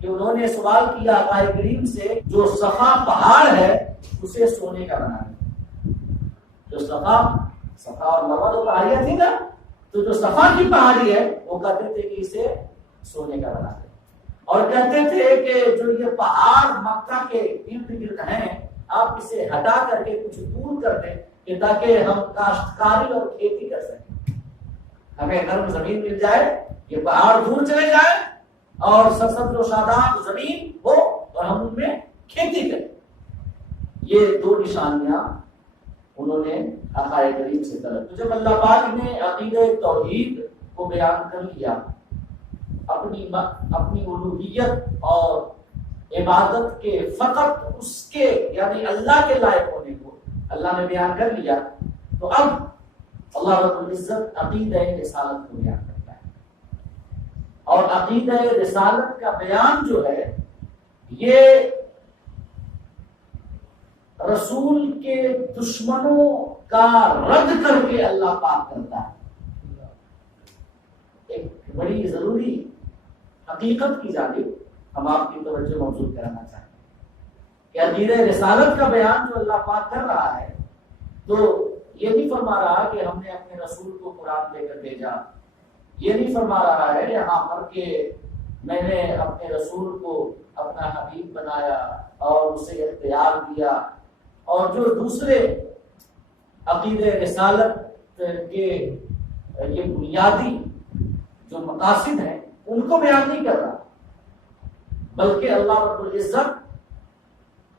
کہ انہوں نے سوال کیا آقا کریم سے جو صفا پہاڑ ہے اسے سونے کا بنا دے. جو صفا اور مروا تو پہاڑیاں تھی نا، تو جو صفا کی پہاڑی ہے وہ کہتے تھے کہ اسے سونے کا بنا دے. اور کہتے تھے کہ جو یہ پہاڑ مکہ کے ارد گرد ہیں آپ اسے ہٹا کر کے کچھ دور کر دیں کہ تاکہ ہم کاشتکاری اور کھیتی کر سکیں، ہمیں نرم زمین مل جائے، یہ پہاڑ دور چلے جائیں اور سرسبز و شاداب زمین ہو اور ہم ان میں کھیتی کریں. یہ دو نشانیاں انہوں نے آقا کریم سے طلب. تو جب اللہ پاک نے عقیدہ توحید کو بیان کر لیا، اپنی الوہیت اور عبادت کے فقط اس کے یعنی اللہ کے لائق ہونے کو اللہ نے بیان کر لیا، تو اب اللہ رب العزت عقیدہ رسالت کو بیان کرتا ہے. اور عقیدہ رسالت کا بیان جو ہے یہ رسول کے دشمنوں کا رد کر کے اللہ پاک کرتا ہے. ایک بڑی ضروری حقیقت کی جانب ہم آپ کی توجہ مبذول کرانا چاہتے ہیں کہ عقیدہ رسالت کا بیان جو اللہ پاک کر رہا ہے تو یہ نہیں فرما رہا کہ ہم نے اپنے رسول کو قرآن دے کر بھیجا، یہ نہیں فرما رہا ہے یہاں پر کہ میں نے اپنے رسول کو اپنا حبیب بنایا اور اسے اختیار دیا. اور جو دوسرے عقیدہ رسالت کے یہ بنیادی جو مقاصد ہیں ان کو بیان نہیں کر رہا، بلکہ اللہ رب العزت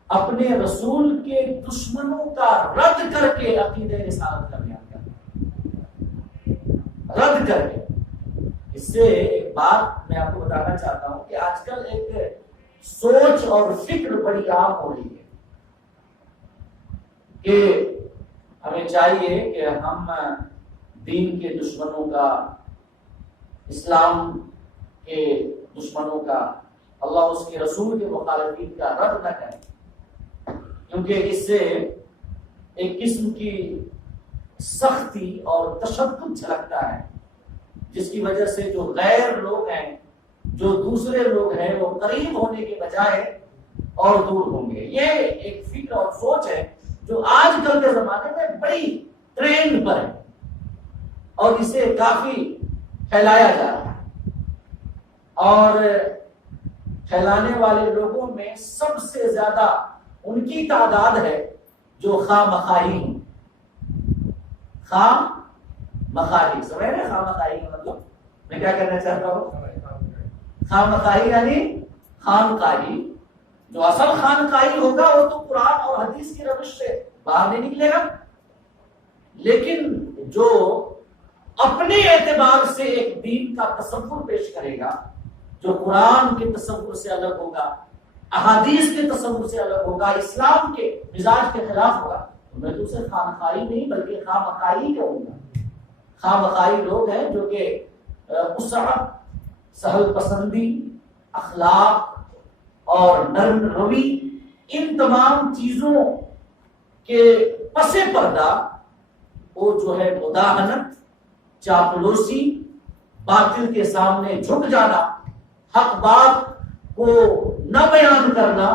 اپنے رسول کے دشمنوں کا رد کر کے عقیدہ رسالت کا بیان کر رہا، رد کر کے. اس سے ایک بات میں آپ کو بتانا چاہتا ہوں کہ آج کل ایک سوچ اور فکر بڑی عام ہو رہی ہے کہ ہمیں چاہیے کہ ہم دین کے دشمنوں کا، اسلام کے دشمنوں کا، اللہ اس کے رسول کے مخالفین کا رد نہ کریں، کیونکہ اس سے ایک قسم کی سختی اور تشدد جھلکتا ہے جس کی وجہ سے جو غیر لوگ ہیں، جو دوسرے لوگ ہیں، وہ قریب ہونے کے بجائے اور دور ہوں گے. یہ ایک فکر اور سوچ ہے جو آج کل کے زمانے میں بڑی ٹرینڈ پر ہے اور اسے کافی پھیلایا جا رہا ہے. اور پھیلانے والے لوگوں میں سب سے زیادہ ان کی تعداد ہے جو خواہ مخواہی ہیں. خواہ مخواہی سمجھ رہے ہیں؟ خواہ مخواہی کا مطلب میں کیا کرنا چاہتا ہوں؟ خواہ مخواہی یعنی خانقاہی. جو اصل خانقاہی ہوگا وہ تو قرآن اور حدیث کی روش سے باہر نہیں نکلے گا، لیکن جو اپنے اعتبار سے ایک دین کا تصور پیش کرے گا جو قرآن کے تصور سے الگ ہوگا، احادیث کے تصور سے الگ ہوگا، اسلام کے مزاج کے خلاف ہوگا، تو میں تو اسے خانقاہی نہیں بلکہ خواہ مخواہی کہوں گا. خواہ مخواہی لوگ ہیں جو کہ وسعت، سہل پسندی، اخلاق اور نرم روی، ان تمام چیزوں کے پس پردہ وہ جو ہے مداہنت، چاپلوسی، باطل کے سامنے جھک جانا، حق بات کو نہ بیان کرنا،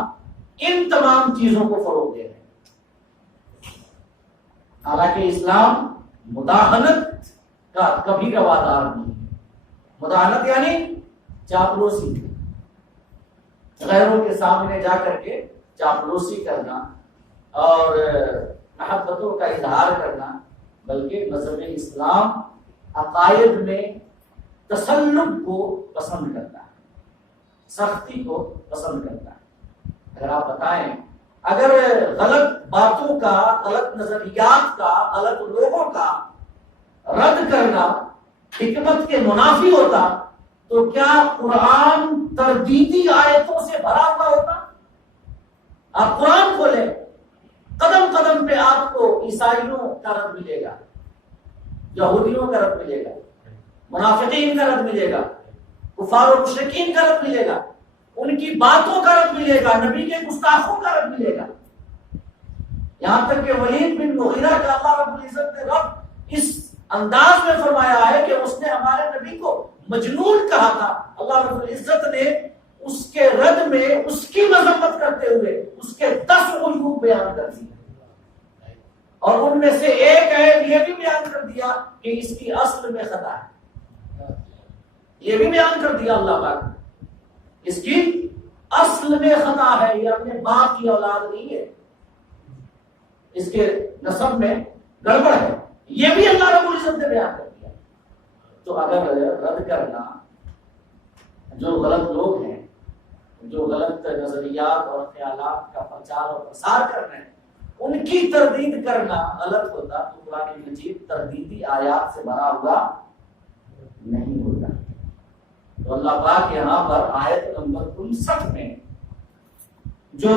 ان تمام چیزوں کو فروغ دے رہے ہیں. حالانکہ اسلام مداہنت کا کبھی روادار نہیں ہے. مداہنت یعنی چاپلوسی، غیروں کے سامنے جا کر کے چاپلوسی کرنا اور محبتوں کا اظہار کرنا، بلکہ مذہب اسلام عقائد میں تسلط کو پسند کرتا ہے، سختی کو پسند کرتا ہے. اگر آپ بتائیں اگر غلط باتوں کا، غلط نظریات کا، غلط لوگوں کا رد کرنا حکمت کے منافی ہوتا تو کیا قرآن تردیدی آیتوں سے بھرا ہوا ہوتا؟ آپ قرآن کھولیں، قدم قدم پہ آپ کو عیسائیوں کا رد ملے گا، یہودیوں کا رد ملے گا، منافقین کا رد ملے گا، کفار و مشرکین کا رد ملے گا، ان کی باتوں کا رد ملے گا، نبی کے گستاخوں کا رد ملے گا. یہاں تک کہ ولید بن مغیرہ کا اللہ رب العزت نے رب اس انداز میں فرمایا ہے کہ اس نے ہمارے نبی کو مجنون کہا تھا. اللہ رب العزت نے اس کے رد میں اس کی مذمت کرتے ہوئے اس کے 10 عیوب بیان کر دیے، اور ان میں سے ایک عیب یہ بھی بیان کر دیا کہ اس کی اصل میں خطا ہے، یہ بھی بیان کر دیا اللہ پاک نے اس کی اصل میں خطا ہے، یہ اپنے باپ کی اولاد نہیں ہے، اس کے نسب میں گڑبڑ ہے، یہ بھی اللہ رب العزت نے بیان کر دیا۔ تو اگر رد کرنا، جو غلط لوگ ہیں، جو غلط نظریات اور خیالات کا پرچار اور پرسار کر رہے ہیں، ان کی تردید کرنا غلط ہوتا تو قرآن مجید تردیدی آیات سے بھرا ہوا نہیں ہوتا۔ تو اللہ پاک یہاں پر آیت نمبر 59 میں جو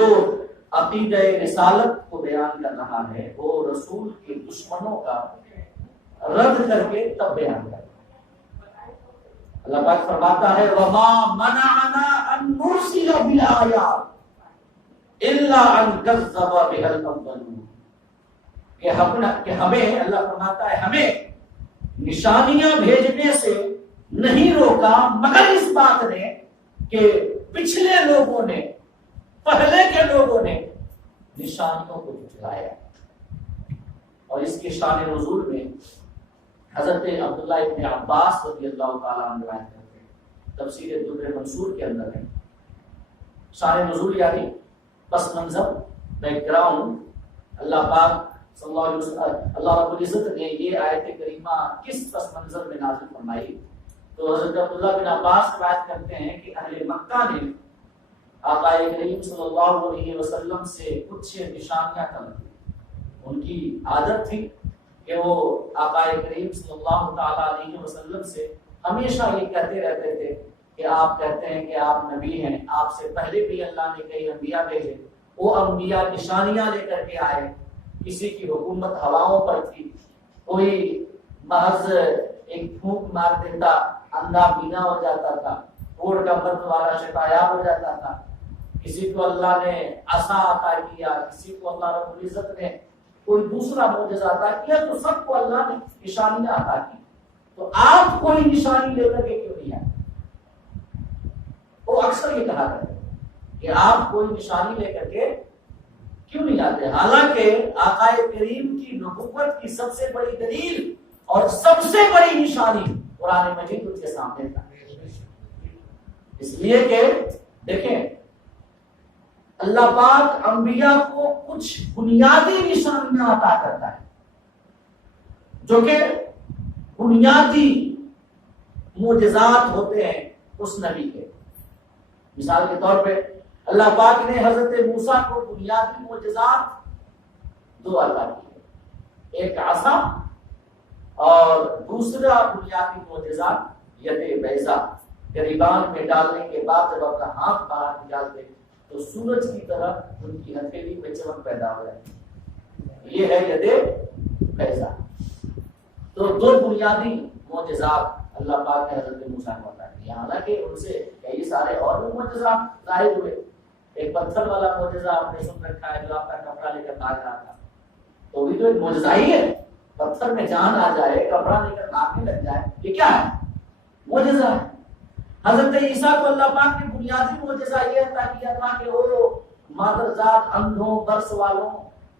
عقیدہ رسالت کو بیان کر رہا ہے وہ رسول کے دشمنوں کا رد کر کے تب بیان کرتا ہے۔ اللہ پاک فرماتا ہے وَمَا مَنَعَنَا أَن نُرْسِلَ بِالْآيَاتِ إِلَّا أَن كَذَّبَ بِهَا الْأَوَّلُونَ، کہ ہمیں، اللہ فرماتا ہے ہمیں نشانیاں بھیجنے سے نہیں روکا مگر اس بات نے کہ پچھلے لوگوں نے، پہلے کے لوگوں نے نشانیوں کو جھٹلایا۔ اور اس کی شان نزول میں حضرت عبداللہ ابن عباس رضی اللہ تعالیٰ عنہ روایت کرتے ہیں، تفسیر در منصور کے اندر ہے۔ شان نزول یعنی پس منظر، بیک گراؤنڈ، اللہ پاک صلی اللہ علیہ وسلم، اللہ رب العزت نے یہ آیت کریمہ کس پس منظر میں نازل فرمائی؟ تو حضرت عبداللہ بن عباس روایت کرتے ہیں کہ اہل مکہ نے آقا کریم صلی اللہ علیہ وسلم سے کچھ نشانیاں طلب کی۔ ان کی عادت تھی کہ وہ آقا کریم صلی اللہ تعالیٰ علیہ وسلم سے ہمیشہ یہ کہتے رہتے تھے کہ آپ کہتے ہیں کہ آپ نبی ہیں، آپ سے پہلے بھی اللہ نے کئی انبیاء بھیجے، وہ انبیاء نشانیاں لے کر کے آئے، کسی کی حکومت ہواؤں پر تھی، کوئی محض ایک پھونک مار دیتا اندھا بینا ہو جاتا تھا، کوڑ کا مرد والا شفایاب ہو جاتا تھا، کسی کو اللہ نے عصا عطا کیا، کسی کو اللہ رب العزت نے کوئی دوسرا معجزہ عطا کیا، تو سب کو اللہ نے نشانیاں عطا کی۔ تو آپ کوئی نشانی لے کر کے کیوں نہیں آئے؟ وہ اکثر یہ کہا کرتے کہ آپ کوئی نشانی لے کر کے کیوں نہیں آتے؟ حالانکہ آقا کریم کی نبوت کی سب سے بڑی دلیل اور سب سے بڑی نشانی قرآن مجید ان کے سامنے تھا، اس لیے کہ دیکھیں اللہ پاک انبیاء کو کچھ بنیادی نشانیاں عطا کرتا ہے جو کہ بنیادی معجزات ہوتے ہیں اس نبی کے۔ مثال کے طور پہ اللہ پاک نے حضرت موسیٰ کو بنیادی معجزات دو عطا کیے، ایک عصا اور دوسرا بنیادی معجزہ ید بیضا، گریبان میں ڈالنے کے بعد جب اپنا ہاتھ باہر نکالتے تو سورج کی طرح ان کی ہتھیلی میں چمک پیدا ہو جاتی، یہ ہے ید بیضا۔ تو دو بنیادی معجزات اللہ پاک نے حضرت موسیٰ کو عطا کیا، حالانکہ ان سے کئی سارے اور بھی معجزات ظاہر ہوئے۔ ایک پتھر والا معجزہ آپ نے سن رکھا ہے جو آپ کا کپڑا لے کر بھاگ رہا تھا، تو بھی تو ایک معجزہ ہی ہے، پتھر میں جان آ جائے، کپڑا لے کر بھاگنے لگ جائے، یہ کیا ہے؟ معجزہ ہے۔ حضرت عیسیٰ کو اللہ پاک نے بنیادی معجزہ یہ عطا کیا تھا کہ وہ مادرزاد اندھوں، برس والوں،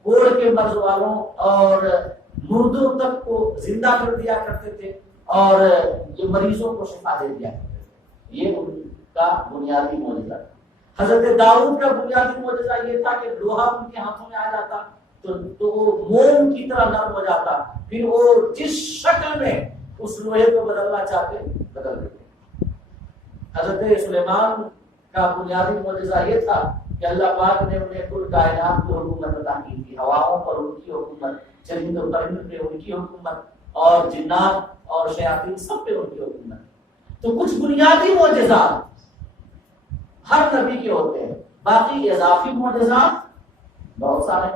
کوڑ کے مرض والوں اور مردوں تک کو زندہ کر دیا کرتے تھے اور یہ مریضوں کو شفا دے دیا کرتے تھے، یہ ان کا بنیادی معجزہ تھا۔ حضرت داؤد کا بنیادی معجزہ یہ تھا کہ لوہا ان کے ہاتھوں میں آ جاتا تو وہ موم کی طرح نرم ہو جاتا، پھر وہ جس شکل میں اس لوہے کو بدلنا چاہتے بدل دیتے۔ حضرت سلیمان کا بنیادی معجزہ یہ تھا کہ اللہ پاک نے انہیں کل کائنات کی حکومت عطا کی تھی، ہواؤں پر ان کی حکومت، چرندوں پرندوں پہ ان کی حکومت اور جنات اور شیاطین سب پہ ان کی حکومت۔ تو کچھ بنیادی معجزات ہر نبی کے ہوتے ہیں، باقی اضافی معجزات بہت سارے۔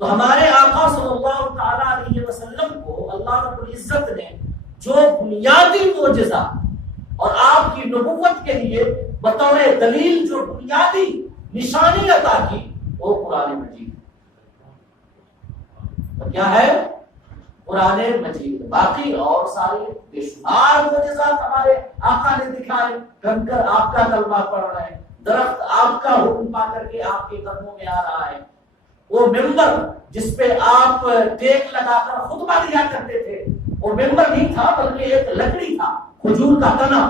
تو ہمارے آقا صلی اللہ تعالی علیہ وسلم کو اللہ رب العزت نے جو بنیادی معجزہ اور آپ کی نبوت کے لیے بطور دلیل جو بنیادی نشانی عطا کی وہ قرآن مجید، کیا ہے؟ قرآن مجید باقی اور سارے بے شمار معجزات ہمارے آقا نے دکھائے. کنکر آپ کا کلمہ پڑھ رہے ہیں, درخت آپ کا حکم پا کر کے آپ کے قدموں میں آ رہا ہے, وہ ممبر جس پہ آپ ٹیک لگا کر خطبہ دیا کرتے تھے وہ ممبر نہیں تھا بلکہ ایک لکڑی تھا, کھجور کا تنا,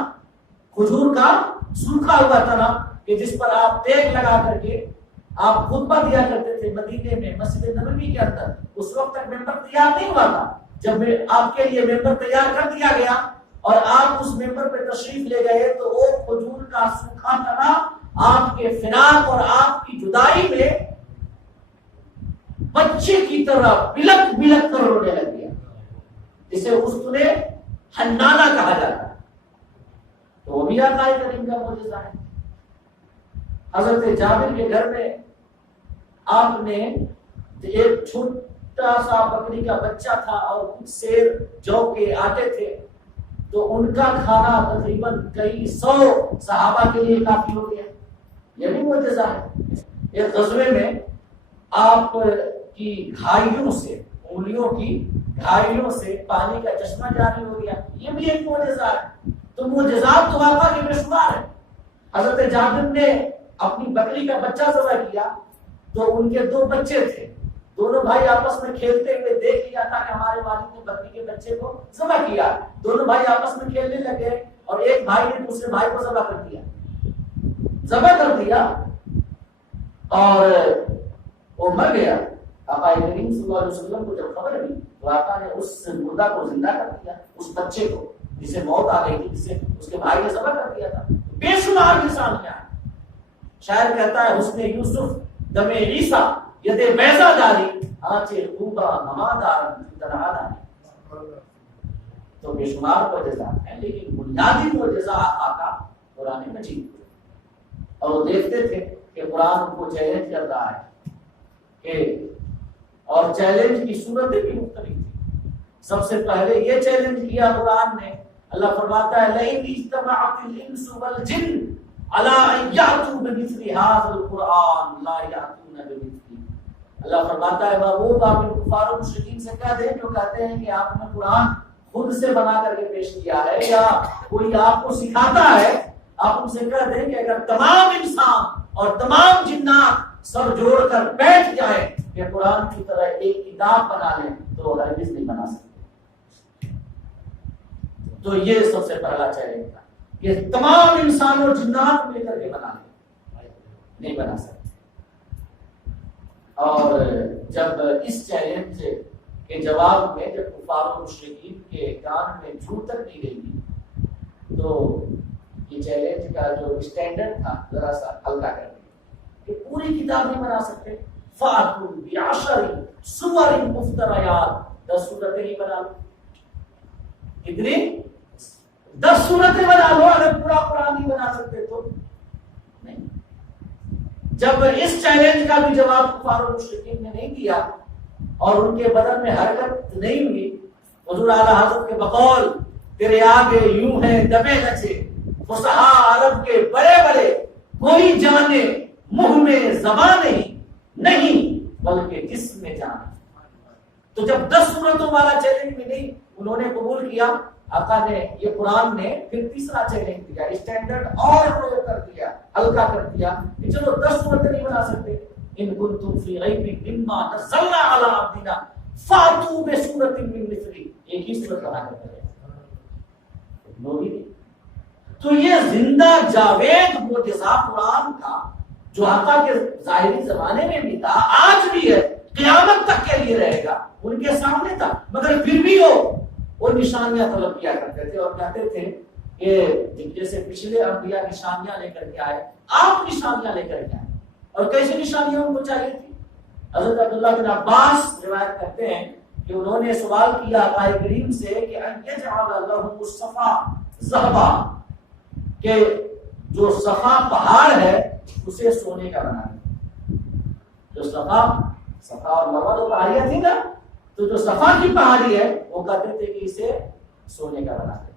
کھجور کا سوکھا ہوا تنا کہ جس پر آپ ٹیک لگا کر کے آپ خطبہ دیا کرتے تھے مدینے میں مسجد نبوی کے اندر. اس وقت تک ممبر تیار نہیں ہوا تھا. جب آپ کے لیے ممبر تیار کر دیا گیا اور آپ اس ممبر پہ تشریف لے گئے تو وہ کھجور کا سوکھا تنا آپ کے فراق اور آپ کی جدائی میں بچے کی طرح بلک بلک کر رونے لگ گیا, جسے استنے حنانہ کہا جاتا ہے. تو وہ بھی آقا کریم کا معجزہ ہے. حضرت جابر کے گھر میں آپ نے ایک چھوٹا سا بکری کا بچہ تھا اور کچھ سیر جو کے آتے تھے, تو ان کا کھانا تقریباً کئی 100 صحابہ کے لیے کافی ہو گیا. یہ بھی معجزہ ہے. ایک غزوے میں آپ کی گھائیوں سے, انگلیوں کی گھائیوں سے پانی کا چشمہ جاری ہو گیا. یہ بھی ایک معجزہ ہے. تو معجزات تو آقا کے بے شمار ہے. حضرت جابر نے اپنی بکری کا بچہ ذبح کیا تو ان کے 2 بچے تھے, دونوں بھائی آپس میں کھیلتے ہوئے دیکھ لیا تھا کہ ہمارے والد نے بکری کے بچے کو ذبح کیا. دونوں بھائی آپس میں کھیلنے لگے اور ایک بھائی نے دوسرے بھائی کو ذبح کر دیا اور وہ مر گیا. آقا کریم صلی اللہ علیہ وسلم کو جب خبر ہوئی تو آقا نے اس مردہ کو زندہ کر دیا, اس بچے کو جسے موت آ گئی تھی, جسے اس کے بھائی نے ذبح کر دیا تھا. بے شمار نشانیاں. شاعر کہتا ہے حسن یوسف دم عیسیٰ ید بیضا داری آنچے خوبا نمادار تنہا داری. تو بے شمار معجزات ہیں, لیکن بنیادی معجزہ آقا کا قرآن مجید. اور وہ دیکھتے تھے کہ قرآن ان کو چیلنج کر رہا ہے کہ, اور چیلنج کی صورتیں بھی مختلف تھی. سب سے پہلے یہ چیلنج کیا قرآن نے. اللہ فرماتا ہے لئن اجتمعت الانس والجن علی ان یاتوا بمثل هذا القرآن لا یاتون بمثله. اللہ فرماتا ہے وہ باقی کفار و مشرکین سے کہہ دیں جو کہتے ہیں کہ آپ نے قرآن خود سے بنا کر کے پیش کیا ہے یا کوئی آپ کو سکھاتا ہے, آپ ان سے کہہ دیں کہ اگر تمام انسان اور تمام جنات سب جوڑ کر بیٹھ جائیں کہ قرآن کی طرح ایک کتاب بنا لیں تو ہرگز نہیں بنا سکتے. تو یہ سب سے پہلا چیلنج تھا کہ تمام انسان اور جنات مل کر کے بنا لیں, نہیں بنا سکتے. اور جب اس چیلنج کے جواب میں جب کفار و مشرکین کے کان میں جھوٹ تک نہیں گئی تو یہ چیلنج کا جو اسٹینڈرڈ تھا ذرا سا ہلکا کر دیا کہ پوری کتاب نہیں بنا سکتے. فَأْتُوا بِعَشَرِ سُوَرٍ مُفْتَرَيَاتٍ 10 سورتیں ہی بنا لو. کتنی 10 سورتیں بنا لو. اگر پورا قرآن نہیں بنا سکتے تو نہیں. جب اس چیلنج کا بھی جواب کفار و مشرکین نے نہیں دیا اور ان کے بدن میں حرکت نہیں ہوئی, حضور اعلی حضرت کے بقول تیرے آگے یوں ہیں دبے نچے فصحاء عرب کے بڑے بڑے, کوئی جانے منہ میں زبان نہیں بلکہ جسم میں جان. تو جب 10 سورتوں والا چیلنج بھی نہیں انہوں نے قبول کیا, آقا نے یہ قرآن نے پھر تیسرا چیلنج دیا, اسٹینڈرڈ اور لو کر دیا, ہلکا کر دیا کہ چلو 10 سورتیں نہیں بنا سکتے. ان کنتم فی ریب مما نزلنا علی عبدنا فاتوا بسورۃ من مثلہ, ایک ہی سورت بنا کر کرے. تو یہ زندہ جاوید معجزہ قرآن کا جو آقا کے ظاہری زمانے میں بھی تھا, آج بھی ہے, قیامت تک کے لیے رہے گا, ان کے سامنے تھا. مگر پھر بھی وہ نشانیاں طلب کیا کرتے تھے اور کہتے تھے کہ جیسے پچھلے انبیاء نشانیاں لے کر کے آئے, آپ نشانیاں لے کر کے آئے. اور کیسی نشانیاں ان کو چاہیے تھی؟ حضرت عبداللہ بن عباس روایت کرتے ہیں کہ انہوں نے سوال کیا آقا کریم سے کہ ان یجعل لهم الصفا ذهبا, کہ جو صفا پہاڑ ہے اسے سونے کا بنا دے. جو صفا اور مروہ تو پہاڑیاں تھی نا, تو جو صفا کی پہاڑی ہے وہ کہتے تھے کہ اسے سونے کا بنا دے.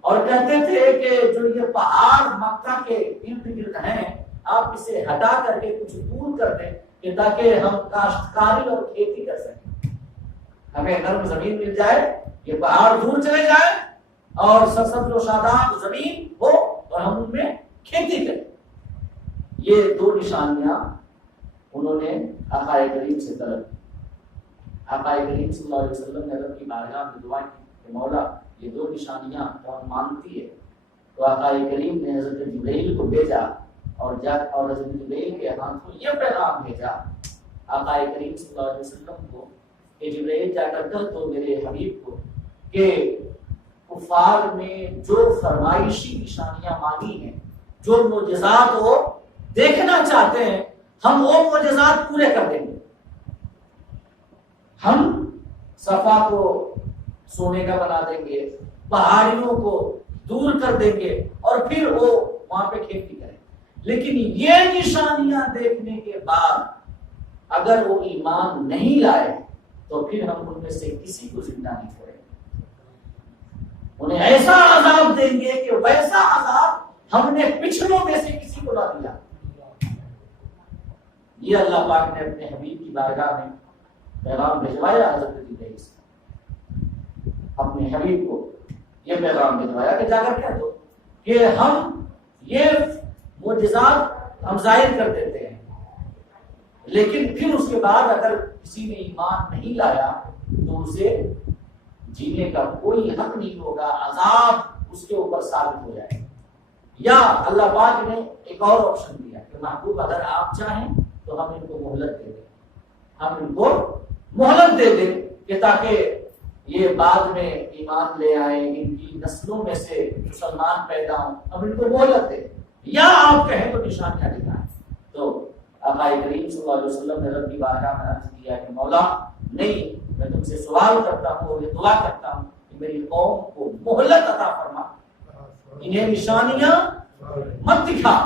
اور کہتے تھے کہ جو یہ پہاڑ مکہ کے ارد گرد ہیں آپ اسے ہٹا کر کے کچھ دور کر دیں کہ تاکہ ہم کاشتکاری اور کھیتی کر سکیں. ہمیں نرم زمین مل جائے، یہ پہاڑ دور چلے جائیں اور سرسبز و شاداب زمین ہو اور ہم ان میں کھیتی کریں. یہ دو نشانیاں انہوں نے آقا کریم سے طلب. آقا کریم صلی اللہ علیہ وسلم نے رب کی بارگاہ میں دعا کی کہ مولا یہ دو نشانیاں کون مانگتی ہے؟ تو آقا کریم نے حضرت جبرائیل کو بھیجا اور حضرت جبرائیل کے ہاتھوں یہ پیغام بھیجا آقا کریم صلی اللہ علیہ وسلم کو کہ جبرائیل جا کر کہہ دو میرے حبیب کو کہ کفار میں جو فرمائشی نشانیاں مانگی ہیں، جو معجزات وہ دیکھنا چاہتے ہیں، ہم وہ معجزات پورے کر دیں گے. ہم صفا کو سونے کا بنا دیں گے، پہاڑیوں کو دور کر دیں گے اور پھر وہ وہاں پہ کھیتی کریں. لیکن یہ نشانیاں دیکھنے کے بعد اگر وہ ایمان نہیں لائے تو پھر ہم ان میں سے کسی کو زندہ نہیں کریں گے. انہیں ایسا عذاب دیں گے کہ ویسا عذاب ہم نے پچھلوں میں سے کسی کو نہ دیا. یہ اللہ پاک نے اپنے حبیب کی بارگاہ میں پیغام بھجوایا حضرت جبرائیل سے. اپنے حبیب کو یہ پیغام بھجوایا کہ جا کر کہہ دو کہ ہم یہ معجزات ہم ظاہر کر دیتے ہیں، لیکن پھر اس کے بعد اگر کسی نے ایمان نہیں لایا تو اسے جینے کا کوئی حق نہیں ہوگا، عذاب اس کے اوپر ثابت ہو جائے. یا اللہ پاک نے ایک اور آپشن دیا کہ محبوب اگر آپ چاہیں تو ہم ان کو مہلت دے دیں، ہم ان کو مہلت دے دیں کہ تاکہ یہ بعد میں ایمان لے آئیں، ان کی نسلوں میں سے مسلمان پیدا ہوں، ہم ان کو مہلت دیں. یا آپ کہیں تو نشانیاں دکھائیں. تو آقا کریم صلی اللہ علیہ وسلم نے رب کی بارگاہ میں عرض کیا کہ مولا نہیں، میں تم سے سوال کرتا ہوں اور یہ دعا کرتا ہوں کہ میری قوم کو مہلت عطا فرما، انہیں نشانیاں مت دکھا،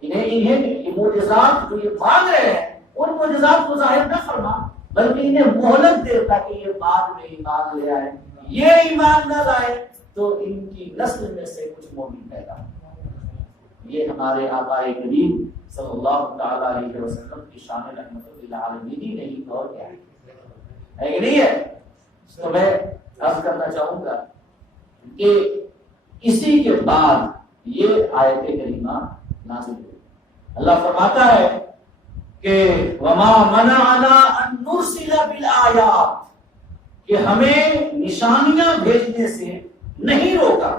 انہیں معجزات جو یہ مانگ رہے ہیں ان معجزات کو ظاہر نہ فرما، بلکہ انہیں مہلت دے تاکہ یہ بعد میں ایمان لے آئے. یہ ایمان نہ لائے تو ان کی نسل میں سے کچھ مومن پیدا ہو. یہ ہمارے آقا کریم صلی اللہ تعالی علیہ وسلم کی شان رحمت للعالمین ہی نہیں اور کیا ہے کہ نہیں ہے. تو میں عرض کرنا چاہوں گا کہ اسی کے بعد یہ آیت کریمہ نازل ہوئی. اللہ فرماتا ہے کہ وما منعنا ان نرسل بالآیات، کہ ہمیں نشانیاں بھیجنے سے نہیں روکا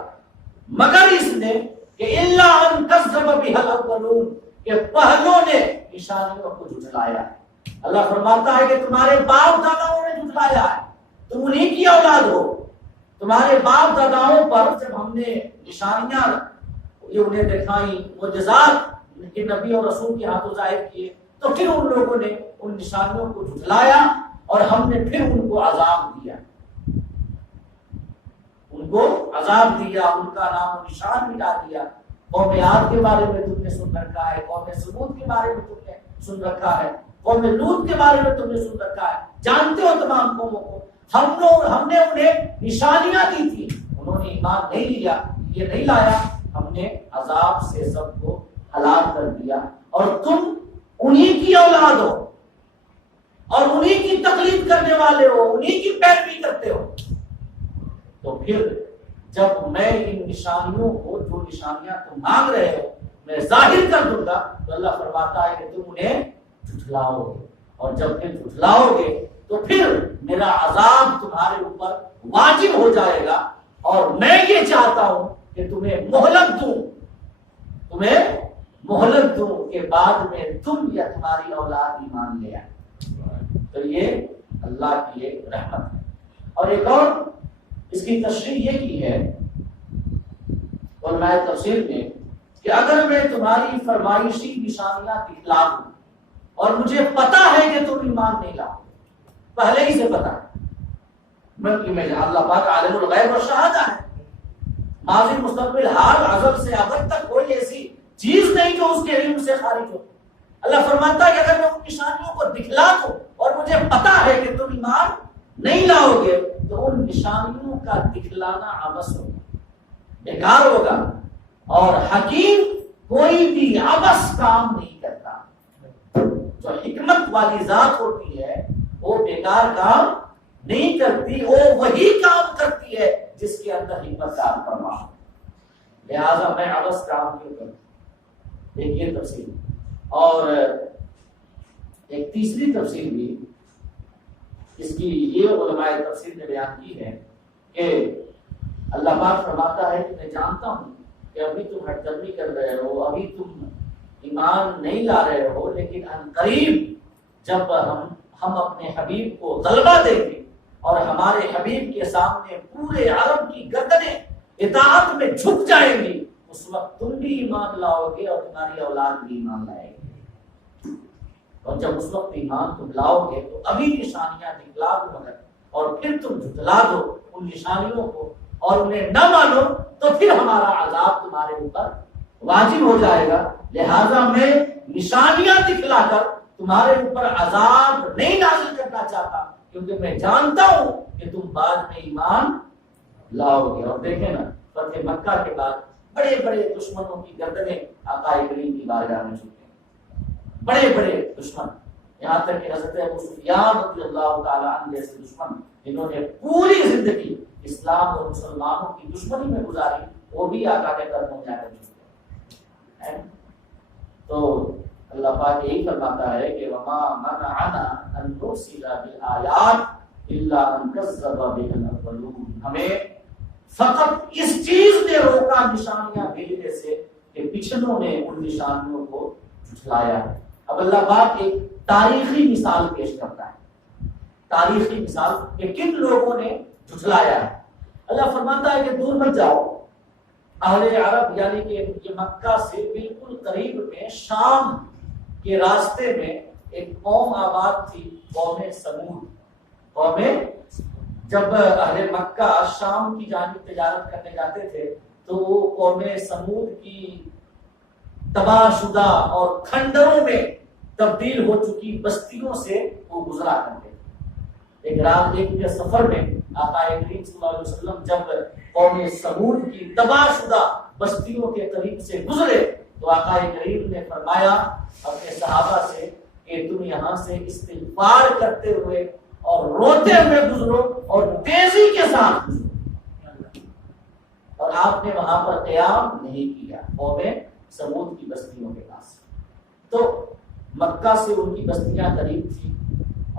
مگر اس نے کہ الا ان کذب بها الاولون، کہ پہلوں نے نشانیوں کو جھٹلایا. اللہ فرماتا ہے کہ تمہارے باپ داداؤں نے جھٹلایا ہے، تم انہی کی اولاد ہو. تمہارے باپ داداؤں پر جب ہم نے نشانیاں یہ انہیں دکھائی، معجزات کہ نبی اور رسول کے ہاتھوں ظاہر کیے، تو پھر ان لوگوں نے ان نشانیوں کو جھٹلایا اور ہم نے پھر ان کو عذاب دیا. ان کو عذاب دیا، ان کا نام و نشان مٹا دیا. قوم عاد کے بارے میں تم نے سن رکھا ہے، قوم ثمود کے بارے میں تم نے سن رکھا ہے، قوم لوط کے بارے میں تم نے سن رکھا ہے. جانتے ہو تمام قوموں کو. ہم نے انہیں نشانیاں دی تھی، انہوں نے ایمان نہیں لیا، یہ نہیں لایا، ہم نے عذاب سے سب کو ہلاک کر دیا. اور تم انہی کی اولاد ہو اور انہی کی تقلید کرنے والے ہو، انہی کی پیروی کرتے ہو. تو پھر جب میں ان نشانیوں کو، جو نشانیاں تم مانگ رہے ہو، میں ظاہر کر دوں گا تو اللہ فرماتا ہے کہ تم انہیں جھٹلاؤ گے، اور جب پھر جھٹلاؤ گے تو پھر میرا عذاب تمہارے اوپر واجب ہو جائے گا. اور میں یہ چاہتا ہوں کہ تمہیں مہلت دوں کہ بعد میں تم یا تمہاری اولاد ایمان لے آئے. تو یہ اللہ کی ایک رحمت ہے. اور ایک اور اس کی تشریح یہ کی ہے علماء تفسیر میں کہ اگر میں تمہاری فرمائشی نشانیاں دکھلا دوں اور مجھے پتا ہے کہ تم ایمان نہیں لاؤ، پہلے ہی سے پتا ہے، میں اللہ پاک عالم الغیب اور شہادہ ہے، ماضی مستقبل حال ازل سے ابد تک کوئی ایسی چیز نہیں جو اس کے علم سے خارج ہو. اللہ فرماتا ہے کہ اگر میں ان نشانیوں کو دکھلا دوں اور مجھے پتا ہے کہ تم ایمان نہیں لاؤ گے تو ان نشانیوں کا دکھلانا عبث ہوگا، بیکار ہوگا. اور حکیم کوئی بھی عبث کام نہیں کرتا. جو حکمت والی ذات ہوتی ہے وہ بیکار کام نہیں کرتی، وہ وہی کام کرتی ہے جس کے اندر حکمت کا فرما ہے۔ لہذا میں عبث کام کیوں کروں؟ ایک یہ تفصیل، اور ایک تیسری تفصیل بھی اس کی یہ علماء تفسیر نے بیان کی ہے کہ اللہ پاک فرماتا ہے کہ میں جانتا ہوں کہ ابھی تم ہٹ درمی کر رہے ہو، ابھی تم ایمان نہیں لا رہے ہو، لیکن ان قریب جب ہم اپنے حبیب کو غلبہ دیں گے اور ہمارے حبیب کے سامنے پورے عرب کی گردنیں اطاعت میں جھک جائیں گی، اس وقت تم بھی ایمان لاؤ گے اور تمہاری اولاد بھی ایمان لائے گی۔ اور جب اس وقت ایمان تم لاؤ گے تو ابھی نشانیاں دکھلا دو مگر، اور پھر تم جھٹلا دو ان نشانیوں کو اور انہیں نہ مانو تو پھر ہمارا عذاب تمہارے اوپر واجب ہو جائے گا۔ لہذا میں نشانیاں دکھلا کر تمہارے اوپر عذاب نہیں نازل کرنا چاہتا، کیونکہ میں جانتا ہوں کہ تم بعد میں ایمان لاؤ گے۔ اور دیکھیں نا، فتح مکہ کے بعد بڑے بڑے دشمنوں کی گردنیں آقا کریم کی بارگاہ میں جھکے، بڑے بڑے دشمن، یہاں تک کہ حضرت ابو سفیان رضی اللہ تعالیٰ عنہ جیسے دشمن جنہوں نے پوری زندگی اسلام اور مسلمانوں کی دشمنی میں گزاری، وہ بھی آقا کے قدموں میں آ کر جھکے۔ تو اللہ پاک یہی فرماتا ہے کہ وما منعنا ان نرسل بالآیات الا ان كذب بها الاولون، ہمیں فقط اس چیز نے روکا نشانیاں بھیجنے سے کہ پچھلوں نے ان نشانیوں کو جھٹلایا ہے۔ اب اللہ پاک ایک تاریخی مثال پیش کرتا ہے، تاریخی مثال کہ کن لوگوں نے جھٹلایا ہے۔ اللہ فرماتا ہے کہ دور مت جاؤ، اہل عرب یعنی کہ یہ مکہ سے بالکل قریب میں شام کے راستے میں ایک قوم آباد تھی، قوم سمود۔ قوم جب اہل مکہ شام کی جانب تجارت کرنے جاتے تھے تو وہ قوم سمود کی تباہ شدہ اور کھنڈروں میں تبدیل ہو چکی بستیوں سے وہ گزرا کرتے تھے۔ ایک رات ایک کے سفر میں آقا کریم صلی اللہ علیہ وسلم جب قوم سمود کی تباہ شدہ بستیوں کے قریب سے گزرے تو آقا کریم نے فرمایا اپنے صحابہ سے کہ تم یہاں سے استغفار کرتے ہوئے اور روتے ہوئے گزرو اور تیزی کے ساتھ گزرو، اور آپ نے وہاں پر قیام نہیں کیا قوم سمود کی بستیوں کے پاس۔ تو مکہ سے ان کی بستیاں قریب تھی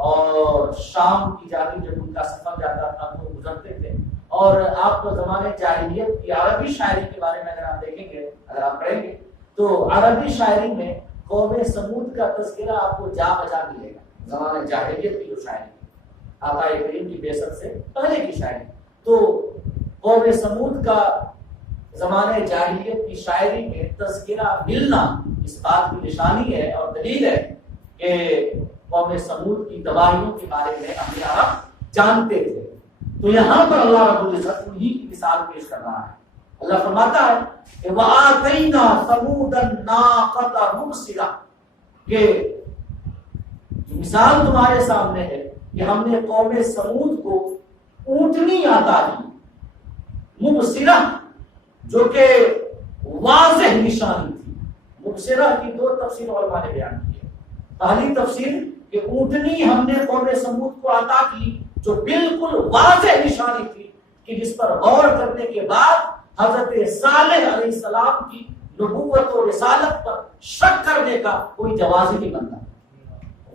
اور شام کی جانب جب ان کا سفر جاتا تھا تو گزرتے تھے۔ اور آپ کو زمانے جاہلیت کی عربی شاعری کے بارے میں اگر آپ دیکھیں گے، اگر آپ پڑھیں گے تو عربی شاعری میں قوم سمود کا تذکرہ آپ کو جا بجا ملے گا۔ زمانے جاہلیت کی جو شاعری آقا کریم کی بعثت سے پہلے کی شاعری، تو قوم سمود کا زمانے جاہلیت کی شاعری میں تذکرہ ملنا اس بات کی نشانی ہے اور دلیل ہے کہ قوم سمود کی تباہیوں کے بارے میں اہل عرب جانتے تھے۔ تو یہاں پر اللہ رب العزت انہی کی مثال پیش کر رہا ہے۔ اللہ فرماتا ہے کہ وَآتَيْنَا ثَمُودَ النَّاقَةَ مُبْصِرَةً، کہ مثال تمہارے سامنے ہے کہ ہم نے قوم سمود کو اونٹنی عطا کی، مبصرہ جو کہ واضح نشانی تھی۔ مبصرہ کی دو تفسیر علماء نے بیان کی ہے۔ پہلی تفسیر کہ اونٹنی ہم نے قوم سمود کو عطا کی جو بالکل واضح نشانی تھی کہ جس پر غور کرنے کے بعد حضرت صالح علیہ السلام کی نبوت و رسالت پر شک کرنے کا کوئی جواز ہی نہیں بنتا،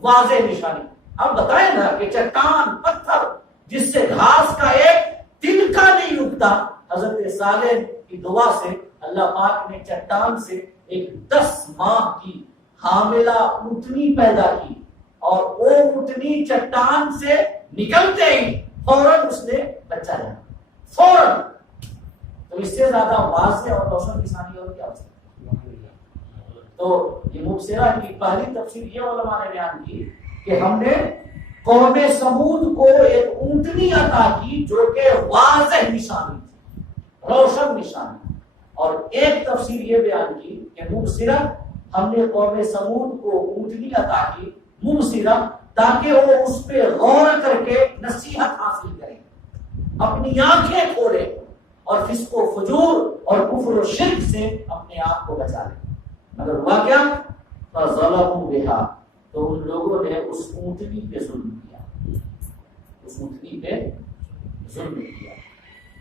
واضح نشانی۔ اب بتائیں نا کہ چٹان پتھر جس سے گھاس کا ایک تنکا نہیں اگتا، حضرت صالح کی دعا سے اللہ پاک نے چٹان سے ایک 10 ماہ کی حاملہ اونٹنی پیدا کی، اور وہ اونٹنی چٹان سے نکلتے ہی فوراً اس نے بچہ لیا، فوراً۔ تو اس سے زیادہ واضح اور روشن نشانی اور کیا ہو سکتی ہے؟ تو یہ مبصرہ کی پہلی تفسیر یہ علماء نے بیان کی کہ ہم نے قوم سمود کو ایک اونٹنی عطا کی جو کہ واضح نشانی تھی، روشن نشانی۔ اور ایک تفسیر یہ بیان کی کہ مبصرہ ہم نے قوم سمود کو اونٹنی عطا کی، مبصرہ تاکہ وہ اس پہ غور کر کے نصیحت حاصل کریں، اپنی آنکھیں کھولیں اور فسق و فجور اور کفر و شرک سے اپنے آپ کو بچا لیں۔ مگر ہوا کیا؟ فَظَلَمُوا بِهَا، تو ان لوگوں نے اس اونٹنی پہ ظلم کیا، اس اونٹنی پہ ظلم کیا.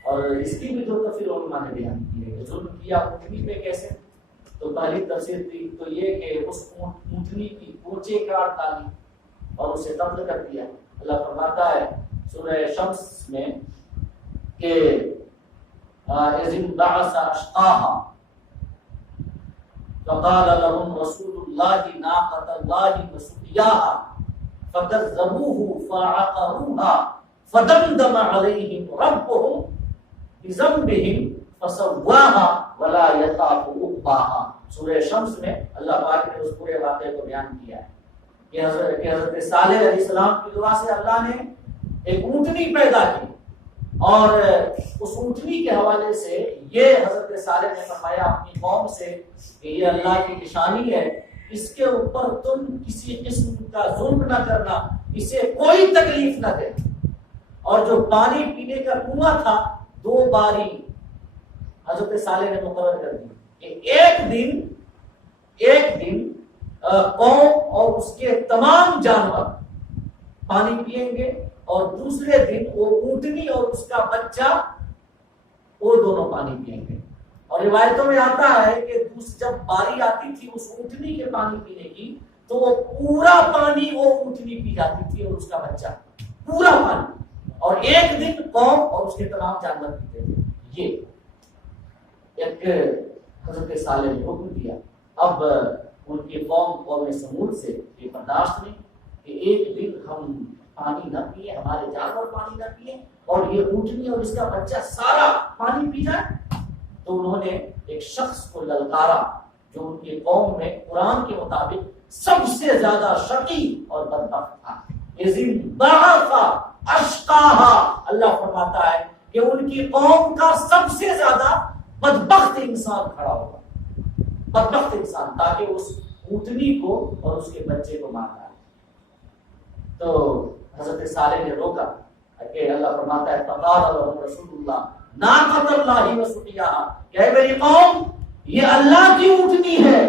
اور اس کی بھی دو تفسیر علماء نے بیان کی ہے کہ ظلم کیا اونٹنی پہ کیسے. تو پہلی تفسیر تھی تو یہ کہ اس اونٹنی کی پونچے کاٹ ڈالی اور اسے قتل کر دیا. اللہ فرماتا ہے سورہ شمس میں کہ اذ انبعث اشقاها فقال لهم رسول الله ناقة الله وسقياها فكذبوه فعقروها فدمدم عليهم ربهم بذنبهم فسواها ولا يخاف عقباها. سورہ شمس میں اللہ پاک نے اس پورے واقعے کو بیان کیا ہے کہ حضرت صالح علیہ السلام کی دعا سے اللہ نے ایک اونٹنی پیدا کی اور اس اونٹنی کے حوالے سے یہ حضرت صالح نے فرمایا اپنی قوم سے کہ یہ اللہ کی نشانی ہے, اس کے اوپر تم کسی قسم کا ظلم نہ کرنا, اسے کوئی تکلیف نہ دے. اور جو پانی پینے کا کنواں تھا 2 باری حضرت صالح نے مقرر کر دی کہ ایک دن قوم اور اس کے تمام جانور پانی پیئیں گے اور دوسرے دن وہ اونٹنی اور اس کا بچہ وہ دونوں پانی پیئیں گے. اور روایتوں میں آتا ہے کہ جب باری آتی تھی اس اونٹنی کے پانی پینے کی تو وہ پورا پانی وہ اونٹنی پی جاتی تھی اور اس کا بچہ پورا پانی, اور ایک دن قوم اور اس کے تمام جانور پیتے تھے. یہ ایک حضرت صالح نے حکم دیا. اب ان کی قوم سمود سے یہ برداشت نہیں کہ ایک دن ہم پانی نہ پیے, ہمارے جانور پانی نہ پیے اور یہ اونٹنی اور اس کا بچہ سارا پانی پی جائے. تو انہوں نے ایک شخص کو للکارا جو ان کی قوم میں قرآن کے مطابق سب سے زیادہ شقی اور بدبخت تھا. اللہ فرماتا ہے کہ ان کی قوم کا سب سے زیادہ بدبخت انسان کھڑا ہوگا, بدبخت انسان, تاکہ اس اونٹنی کو اور اس کے بچے کو مارا. تو حضرت صالح نے روکا کہ اللہ فرماتا ہے فقال لهم رسول اللہ ناقۃ اللہ وسقیاها, کہ میری قوم یہ اللہ کی اونٹنی ہے,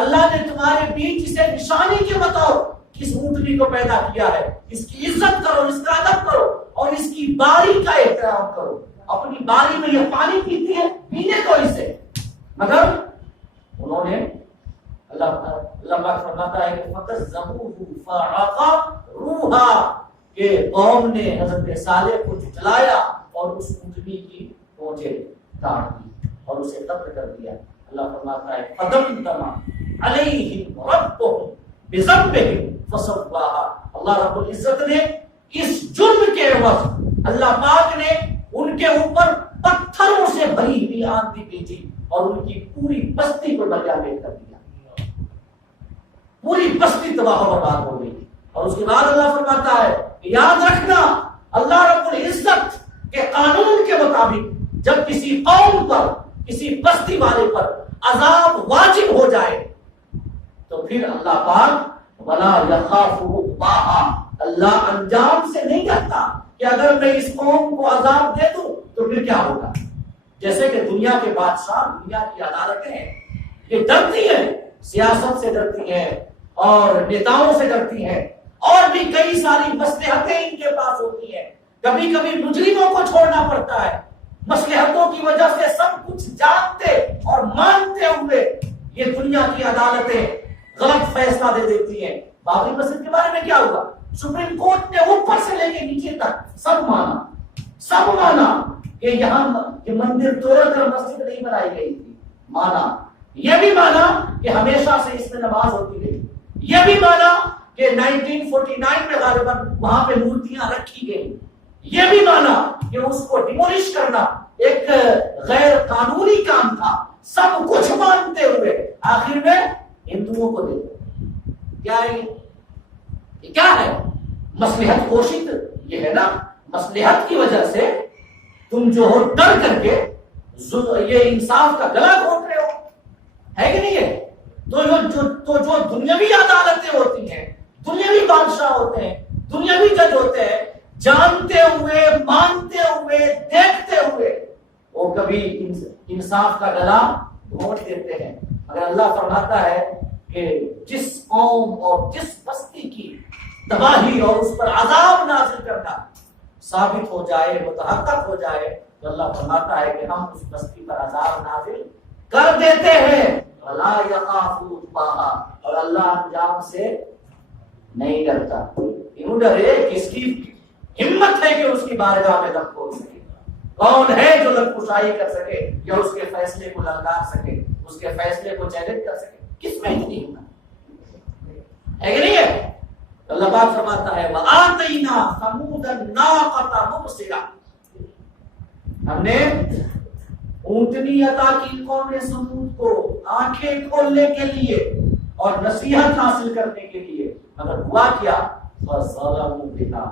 اللہ نے تمہارے بیچ اسے نشانی کے بطور اس اونٹنی کو پیدا کیا ہے, اس کی عزت کرو, اس کا ادب کرو اور اس کی باری کا احترام کرو. اپنی باری میں یہ پانی پیتی ہے, پینے کو اسے. مگر انہوں نے اللہ پاک فرماتا ہے کہ فَكَذَّبُوهُ فَعَقَرُوهَا, کہ قوم نے حضرت صالح کو جھٹلایا اور اس اونٹنی کی پونچے کاٹ دی اور اسے قتل کر دیا. اللہ فرماتا ہے فَدَمْدَمَ عَلَيْهِمْ رَبُّهُمْ بِذَنبِهِمْ فَسَوَّاهَا. اللہ رب العزت نے اس جرم کے عوض اللہ پاک نے ان کے اوپر پتھروں سے بھری ہوئی آندھی بھیجی اور ان کی پوری بستی کو دریا میں کر دیا. پوری بستی تباہ و برباد ہو گئی. اور اس کے بعد اللہ فرماتا ہے کہ یاد رکھنا اللہ رب العزت کے قانون کے مطابق جب کسی قوم پر, کسی بستی والے پر عذاب واجب ہو جائے تو پھر اللہ پاک ولا یخاف عقباها, اللہ انجام سے نہیں ڈرتا کہ اگر میں اس قوم کو عذاب دے دوں تو پھر کیا ہوگا. جیسے کہ دنیا کے بادشاہ, دنیا کی عدالتیں ہیں, یہ ڈرتی ہیں, سیاست سے ڈرتی ہیں اور نیتاؤں سے ڈرتی ہیں, اور بھی کئی ساری مصلحتیں ان کے پاس ہوتی ہیں. کبھی کبھی مجرموں کو چھوڑنا پڑتا ہے, مصلحتوں کی وجہ سے سب کچھ جانتے اور مانتے ہوئے یہ دنیا کی عدالتیں غلط فیصلہ دے دیتی ہیں. بابری مسجد کے بارے میں کیا ہوا, سپریم کورٹ نے اوپر سے لے کے نیچے تک سب مانا کہ یہاں یہ مندر توڑ کر مسجد نہیں بنائی گئی تھی, مانا. یہ بھی مانا کہ ہمیشہ سے اس میں نماز ہوتی رہی. یہ بھی مانا کہ 1949 میں غالباً وہاں پہ مورتیاں رکھی گئی. یہ بھی مانا کہ اس کو ڈیمولش کرنا ایک غیر قانونی کام تھا. سب کچھ مانتے ہوئے آخر میں ہندوؤں کو دے دیا. کیا ہے مصلحت کوشش, یہ ہے نا مصلحت کی وجہ سے تم جو ہو ڈر کر کے یہ انصاف کا گلا گھونٹ رہے ہو, ہے کہ نہیں ہے. تو جو دنیاوی عدالتیں ہوتی ہیں, دنیاوی بادشاہ ہوتے ہیں, دنیاوی جج ہوتے ہیں, جانتے ہوئے, مانتے ہوئے, دیکھتے ہوئے وہ کبھی انصاف کا گلا گھونٹ دیتے ہیں. اگر اللہ فرماتا ہے کہ جس قوم اور جس بستی کی تباہی اور اس پر عذاب نازل کرنا ثابت ہو جائے، متحقق ہو جائے، تو اللہ فرماتا ہے کہ ہم اس بستی پر عذاب نازل کر دیتے ہیں، وَلَا يَخَافُ عُقْبَاهَا، اور اللہ انجام سے نہیں ڈرتا۔ کیوں ڈرے؟ کس کی ہمت ہے کہ اس کی بارگاہ میں دم کھول سکے؟ کون ہے جو لب کشائی کر سکے یا اس کے فیصلے کو للکار سکے، اس کے فیصلے کو چیلنج کر سکے؟ کس میں اتنی ہمت ہے کہ نہیں ہے؟ اللہ پاک فرماتا ہے وَآتَيْنَا ثَمُودَ النَّاقَةَ مُبْصِرَةً، ہم نے اونٹنی عطا کی قوم سمود کو آنکھیں کھولنے کے لیے اور نصیحت حاصل کرنے کے لیے، مگر ہوا کیا؟ فَظَلَمُوا بِهَا،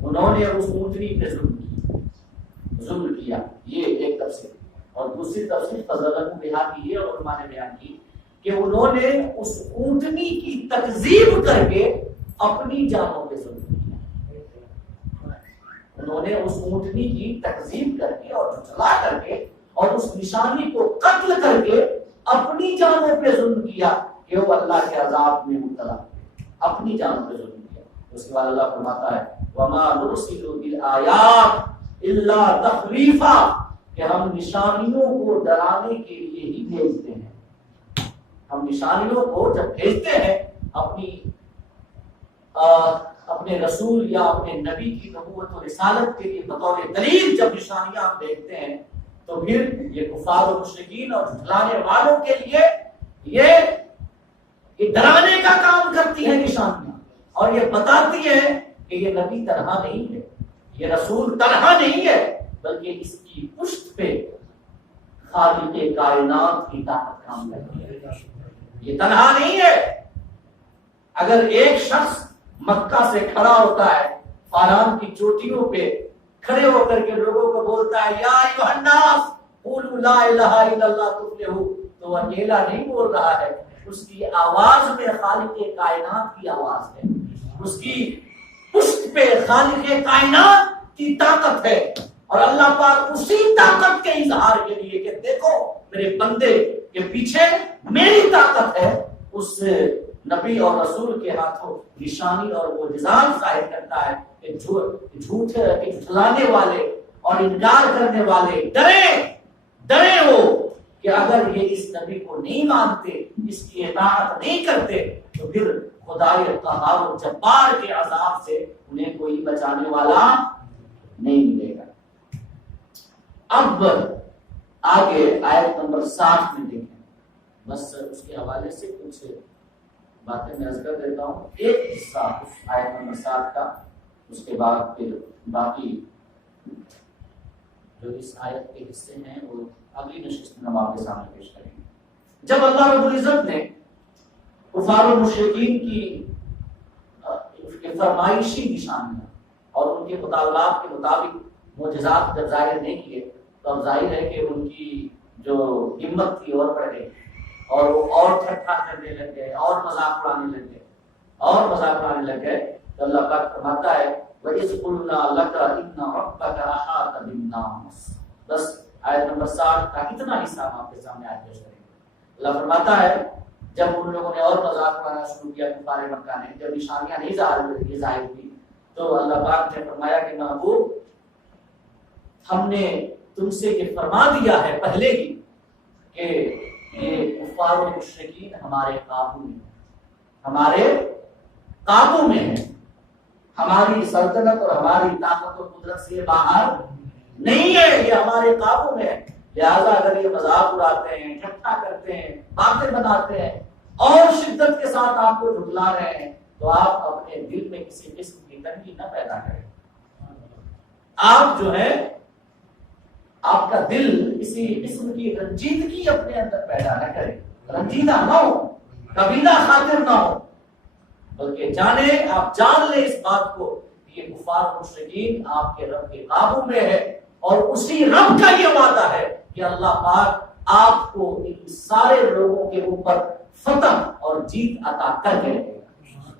انہوں نے اس اونٹنی پہ ظلم کیا۔ یہ ایک تفسیر، اور دوسری تفسیر فَظَلَمُوا بِهَا کی یہ علماء نے بیان کی کہ انہوں نے اس اونٹنی کی تکذیب کر کے اپنی جانوں پہ ظلم کیا۔ انہوں نے اس اونٹنی کی تکذیب کر کے اور جھٹلا کر کے اور اس نشانی کو قتل کر کے اپنی جانوں پہ ظلم کیا کہ وہ اللہ کے عذاب میں مبتلا، اپنی جانوں پہ ظلم کیا۔ اس کے بعد اللہ فرماتا ہے وَمَا نُرْسِلُ بِالْآيَاتِ إِلَّا تَخْوِيفًا، کہ ہم نشانیوں کو ڈرانے کے لیے ہی بھیجتے ہیں۔ ہم نشانیوں کو جب بھیجتے ہیں اپنے رسول یا اپنے نبی کی نبوت و رسالت کے لیے بطور دلیل جب نشانیاں ہم دیکھتے ہیں، تو پھر یہ کفار و مشرکین اور جھٹلانے والوں کے لیے یہ ڈرانے کا کام کرتی ہے نشانیاں، اور یہ بتاتی ہے کہ یہ نبی تنہا نہیں ہے، یہ رسول تنہا نہیں ہے، بلکہ اس کی پشت پہ خالق کائنات کی طاقت کام کرتی ہے، یہ تنہا نہیں ہے۔ اگر ایک شخص مکہ سے کھڑا ہوتا ہے، فاران کی چوٹیوں پہ کھڑے ہو کر کے لوگوں کو بولتا ہے یا ایھا الناس قولوا لا الہ الا اللہ تفلحوا، تو وہ اکیلا نہیں بول رہا ہے، اس کی آواز میں خالق کائنات کی آواز ہے، اس کی پشت پہ خالق کائنات کی طاقت ہے، اور اللہ پاک اسی طاقت کے اظہار کے لیے کہ دیکھو میرے بندے کے پیچھے میری طاقت ہے، اس نبی اور رسول کے ہاتھوں نشانی اور معجزات ظاہر کرتا ہے کہ جھوٹ جھٹلانے والے اور انکار کرنے والے ڈرے ہو کہ اگر یہ اس نبی کو نہیں مانتے، اس کی اطاعت نہیں کرتے، تو پھر خدائے قہار و جبار کے عذاب سے انہیں کوئی بچانے والا نہیں ملے گا۔ اب آگے آیت نمبر 60 میں دیکھیں، بس اس کے حوالے سے کچھ باتیں میں عرض کر دیتا ہوں، ایک حصہ اس آیت نمبر 60 کا، اس کے بعد پھر باقی جو اس آیت کے حصے ہیں وہ اگلی نشست میں ہم آپ کے سامنے پیش کریں گے۔ جب اللہ رب العزت نے کفار و مشرکین کی فرمائشی نشانیاں اور ان کے مطالبات کے مطابق معجزات جب ظاہر نہیں کیے، تو اب ظاہر ہے کہ ان کی جو ہمت تھی اور بڑھ گئی، اور وہ اور ٹھٹھا کرنے لگ گئے، اور مذاق اڑانے لگ گئے، تو اللہ پاک فرماتا ہے وَإِذْ قُلْنَا لَكَ إِنَّ رَبَّكَ أَحَاطَ بِالنَّاسِ۔ بس آیت نمبر 60 کا اتنا حصہ ہم آپ کے سامنے آج پیش کریں گے۔ اللہ فرماتا ہے جب ان لوگوں نے اور مذاق اڑانا شروع کیا کفار مکہ نے، جب نشانیاں نہیں ظاہر ہوئی، تو اللہ پاک نے فرمایا کہ محبوب ہم نے تم سے یہ فرما دیا ہے پہلے ہی کہ یہ کفار و مشرکین ہمارے قابو میں ہے، ہماری سلطنت اور ہماری طاقت و قدرت سے باہر نہیں ہے، یہ ہمارے قابو میں ہے، لہذا اگر یہ مذاق اڑاتے ہیں، ٹھٹھا کرتے ہیں، باتیں بناتے ہیں اور شدت کے ساتھ آپ کو جھٹلا رہے ہیں، تو آپ اپنے دل میں کسی قسم کی تنگی نہ پیدا کریں۔ آپ جو ہے آپ کا دل کسی قسم کی رنجیدگی اپنے اندر پیدا نہ کرے، رنجیدہ نہ ہو، کبیلہ خاطر نہ ہو، بلکہ آپ جان لیں اس بات کو کہ یہ کفار مشرکین آپ کے رب کے قابو میں ہے، اور اسی رب کا یہ وعدہ ہے کہ اللہ پاک آپ کو ان سارے لوگوں کے اوپر فتح اور جیت عطا کر کے رہے گا،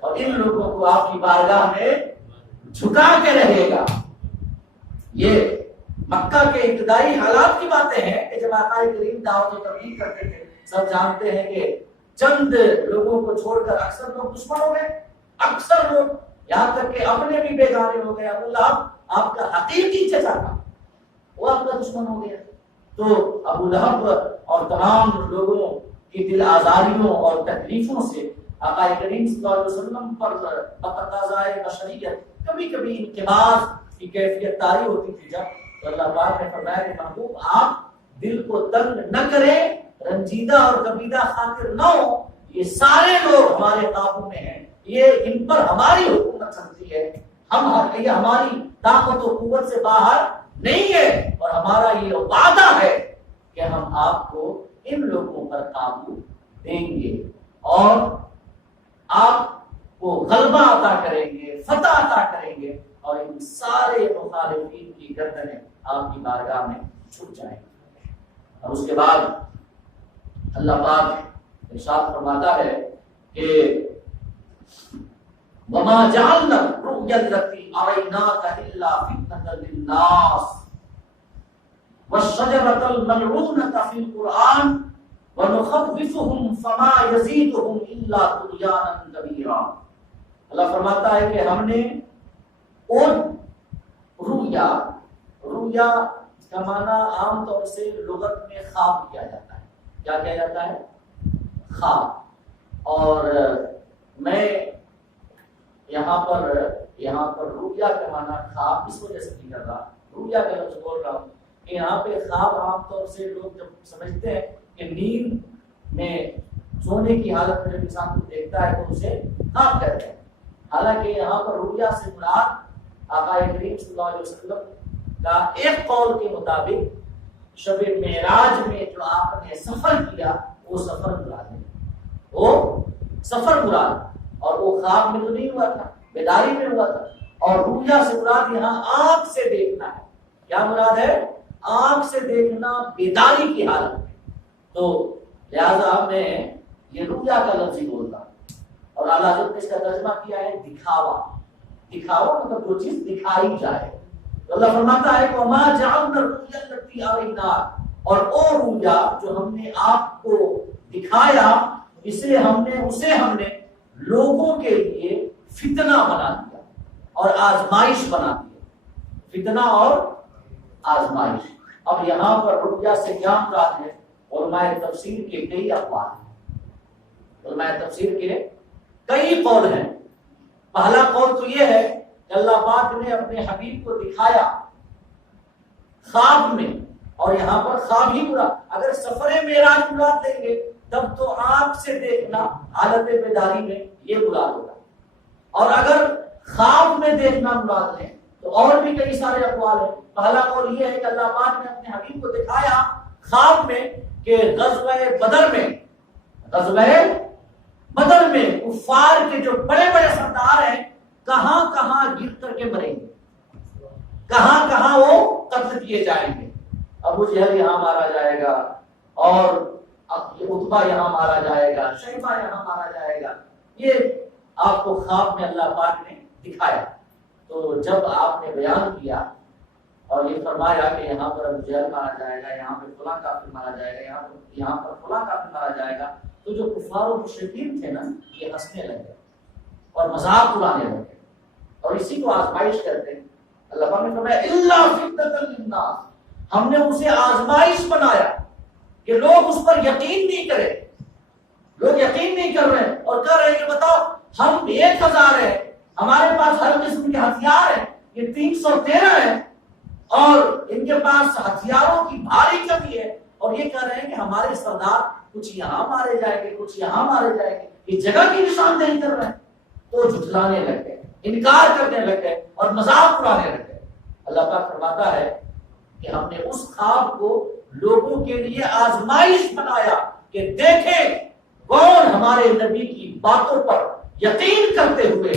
اور ان لوگوں کو آپ کی بارگاہ میں جھکا کے رہے گا۔ یہ مکہ کے ابتدائی حالات کی باتیں ہیں کہ جب آقا کریم دعوت و تبلیغ کرتے تھے، سب جانتے ہیں کہ چند لوگوں کو چھوڑ کر اکثر لوگ دشمن ہو گئے، اکثر لوگ، یہاں تک کہ اپنے بھی بیگانے ہو گئے۔ ابو لہب آپ کا حقیقی چچا تھا وہ آپ کا دشمن ہو گیا. تو ابو لہب اور تمام لوگوں کی دل آزاریوں اور تکلیفوں سے آقا کریم صلی اللہ علیہ وسلم پر بتقاضائے بشریت کبھی کبھی انقباض کی کیفیت طاری ہوتی تھی. جب تو اللہ پاک نے فرمایا کہ محبوب آپ دل کو تنگ نہ کریں، رنجیدہ اور کبیدہ خاطر نہ ہو. یہ سارے لوگ ہمارے قابو میں ہیں، یہ ان پر ہماری حکومت چلتی ہے، یہ ہماری طاقت و قوت سے باہر نہیں ہے، اور ہمارا یہ وعدہ ہے کہ ہم آپ کو ان لوگوں پر قابو دیں گے اور آپ کو غلبہ عطا کریں گے، فتح عطا کریں گے، اور ان سارے مخالفین کی گردنیں آپ کی بارگاہ میں چھٹ جائیں گے. اور اس کے بعد اللہ پاک ارشاد فرماتا ہے کہ وما جعلنا الرؤيا التي أريناك إلا فتنة للناس والشجرة الملعونة في القرآن ونخوفهم فما يزيدهم إلا طغيانا كبيرا. اللہ فرماتا ہے کہ ہم نے رؤیا کا معنی عام طور سے لغت میں خواب کیا جاتا ہے. کیا کیا جاتا ہے؟ خواب. اور میں یہاں پر رؤیا کا معنی خواب اس وجہ سے نہیں کر رہا، رؤیا کا لفظ بول رہا ہوں کہ یہاں پہ خواب عام طور سے لوگ جب سمجھتے ہیں کہ نیند میں سونے کی حالت میں جب انسان کو دیکھتا ہے تو اسے خواب کہتے ہیں. حالانکہ یہاں پر رؤیا سے مراد آقا کریم صلی اللہ علیہ وسلم کا ایک قول کے مطابق شب معراج میں جو آپ نے سفر کیا وہ سفر مراد ہے، وہ سفر مراد، اور وہ خواب میں تو نہیں ہوا تھا، بیداری میں ہوا تھا. اور رؤیا سے مراد یہاں آنکھ سے دیکھنا ہے. کیا مراد ہے؟ آنکھ سے دیکھنا بیداری کی حالت میں. تو لہذا ہم نے یہ رؤیا کا لفظ ہی بولنا، اور اعلیٰ حضرت نے اس کا ترجمہ کیا ہے دکھاوا. دکھاوا مطلب جو چیز دکھائی جائے. تو اللہ فرماتا ہے کہ وما جعلنا الرؤيا التي أريناك، اور او رؤیا جو ہم نے آپ کو دکھایا اسے ہم نے لوگوں کے لیے فتنہ بنا دیا اور آزمائش بنا دیا. فتنہ اور آزمائش. اب یہاں پر رؤیا سے کیا مراد ہے؟ علماء تفسیر کے کئی اقوال ہیں، علماء تفسیر کے کئی قول ہیں. پہلا قول تو یہ ہے کہ اللہ پاک نے اپنے حبیب کو دکھایا خواب میں، اور یہاں پر خواب ہی مراد. اگر سفر معراج مراد لیں گے تب تو آنکھ سے دیکھنا حالت بیداری میں یہ مراد ہوگا، اور اگر خواب میں دیکھنا مراد لیں تو اور بھی کئی سارے اقوال ہیں. پہلا قول یہ ہے کہ اللہ پاک نے اپنے حبیب کو دکھایا خواب میں کہ غزوہ بدر میں کفار کے جو بڑے بڑے سردار ہیں کہاں کہاں گر کر کے مریں گے، کہاں کہاں وہ قتل کیے جائیں گے. ابو جہل یہاں مارا جائے گا، اور عتبہ یہاں مارا جائے گا، شیبہ یہاں مارا جائے گا. یہ آپ کو خواب میں اللہ پاک نے دکھایا. تو جب آپ نے بیان کیا اور یہ فرمایا کہ یہاں پر ابو جہل مارا جائے گا، یہاں پہ فلاں کافر مارا جائے گا، یہاں پر فلاں کافر مارا جائے گا، تو جو کفار و مشرکین تھے نا یہ ہنسنے لگے اور مذاق اڑانے لگے، اور اسی کو آزمائش کرتے ہیں. اللہ پاک نے فرمایا الا فتنۃ للناس، ہم نے اسے آزمائش بنایا کہ لوگ اس پر یقین نہیں کرے. لوگ یقین نہیں کر رہے اور کہہ رہے ہیں کہ بتاؤ ہم 1000 ہیں، ہمارے پاس ہر قسم کے ہتھیار ہیں، یہ 313 ہیں، اور ان کے پاس ہتھیاروں کی بھاری کمی ہے، اور یہ کہہ رہے ہیں کہ ہمارے سردار کچھ یہاں مارے جائیں گے، کچھ یہاں مارے جائیں گے. یہ جگہ کی نشاندہی کر رہے ہیں. تو جھٹلانے لگ گئے، انکار کرنے لگ گئے اور مذاق اڑانے لگ گئے. اللہ پاک فرماتا ہے کہ ہم نے اس خواب کو لوگوں کے لیے آزمائش بنایا کہ دیکھیں کون ہمارے نبی کی باتوں پر یقین کرتے ہوئے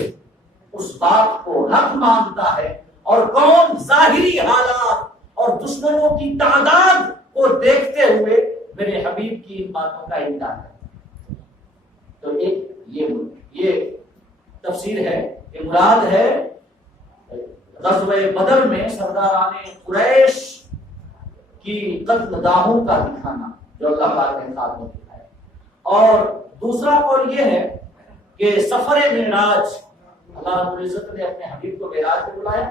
اس بات کو حق مانتا ہے، اور کون ظاہری حالات اور دشمنوں کی تعداد کو دیکھتے ہوئے میرے حبیب کی ان باتوں کا انکار ہے. تو ایک یہ تفسیر ہے کہ مراد ہے غزوہ بدر میں سرداران قریش کی قتل گاہوں کا دکھانا جو اللہ پاک نے خواب میں دکھایا. اور دوسرا قول یہ ہے کہ سفر معراج، اللہ رب العزت نے اپنے حبیب کو معراج پہ بلایا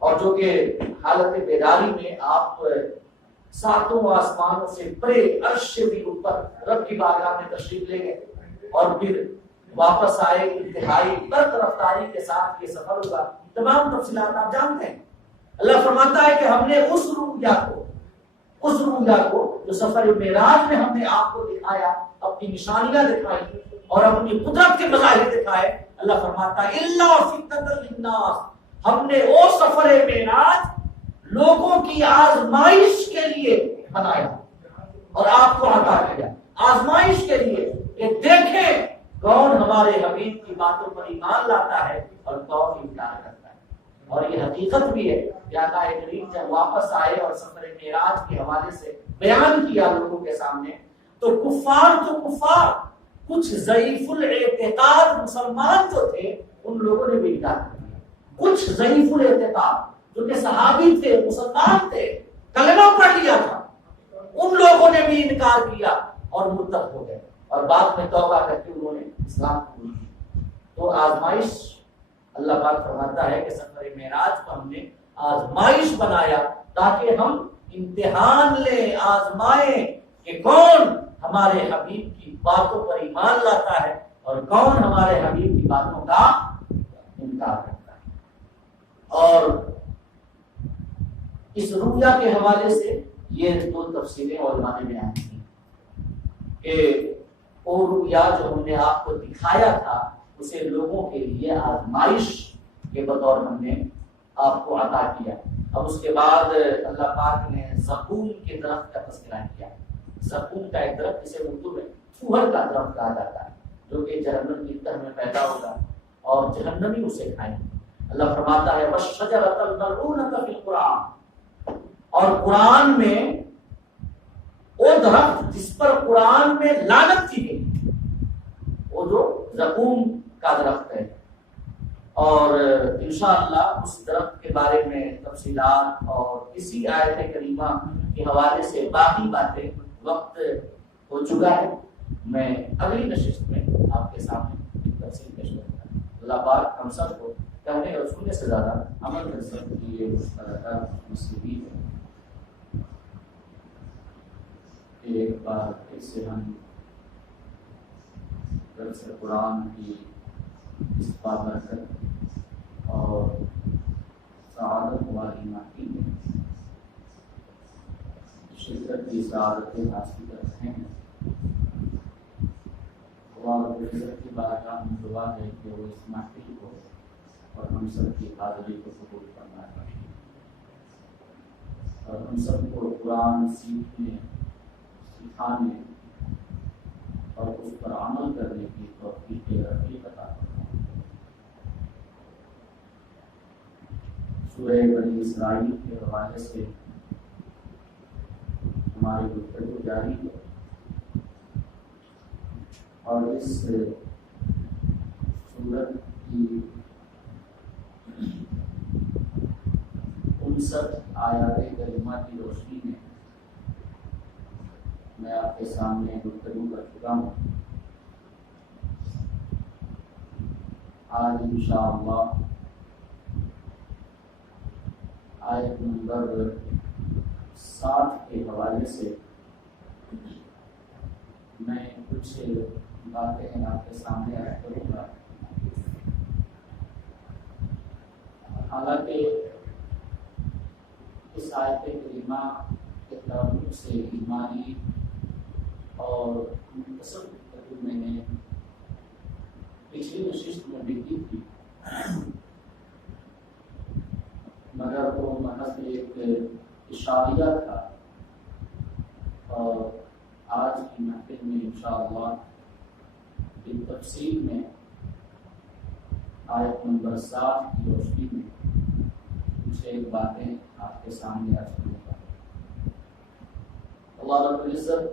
اور جو کہ حالت بیداری میں آپ ساتوں آسمانوں سے بڑے عرش سے بھی اوپر رب کی بارگاہ میں تشریف لے گئے اور پھر واپس آئے، انتہائی برق رفتاری کے ساتھ یہ سفر ہوا، تمام تفصیلات آپ جانتے ہیں۔ اللہ فرماتا ہے کہ ہم نے اس رویا کو جو سفر معراج میں ہم نے آپ کو دکھایا، اپنی نشانیاں دکھائی اور اپنی قدرت کے مظاہر دکھائے، اللہ فرماتا ہے الا فتنۃ للناس، ہم نے وہ سفر معراج لوگوں کی آزمائش کے لیے بنایا اور آپ کو عطا کیا، آزمائش کے لیے کہ دیکھیں کون ہمارے حبیب کی باتوں پر ایمان لاتا ہے اور کون انکار کرتا ہے۔ اور یہ حقیقت بھی ہے کہ آقا کریم جب واپس آئے اور سفر معراج کے حوالے سے بیان کیا لوگوں کے سامنے، تو کفار کچھ ضعیف الاعتقاد مسلمان جو تھے ان لوگوں نے بھی انکار کیا، کچھ ضعیف الاعتقاد جو کہ صحابی تھے، مسلمان تھے، کلمہ پڑھ لیا تھا، ان لوگوں نے بھی انکار کیا اور مرتد ہو گئے اور بعد میں توبہ کر کے انہوں نے اسلام قبول کیا۔ تو آزمائش، اللہ پاک فرماتا ہے کہ سفر معراج کو ہم نے آزمائش بنایا تاکہ ہم امتحان لیں، آزمائیں کہ کون ہمارے حبیب کی باتوں پر ایمان لاتا ہے اور کون ہمارے حبیب کی باتوں کا انکار کرتا ہے۔ اور اس رویا کے حوالے سے یہ دو تفسیریں علماء نے بیان کی کہ وہ رویا جو ہم نے آپ کو دکھایا تھا اسے لوگوں کے لیے آزمائش کے بطور ہم نے آپ کو عطا کیا۔ اب اس کے بعد اللہ پاک نے زقوم کے درخت کا تذکرہ کیا۔ زقوم کا ایک درخت جسے اردو میں چوہر کا درخت کہا جاتا ہے، جو کہ جہنم کی تہ میں پیدا ہوگا اور جہنمی اسے کھائیں گے۔ اللہ فرماتا ہے وَالشَّجَرَةَ الْمَلْعُونَةَ فِي الْقُرْآنِ، اور قرآن میں وہ درخت جس پر قرآن میں لعنت کی گئی، وہ جو زقوم کا درخت ہے، اور انشاءاللہ اس درخت کے بارے میں تفصیلات اور اسی آیت کریمہ کے حوالے سے باقی باتیں، وقت ہو چکا ہے، میں اگلی نشست میں آپ کے سامنے تفصیل پیش کروں گا۔ اللہ پاک ہم سب کو کہنے اور سننے سے زیادہ عمل کر سکتے یہ نصیبی ہے۔ ایک بار پھر سے ہم درس قرآن کی اس بابرکت اور سعادت والی محفل میں شرکت کی سعادتیں حاصل کر رہے ہیں۔ اللہ رب العزت کی بارگاہ میں دعا ہے کہ وہ اس محفل کو اور ہم سب کی حاضری کو قبول فرمائے اور ہم سب کو قرآن سیکھنے، سکھانے اور اس پر عمل کرنے کی توفیق رفیق عطا فرمائے۔ سورہ بنی اسرائیل کے حوالے سے ہماری گفتگو جاری ہے اور اس سورت کی 59 آیات کریمہ کی روشنی میں آپ کے سامنے گفتگو کر چکا ہوں۔ آج انشاءاللہ آیت نمبر 60 کے حوالے سے میں کچھ باتیں آپ کے سامنے عرض کروں گا۔ حالانکہ اس آیت کریمہ کے تعلق سے ایمانی اور مختصر گفتگو میں نے پچھلی نشست میں بھی کی تھی، مگر وہ محض ایک اشاریہ تھا، اور آج کی محفل میں انشاءاللہ بالتفصیل میں آیت نمبر 60 کی روشنی میں کچھ ایک باتیں آپ کے سامنے عرض کروں گا۔ اللہ رب العزت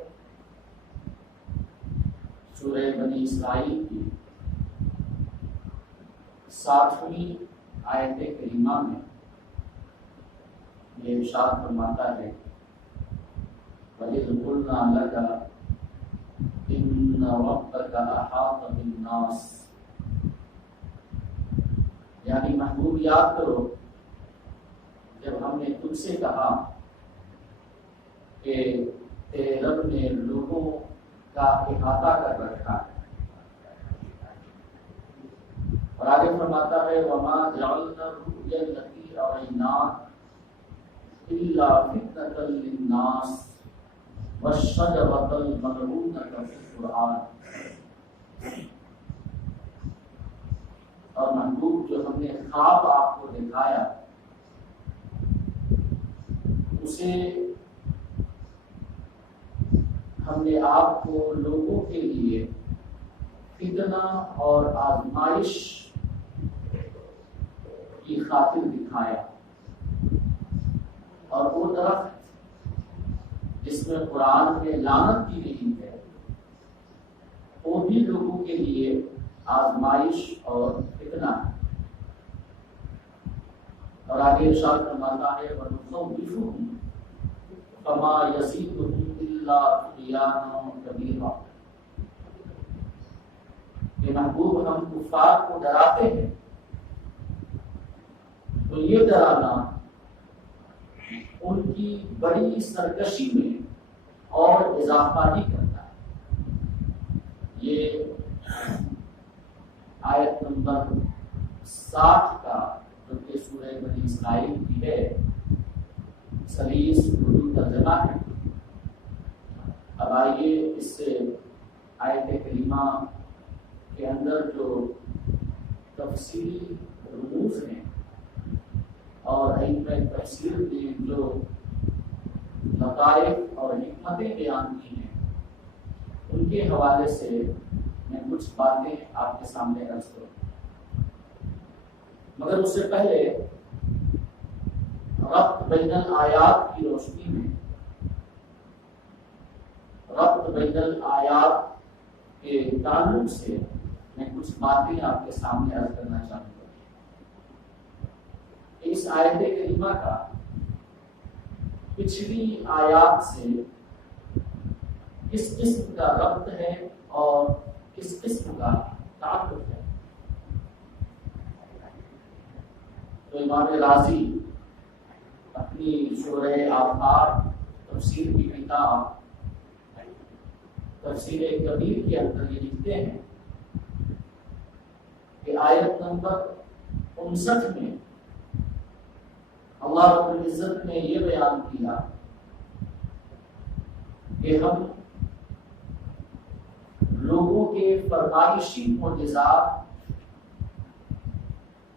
سورہ بنی اسرائیل کی 60ویں آیت کریمہ میں یہ ارشاد فرماتا ہے وَإِذْ قُلْنَا لَكَ إِنَّ رَبَّكَ أَحَاطَ بِالنَّاسِ، یعنی محبوب یاد کرو جب ہم نے تم سے کہا کہ تیرے رب نے لوگوں کا احاطہ کر رکھا ہے، اور آگے فرماتا ہے وما جعلنا الرؤيا التي أريناك إلا فتنة للناس والشجرة الملعونة في القرآن، اور محبوب جو ہم نے خواب آپ کو دکھایا اسے ہم نے آپ کو لوگوں کے لیے فتنہ اور آزمائش کی خاطر دکھایا، اور وہ درخت جس میں قرآن میں لعنت کی گئی ہے وہ بھی لوگوں کے لیے آزمائش اور فتنہ ہے۔ اور آگے ارشاد فرماتا ہے وَنُخَوِّفُهُمْ فَمَا يَزِيدُهُمْ إِلَّا طُغْيَانًا كَبِيرًا، کہ محبوب ہم کفار کو ڈراتے ہیں تو یہ ڈرانا ان کی بڑی سرکشی میں اور اضافہ ہی کرتا ہے۔ یہ آیت نمبر 60 کا جو کہ سورہ بنی اسرائیل کی ہے، سلیس اردو ترجمہ ہے۔ اب آئیے اس سے آیت کریمہ کے اندر جو تفصیلی رموز ہیں اور ائمہ تفسیر نے جو لطائف اور حکمتیں بیان کی ہیں ان کے حوالے سے میں کچھ باتیں آپ کے سامنے عرض کروں، مگر اس سے پہلے ربط بین الآیات کی روشنی میں ربط بین الآیات کے تعلق سے میں کچھ باتیں آپ کے سامنے عرض کرنا چاہوں گا۔ اس آیت کریمہ کا پچھلی آیات سے کس قسم کا ربط ہے اور کس قسم کا تعلق ہے، تو امام رازی اپنی شرح آفاق تفسیر کی کتاب تفسیر کبیر کے اندر یہ لکھتے ہیں کہ آیت نمبر 59 میں اللہ رب العزت نے یہ بیان کیا کہ ہم لوگوں کے فرمائشی معجزات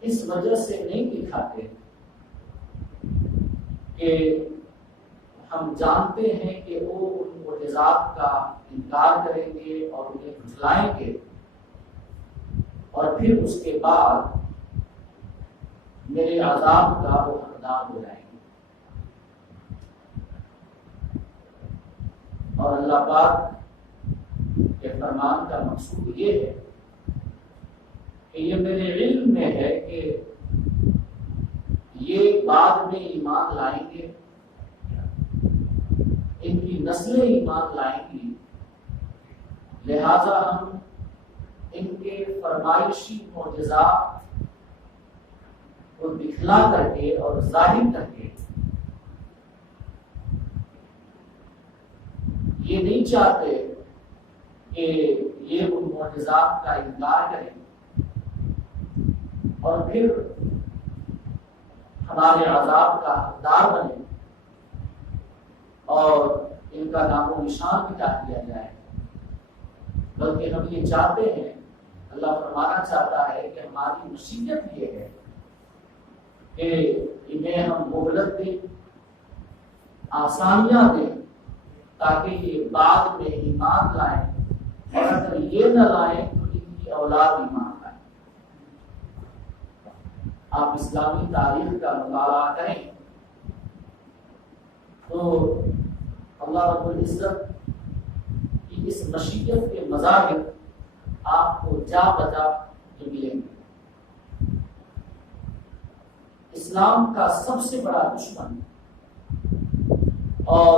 اس وجہ سے نہیں دکھاتے کہ ہم جانتے ہیں کہ وہ ان معجزات کا انکار کریں گے اور انہیں جھٹلائیں گے اور پھر اس کے بعد میرے عذاب کا وہ حقدار ہو جائیں گے۔ اور اللہ پاک کے فرمان کا مقصود یہ ہے کہ یہ میرے علم میں ہے کہ یہ بعد میں ایمان لائیں گے، ان کی نسلیں ایمان لائیں گی، لہذا ہم ان کے فرمائشی معجزات کو دکھلا کر کے اور ظاہر کر کے یہ نہیں چاہتے کہ یہ ان معجزات کا انکار کریں اور پھر ہمارے عذاب کا حقدار بنے اور ان کا نام و نشان مٹا دیا جائے، بلکہ ہم یہ چاہتے ہیں، اللہ فرمانا چاہتا ہے کہ ہماری مشیت یہ ہے کہ انہیں ہم مہلت دیں، آسانیاں دیں تاکہ یہ بعد میں ایمان لائیں، اور اگر یہ نہ لائیں تو ان کی اولاد ایمان لائیں۔ آپ اسلامی تاریخ کا مطالعہ کریں تو اللہ رب العزت کی اس مشیت کے مظاہر آپ کو جا بجا کے ملیں گے۔ اسلام کا سب سے بڑا دشمن اور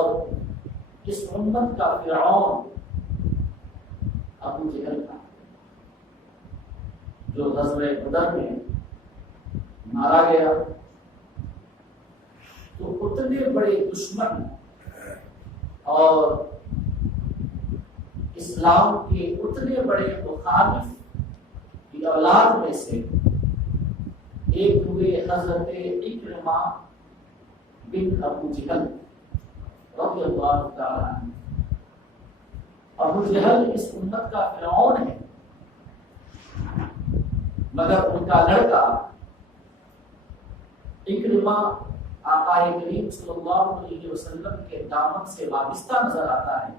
اس امت کا فرعون ابو جہل تھا، جو غزوہ بدر میں مارا گیا تو اتنے بڑے دشمن اور اسلام کے اتنے بڑے مخالف کی اولاد میں سے ایک ہوئے حضرت اکرمہ بن ابو جہل رضی اللہ تعالی عنہ۔ ابو جہل اس امت کا فرعون ہے، مگر ان کا لڑکا اکرمہ آقا کریم صلی اللہ علیہ وسلم کے دامن سے وابستہ نظر آتا ہے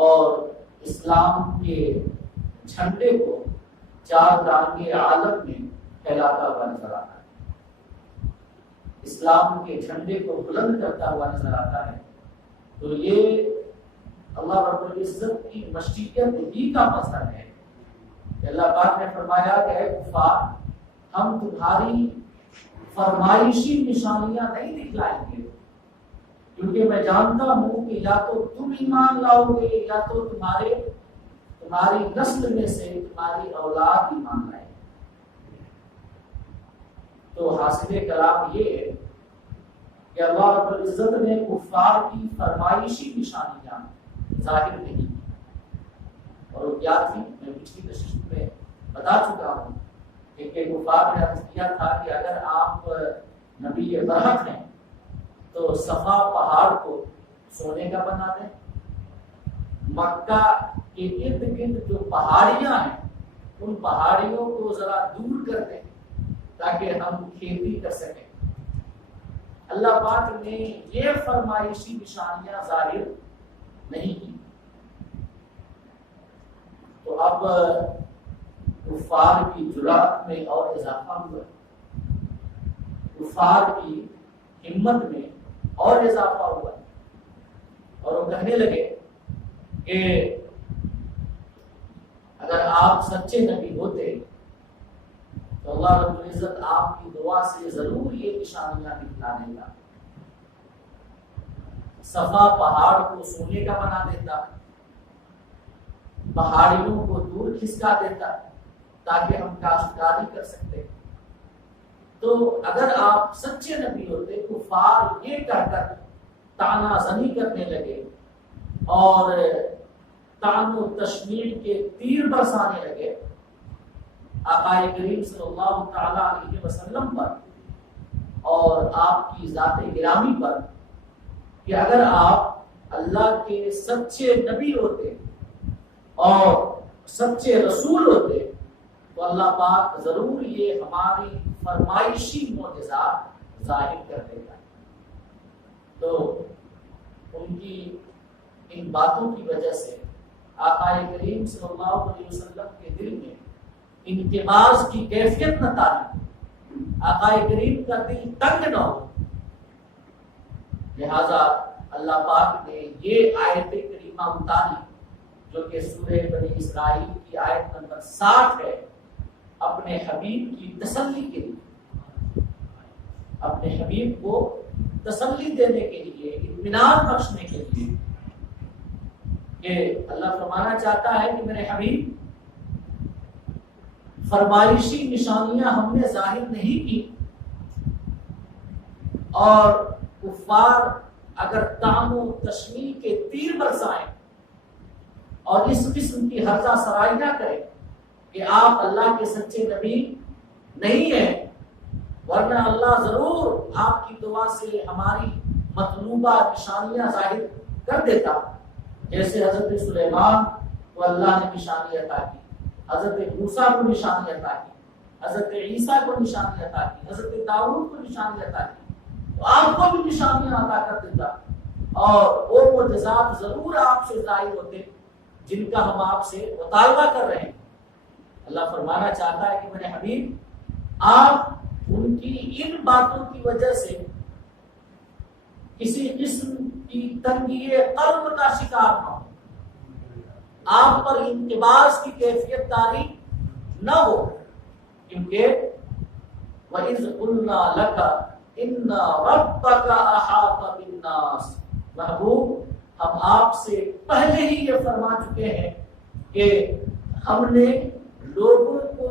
اور اسلام کے جھنڈے کو چار دانگے عالم میں پھیلاتا ہوا نظر آتا ہے، اسلام کے جھنڈے کو بلند کرتا ہوا نظر آتا ہے۔ تو یہ اللہ رب العزت کی مشیت ہی کا مظہر ہے کہ اللہ پاک نے فرمایا کہ اے کفار، ہم تمہاری فرمائشی نشانیاں نہیں دکھلائیں گے، کیونکہ میں جانتا ہوں کہ یا تو تم ایمان لاؤ گے یا تو تمہاری نسل میں سے تمہاری اولاد ایمان لائے۔ تو حاصل کلام یہ ہے کہ اللہ رب العزت نے کفار کی فرمائشی نشانیاں ظاہر نہیں کی، اور وہ کیا تھی میں پچھلی نشست میں بتا چکا ہوں کہ کفار نے عرض کیا تھا کہ اگر آپ نبی برحق ہیں تو صفا پہاڑ کو سونے کا بنا دیں، مکہ کے ارد گرد جو پہاڑیاں ہیں ان پہاڑیوں کو ذرا دور کر دیں تاکہ ہم کھیتی کر سکیں۔ اللہ پاک نے یہ فرمائشی نشانیاں ظاہر نہیں کی۔ تو اب کفار کی جرات میں اور اضافہ ہوا، کفار کی ہمت میں اور اضافہ ہوا، اور وہ کہنے لگے کہ اگر آپ سچے نبی ہوتے تو اللہ رب العزت آپ کی دعا سے ضرور یہ نشانیاں دکھلا دیتا، صفا پہاڑ کو سونے کا بنا دیتا، پہاڑیوں کو دور کھسکا دیتا تاکہ ہم کاشتکاری کر سکتے۔ تو اگر آپ سچے نبی ہوتے، کفار یہ کہہ کر طعنہ زنی کرنے لگے اور طعن و تشمیل کے تیر برسانے لگے آقا کریم صلی اللہ تعالی علیہ وسلم پر اور آپ کی ذات گرامی پر، کہ اگر آپ اللہ کے سچے نبی ہوتے اور سچے رسول ہوتے تو اللہ پاک ضرور یہ ہماری فرمائشی معجزات ظاہر کر دیتا۔ تو ان کی ان باتوں کی وجہ سے آقا کریم صلی اللہ علیہ وسلم کے دل میں انتباس کی کیفیت نہ تاری، آقا کریم کا دل تنگ نہ ہو، لہذا اللہ پاک نے یہ آیت کریمہ اتاری جو کہ سورہ بنی اسرائیل کی آیت نمبر 60 ہے، اپنے حبیب کی تسلی کے لیے، اپنے حبیب کو تسلی دینے کے لیے، اطمینان بخشنے کے لیے، کہ اللہ فرمانا چاہتا ہے کہ میرے حبیب فرمائشی نشانیاں ہم نے ظاہر نہیں کی، اور کفار اگر طعن و تشمیل کے تیر برسائیں اور اس قسم کی ہرزہ سرائیاں کریں کہ آپ اللہ کے سچے نبی نہیں ہیں، ورنہ اللہ ضرور آپ کی دعا سے ہماری مطلوبہ نشانیاں ظاہر کر دیتا، جیسے حضرت سلیمان کو اللہ نے نشانی عطا کی، حضرت موسیٰ کو نشانی عطا کی، حضرت عیسیٰ کو نشانی عطا کی، حضرت داؤد کو نشانی عطا کی، تو آپ کو بھی نشانیاں عطا کر دیتا، اور وہ معجزات ضرور آپ سے ظاہر ہوتے جن کا ہم آپ سے مطالبہ کر رہے ہیں۔ اللہ فرمانا چاہتا ہے کہ میرے حبیب آپ ان کی ان باتوں کی وجہ سے کسی قسم کی تنگی قلب کا شکار نہ ہو، آپ پر انتباس کی کیفیت طاری نہ ہو، کیونکہ وَإِذْ قُلْنَا لَكَ إِنَّ رَبَّكَ أَحَاطَ بِالنَّاسِ، محبوب ہم آپ سے پہلے ہی یہ فرما چکے ہیں کہ ہم نے لوگوں کو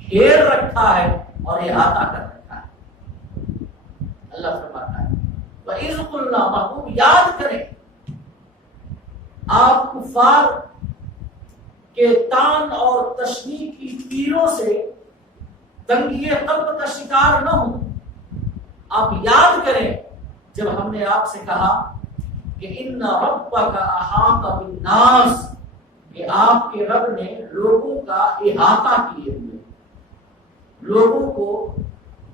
گھیر رکھا ہے اور احاطہ کر رکھا ہے۔ اللہ فرماتا ہے وَإِذْ قُلْنَا، محبوب یاد کریں آپ کفار کے تان اور تشنیع کی تیروں سے تنگی قلب کا شکار نہ ہوں. آپ یاد کریں جب ہم نے آپ سے کہا کہ ان ربک احاط بالناس، کہ آپ کے رب نے لوگوں کا احاطہ کیے ہوئے، لوگوں کو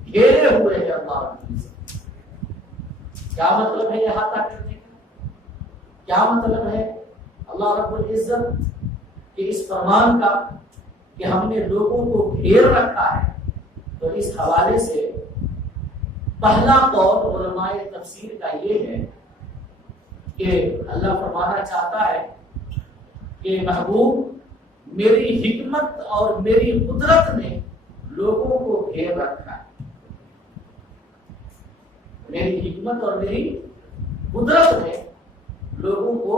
گھیرے ہوئے ہیں اللہ رب العزت. کیا مطلب ہے احاطہ کرنے کا؟ کیا مطلب ہے اللہ رب العزت کے اس فرمان کا کہ ہم نے لوگوں کو گھیر رکھا ہے؟ تو اس حوالے سے پہلا قول علماء تفسیر کا یہ ہے کہ اللہ فرمانا چاہتا ہے کہ محبوب میری حکمت اور میری قدرت نے لوگوں کو گھیر رکھا ہے. میری حکمت اور میری قدرت نے لوگوں کو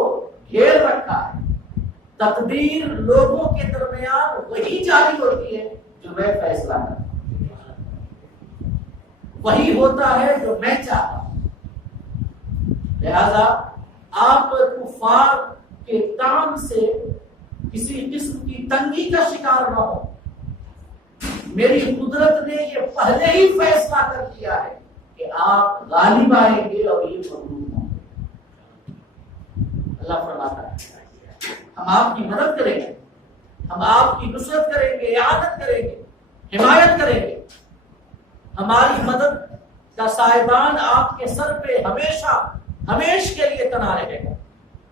گھیر رکھا ہے. تقدیر لوگوں کے درمیان وہی جاری ہوتی ہے جو میں فیصلہ کرتا ہوں، وہی ہوتا ہے جو میں چاہتا ہوں. لہذا آپ کفار کے تان سے کسی قسم کی تنگی کا شکار نہ ہو. میری قدرت نے یہ پہلے ہی فیصلہ کر دیا ہے کہ آپ غالب آئیں گے اور یہ مغلوب ہوں گے. اللہ فرماتا ہے ہم آپ کی مدد کریں گے، ہم آپ کی نصرت کریں گے، اعانت کریں گے، حمایت کریں گے. ہماری مدد کا سائبان آپ کے سر پہ ہمیشہ ہمیش کے لیے تنا رہے گا.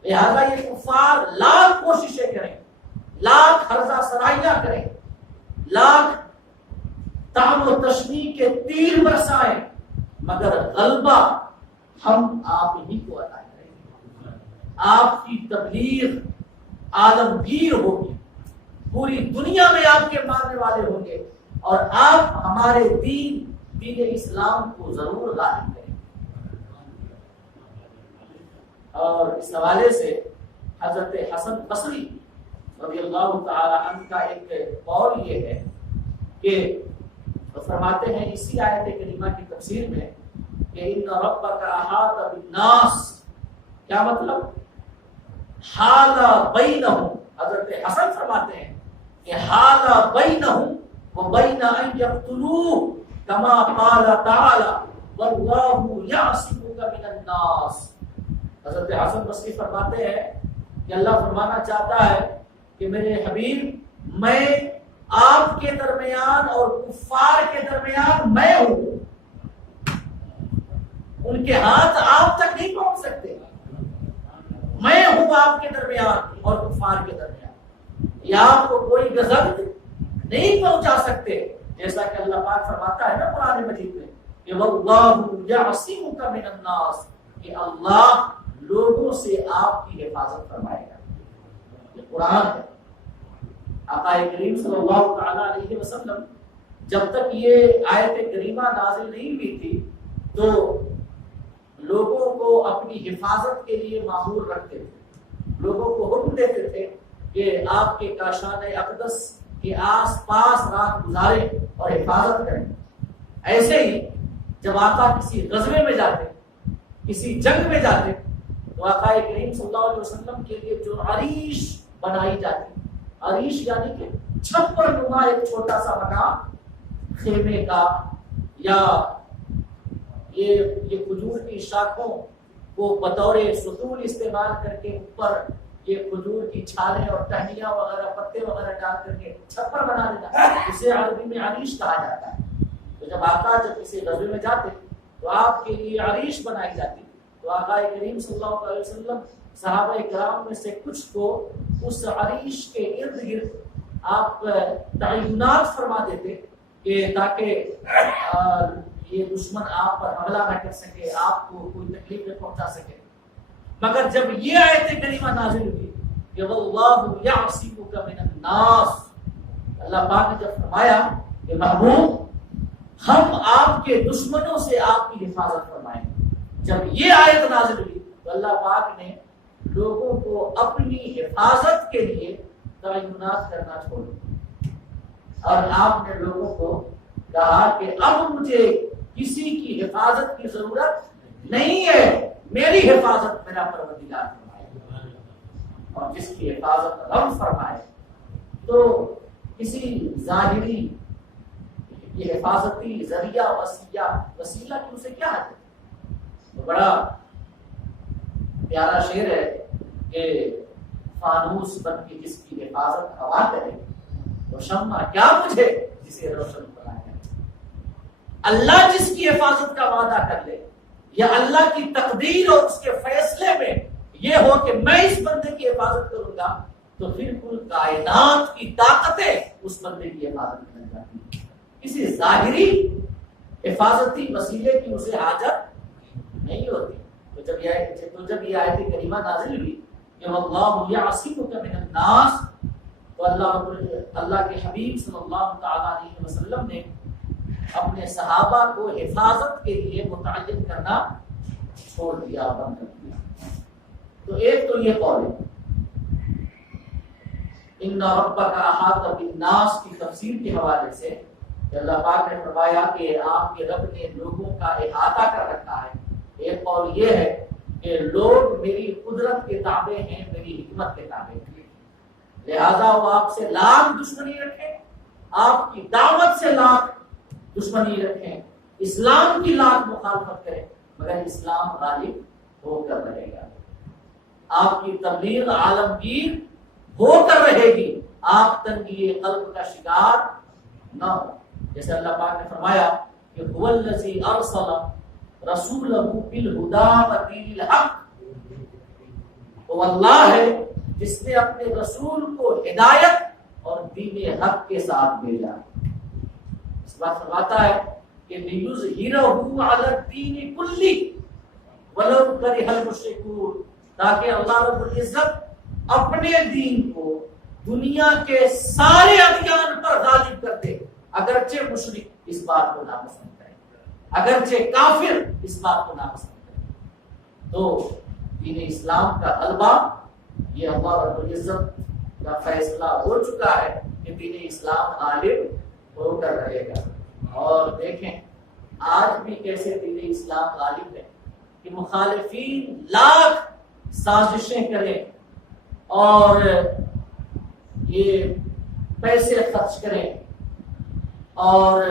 لہذا یہ کفار لاکھ کوششیں کریں، لاکھ ہرزہ سرائیاں کریں، لاکھ تام و تشنیع کے تیر برسائیں، مگر غلبہ ہم آپ ہی کو عطا کریں گے. آپ کی تبلیغ عالمگیر ہوگی، پوری دنیا میں آپ کے ماننے والے ہوں گے اور آپ ہمارے دین اسلام کو ضرور غالب کریں گے. اور اس حوالے سے حضرت حسن بصری رضی اللہ تعالی عنہ کا ایک قول یہ ہے کہ فرماتے ہیں اسی آیت کریمہ کی تفسیر میں کہ ان ربک احاط بالناس، کیا مطلب؟ حال بینہم، حضرت حسن فرماتے ہیں کہ حال بینہم وبین ان یقتلوہ کما قال تعالی واللہ یعصمک من الناس. حضرت حسن بصری فرماتے ہیں کہ اللہ فرمانا چاہتا ہے کہ میرے حبیب میں آپ کے درمیان اور کفار کے درمیان میں ہوں، ان کے ہاتھ آپ تک نہیں پہنچ سکتے. میں ہوں آپ کے درمیان اور کفار کے درمیان، یہ آپ کو کوئی غضب نہیں پہنچا سکتے. جیسا کہ اللہ پاک فرماتا ہے نا قرآن مجید میں کہ واللہ یعصمک من الناس، کہ اللہ لوگوں سے آپ کی حفاظت فرمائے گا. یہ قرآن ہے. آقا کریم صلی اللہ تعالی علیہ وسلم جب تک یہ آیت کریمہ نازل نہیں ہوئی تھی تو لوگوں کو اپنی حفاظت کے لیے معمور رکھتے تھے، لوگوں کو حکم دیتے تھے کہ آپ کے کاشان اقدس کے آس پاس رات گزاریں اور حفاظت کریں. ایسے ہی جب آقا کسی غزوے میں جاتے، کسی جنگ میں جاتے، تو آقا کریم صلی اللہ علیہ وسلم کے لیے جو عریش بنائی جاتی، عریش یعنی کہ چھپر نما ایک چھوٹا سا مکان خیمے کا، یا یہ کھجور کی شاخوں کو بطور ستون استعمال کر کے اوپر یہ کھجور کی چھالیں اور ٹہنیاں وغیرہ پتے وغیرہ ڈال کر کے چھپر بنا دینا، اسے عربی میں عریش کہا جاتا ہے. تو جب آقا جب کسی غزوے میں جاتے تو آپ کے لیے عریش بنائی جاتی. تو آقا کریم صلی اللہ علیہ وسلم صحابہ کرام میں سے کچھ کو اس عریش کے ارد گرد آپ تعینات فرما دیتے کہ تاکہ یہ دشمن آپ پر حملہ نہ کر سکے، آپ کو کوئی تکلیف نہ پہنچا سکے. مگر جب یہ آیت کریمہ نازل ہوئی کہ واللہ یعصمک من الناس، اللہ پاک نے جب فرمایا کہ محبوب ہم آپ کے دشمنوں سے آپ کی حفاظت فرمائیں گے، جب یہ آیت نازل ہوئی تو اللہ پاک نے لوگوں کو اپنی حفاظت کے لیے تعینات کرنا چھوڑ دیا اور آپ نے لوگوں کو کہا کہ اب مجھے کسی کی حفاظت کی ضرورت نہیں ہے، میری حفاظت میرا پروردگار فرمائے، اور جس کی حفاظت رب فرمائے تو کسی ظاہری یہ حفاظتی ذریعہ وسیلہ کی اسے کیا ہے؟ تو بڑا پیارا شعر ہے کہ فانوس بن کے جس کی حفاظت ہوا کرے وہ شمع کیا مجھے جسے روشن بنائے۔ اللہ جس کی حفاظت کا وعدہ کر لے، یا اللہ کی تقدیر اور اس کے فیصلے میں یہ ہو کہ میں اس بندے کی حفاظت کروں گا، تو پھر کل کائنات کی طاقتیں اس بندے کی حفاظت کر جاتی ہیں۔ کسی ظاہری حفاظتی وسیلے کی اسے حاجت نہیں ہوتی۔ تو جب یہ آیت کریمہ نازل ہوئی کہ واللہ یعصمک من الناس، تو اللہ کے حبیب صلی اللہ تعالی علیہ وسلم نے اپنے صحابہ کو حفاظت کے لیے متعین کرنا چھوڑ دیا، بند کر دیا۔ تو ایک تو یہ قول ہے ان ربک احاط بالناس کی تفسیر کے حوالے سے کہ اللہ پاک نے فرمایا کہ آپ کے رب نے لوگوں کا احاطہ کر رکھا ہے۔ ایک قول یہ ہے کہ لوگ میری قدرت کے تابع ہیں، میری حکمت کے تابع ہیں، لہذا وہ آپ سے لاکھ دشمنی رکھیں، آپ کی دعوت سے لاکھ دشمنی رکھیں، اسلام کی لاکھ مخالفت کریں، مگر اسلام غالب ہو کر رہے گا۔ آپ کی تبلیغ عالمگیر ہو کر رہے گی، آپ تنگی قلب کا شکار نہ ہو۔ جیسے اللہ پاک نے فرمایا کہ هو الذی ارسل رسولہ بالہدی ودین الحق، وہ اللہ ہے جس نے اپنے رسول کو ہدایت اور دین حق کے ساتھ بھیجا۔ اس بات فرماتا ہے کہ لیظہرہ علی الدین کلہ ولو کرہ المشرکون، تاکہ اللہ رب العزت اپنے دین کو دنیا کے سارے ادیان پر غالب کر دے، اگرچہ مشرک اس بات کو ناپسند کرے، اگرچہ کافر اس بات کو ناپسند کرے۔ تو دین اسلام کا غلبہ یہ اللہ رب العزت کا فیصلہ ہو چکا ہے کہ دین اسلام غالب ہو کر رہے گا۔ اور دیکھیں آج بھی کیسے دین اسلام غالب ہے کہ مخالفین لاکھ سازشیں کریں اور یہ پیسے خرچ کریں اور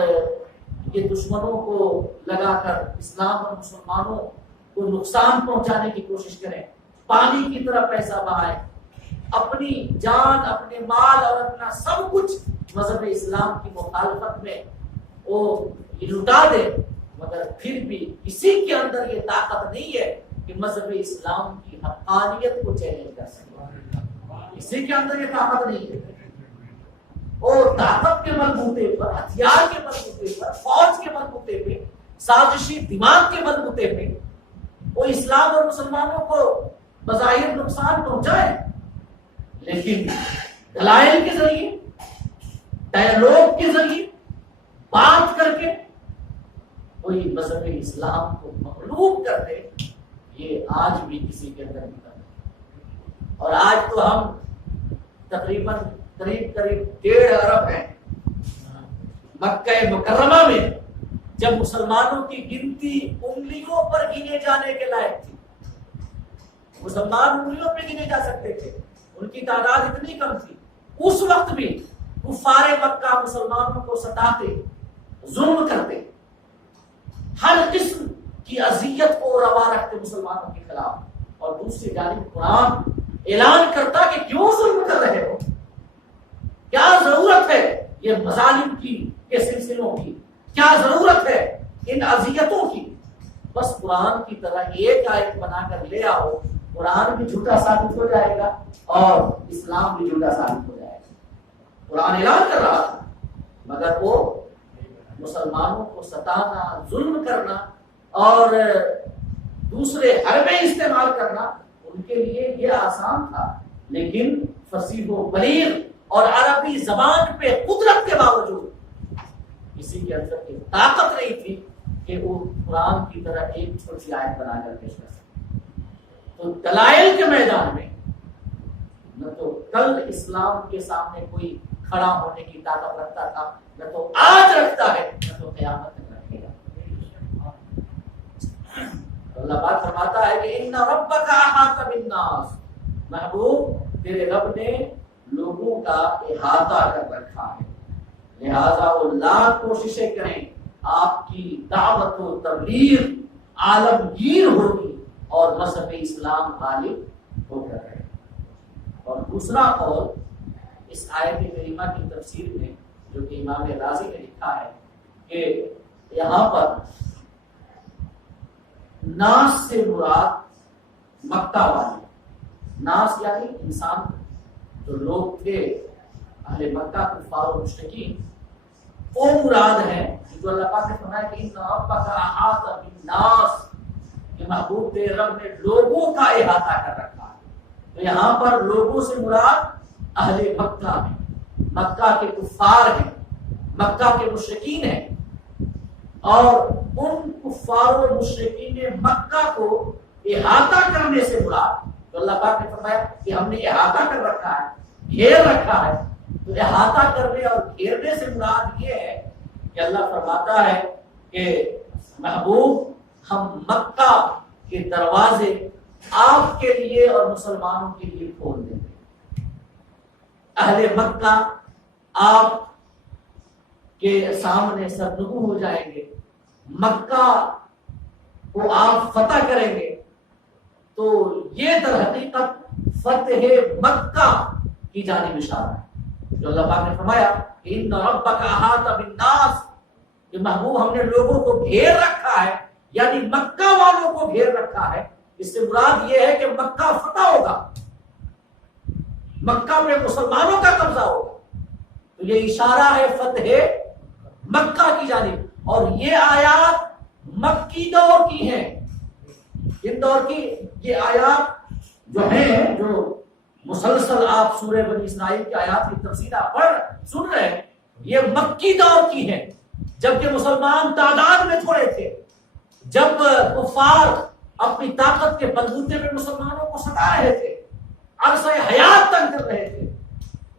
یہ دشمنوں کو لگا کر اسلام اور مسلمانوں کو نقصان پہنچانے کی کوشش کریں، پانی کی طرح پیسہ بہائیں، اپنی جان، اپنے مال اور اپنا سب کچھ مذہب اسلام کی مخالفت میں وہ لٹا دے، مگر پھر بھی کسی کے اندر یہ طاقت نہیں ہے کہ مذہب اسلام کی حقانیت کو چیلنج کر سکے۔ کسی کے اندر یہ طاقت نہیں ہے۔ اور طاقت کے بلبوتے پر، ہتھیار کے بلبوتے پر، فوج کے بلبوتے پہ، سازشی دماغ کے بلبوتے پہ وہ اسلام اور مسلمانوں کو بظاہر نقصان پہنچائے، لیکن دلائل کے ذریعے، ڈائیلاگ کے ذریعے، بات کر کے کوئی مذہب اسلام کو مغلوب کر دے، یہ آج بھی کسی کے اندر نہیں کرتا۔ اور آج تو ہم تقریباً قریب 1.5 ارب ہیں۔ مکہ مکرمہ میں جب مسلمانوں کی گنتی انگلیوں پر گنے جانے کے لائق تھی، مسلمان انگلیوں پہ گنے جا سکتے تھے، ان کی تعداد اتنی کم تھی، اس وقت بھی کفار مکہ مسلمانوں کو ستاتے، ظلم کرتے، ہر قسم کی اذیت کو روا رکھتے مسلمانوں کے خلاف، اور دوسری جانب قرآن اعلان کرتا کہ کیوں ظلم کر رہے ہو، کیا ضرورت ہے یہ مظالم کی کے سلسلوں کی، کیا ضرورت ہے ان اذیتوں کی، بس قرآن کی طرح ایک آیت بنا کر لے آؤ، قرآن بھی جھوٹا ثابت ہو جائے گا اور اسلام بھی جھوٹا ثابت ہو جائے گا۔ قرآن اعلان کر رہا تھا، مگر وہ مسلمانوں کو ستانا، ظلم کرنا اور دوسرے حربے استعمال کرنا ان کے لیے یہ آسان تھا، لیکن فصیح و بلیغ اور عربی زبان پہ قدرت کے باوجود کسی کے اندر کی طاقت نہیں تھی کہ وہ قرآن کی طرح ایک چھوٹی آیت بنا کر پیش کر سکے۔ تو دلائل کے میدان میں نہ تو کل اسلام کے سامنے کوئی کھڑا ہونے کی طاقت رکھتا تھا، نہ تو آج رکھتا ہے، نہ تو قیامت تک رکھے گا۔ اللہ پاک فرماتا ہے کہ ان ربک احاط بالناس، محبوب تیرے رب نے لوگوں کا احاطہ کر رکھا ہے، لہذا وہ لاکھ کوششیں کریں آپ کی دعوت و تبلیغ عالمگیر ہوگی اور مذہب اسلام غالب ہو کر رہے۔ اور دوسرا قول اس آیت کریمہ کی تفسیر میں جو کہ امام رازی نے لکھا ہے کہ یہاں پر ناس سے مراد مکہ والے، ناس یعنی انسان جو لوگ تھے اہل مکہ کفار و مشرکین، وہ مراد ہے جو اللہ پاک نے فرمایا کہ ان ربک احاط بالناس، کہ محبوب تیرے رب نے لوگوں کا احاطہ کر رکھا ہے۔ تو یہاں پر لوگوں سے مراد اہل مکہ ہیں، مکہ کے کفار ہیں، مکہ کے مشرکین ہیں، اور ان کفار و مشرکین مکہ کو احاطہ کرنے سے مراد، تو اللہ پاک نے فرمایا کہ ہم نے احاطہ کر رکھا ہے، گھیر رکھا ہے، تو احاطہ کرنے اور گھیرنے سے مراد یہ ہے کہ اللہ فرماتا ہے کہ محبوب ہم مکہ کے دروازے آپ کے لیے اور مسلمانوں کے لیے کھول دیں گے۔ اہل مکہ آپ کے سامنے سرنگو ہو جائیں گے، مکہ کو آپ فتح کریں گے، تو یہ در حقیقت فتح مکہ کی جانب اشارہ ہے جو اللہ پاک نے فرمایا کہ ان ربک احاط بالناس، کہ محبوب ہم نے لوگوں کو گھیر رکھا ہے، یعنی مکہ والوں کو گھیر رکھا ہے۔ اس سے مراد یہ ہے کہ مکہ فتح ہوگا، مکہ میں مسلمانوں کا قبضہ ہوگا، تو یہ اشارہ ہے فتح مکہ کی جانب۔ اور یہ آیات مکی دور کی ہیں، ان دور کی یہ آیات جو ہیں، جو مسلسل آپ سورہ بنی اسرائیل کی آیات کی تفسیر سن رہے ہیں، یہ مکی دور کی ہیں، جبکہ مسلمان تعداد میں تھوڑے تھے، جب کفار اپنی طاقت کے بلبوتے میں مسلمانوں کو ستا رہے تھے، عرصہ حیات تنگ کر رہے تھے،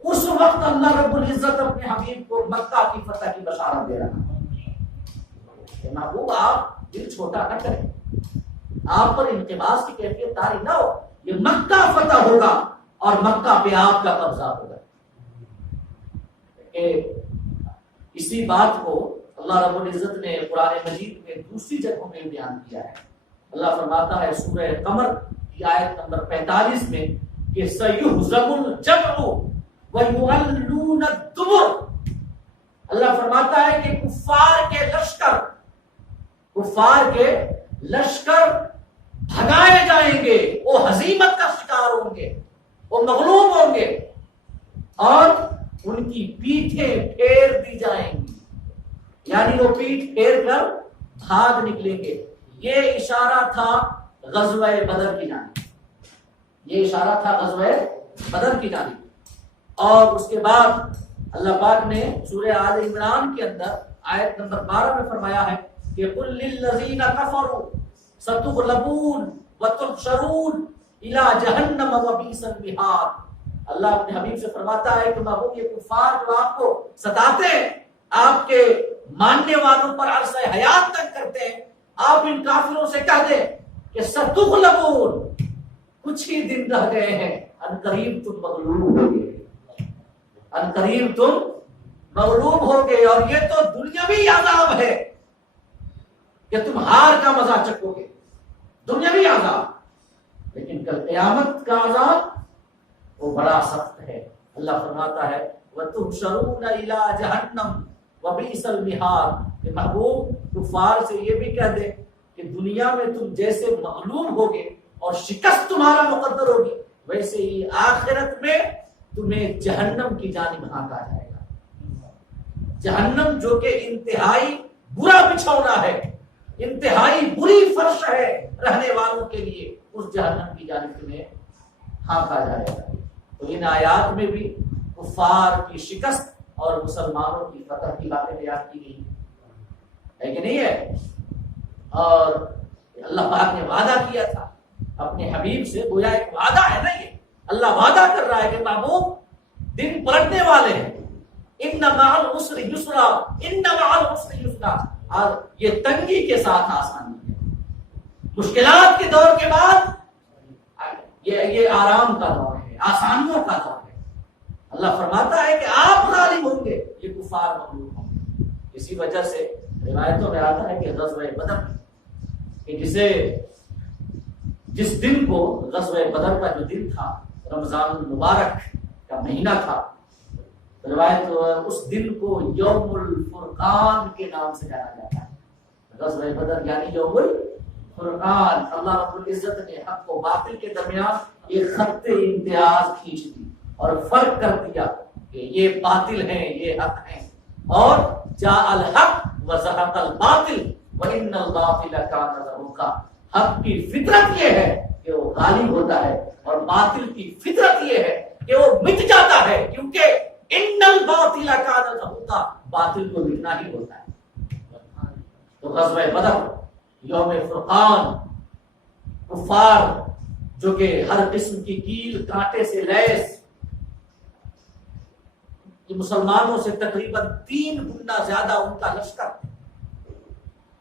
اس وقت اللہ رب العزت اپنے حبیب کو مکہ کی فتح کی بشارت دے رہا ہے۔ محبوب آپ دل چھوٹا نہ کریں، آپ پر انقباض کی کیفیت طاری نہ ہو، یہ مکہ فتح ہوگا اور مکہ پہ آپ کا قبضہ ہوگا۔ اسی بات کو اللہ رب العزت نے قرآن مجید میں دوسری جگہوں میں بیان کیا ہے۔ اللہ فرماتا ہے سورہ قمر کی آیت نمبر 45 میں کہ سَيُهْزَمُ الْجَمْعُ وَيُوَلُّونَ الدُّبُرَ، اللہ فرماتا ہے کہ کفار کے لشکر بھگائے جائیں گے، وہ ہزیمت کا شکار ہوں گے، وہ مغلوب ہوں گے، اور ان کی پیٹھیں پھیر دی جائیں گی، یعنی وہ پیٹھ پھیر کر بھاگ نکلیں گے۔ یہ اشارہ تھا غزوہ بدر کی جانب، یہ اشارہ تھا غزوہ بدر کی جانب۔ اور اس کے بعد اللہ پاک نے سورہ آل عمران کے اندر آیت نمبر 12 میں فرمایا ہے کہ قُلْ لِلَّذِينَ كَفَرُوا سَتُغْلَبُونَ وَتُحْشَرُونَ إِلَىٰ جَهَنَّمَ وَبِئْسَ الْمِہَادُ، اللہ اپنے حبیب سے فرماتا ہے کہ محبوب یہ کفار جو آپ کو ستاتے ہیں، آپ کے ماننے والوں پر عرصہ حیات تنگ کرتے ہیں، آپ ان کافروں سے کہہ دیں کہ ستغلبون، کچھ ہی دن رہ گئے ہیں، ان قریب تم مغلوب ہو گئے، ان قریب تم مغلوب ہو گئے۔ اور یہ تو دنیاوی عذاب ہے کہ تم ہار کا مزہ چکو گے، دنیاوی عذاب، لیکن کل قیامت کا عذاب وہ بڑا سخت ہے۔ اللہ فرماتا ہے وَتُحْشَرُونَ إِلَىٰ جَهَنَّمَ وَبِئْسَ الْمِہَادُ، کہ محبوب کفار سے یہ بھی کہہ دے کہ دنیا میں تم جیسے مغلوب ہوگے اور شکست تمہارا مقدر ہوگی، ویسے ہی آخرت میں تمہیں جہنم کی جانب ہانکا جائے گا۔ جہنم جو کہ انتہائی برا بچھونا ہے، انتہائی بری فرش ہے رہنے والوں کے لیے، اس جہنم کی جانب تمہیں ہانکا جائے گا۔ تو ان آیات میں بھی کفار کی شکست اور مسلمانوں کی فتح کی باتیں بیان کی گئی ہے کہ نہیں ہے؟ اور اللہ پاک نے وعدہ کیا تھا اپنے حبیب سے، گویا ایک وعدہ ہے نا، یہ اللہ وعدہ کر رہا ہے کہ محبوب دن پلٹنے والے ہیں، ان مع العسر یسرا، ان مع العسر یسرا، اور یہ تنگی کے ساتھ آسانی ہے، مشکلات کے دور کے بعد یہ آرام کا دور ہے، آسانیوں کا دور ہے۔ اللہ فرماتا ہے کہ آپ غالب ہوں گے، یہ کفار مغلوب ہوں گے۔ اسی وجہ سے روایتوں میں آتا ہے کہ غزوہ بدر کہ جس دن کو غزوہ بدر کا جو دن تھا رمضان المبارک کا مہینہ تھا، روایت اس دن کو یوم الفرقان کے نام سے جانا جاتا ہے۔ غزوہ بدر یعنی یوم الفرقان، اللہ رب العزت نے حق و باطل کے درمیان ایک خط امتیاز کھینچ دی اور فرق کر دیا کہ یہ باطل ہیں یہ حق ہیں، اور جاء الحق وزهق الباطل وان الباطل كان زهوقا۔ حق کی فطرت یہ ہے کہ وہ غالب ہوتا ہے اور باطل کی فطرت یہ ہے کہ وہ مٹ جاتا ہے، کیونکہ ان الباطل كان زهوقا، باطل کو مٹنا ہی ہوتا ہے۔ تو غزوہ بدر یوم فرقان، کفار جو کہ ہر قسم کی کیل کانٹے سے لیس، مسلمانوں سے تقریباً 3 گنا زیادہ ان کا لشکر،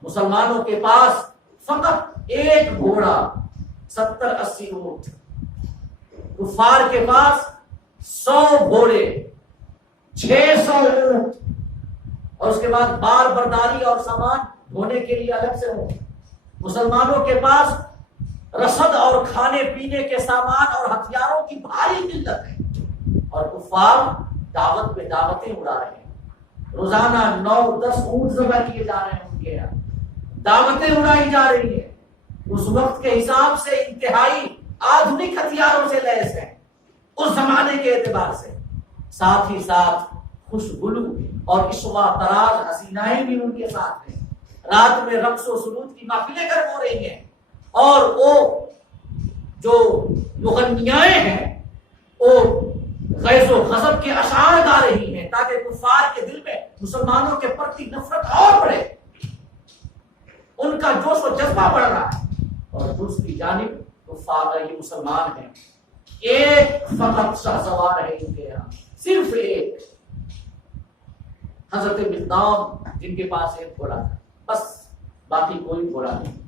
مسلمانوں کے پاس فقط ایک گھوڑا 70-80 اونٹ، کفار کے پاس 100 گھوڑے 600 اونٹ، اور اس کے بعد بار برداری اور سامان دھونے کے لیے الگ سے ہوں۔ مسلمانوں کے پاس رسد اور کھانے پینے کے سامان اور ہتھیاروں کی بھاری قلت ہے، اور کفار دعوت پہ دعوتیں اڑا رہے ہیں، روزانہ 9-10 اونٹ ذبح کیے جا رہے ہیں، ان کے یہاں دعوتیں اڑائی جا رہی ہیں، اس وقت کے حساب سے انتہائی آدھنک ہتھیاروں سے لیس ہیں اس زمانے کے اعتبار سے، ساتھ ہی ساتھ خوشگلو اور عشوہ تراز حسینائیں بھی ان کے ساتھ ہیں، رات میں رقص و سرود کی محفلیں گرم ہو رہی ہیں، اور وہ جو مغنیائیں ہیں وہ غیظ و غضب کے اشعار گا رہی ہیں تاکہ کفار کے دل میں مسلمانوں کے پرتی نفرت اور بڑھے، ان کا جوش و جذبہ بڑھ رہا ہے، اور دوسری جانب کفار یہ مسلمان ہیں، ایک فقط شہسوار ہے ان کے یہاں، صرف ایک، حضرت مقدام جن کے پاس ایک گھوڑا تھا، بس باقی کوئی گھوڑا نہیں،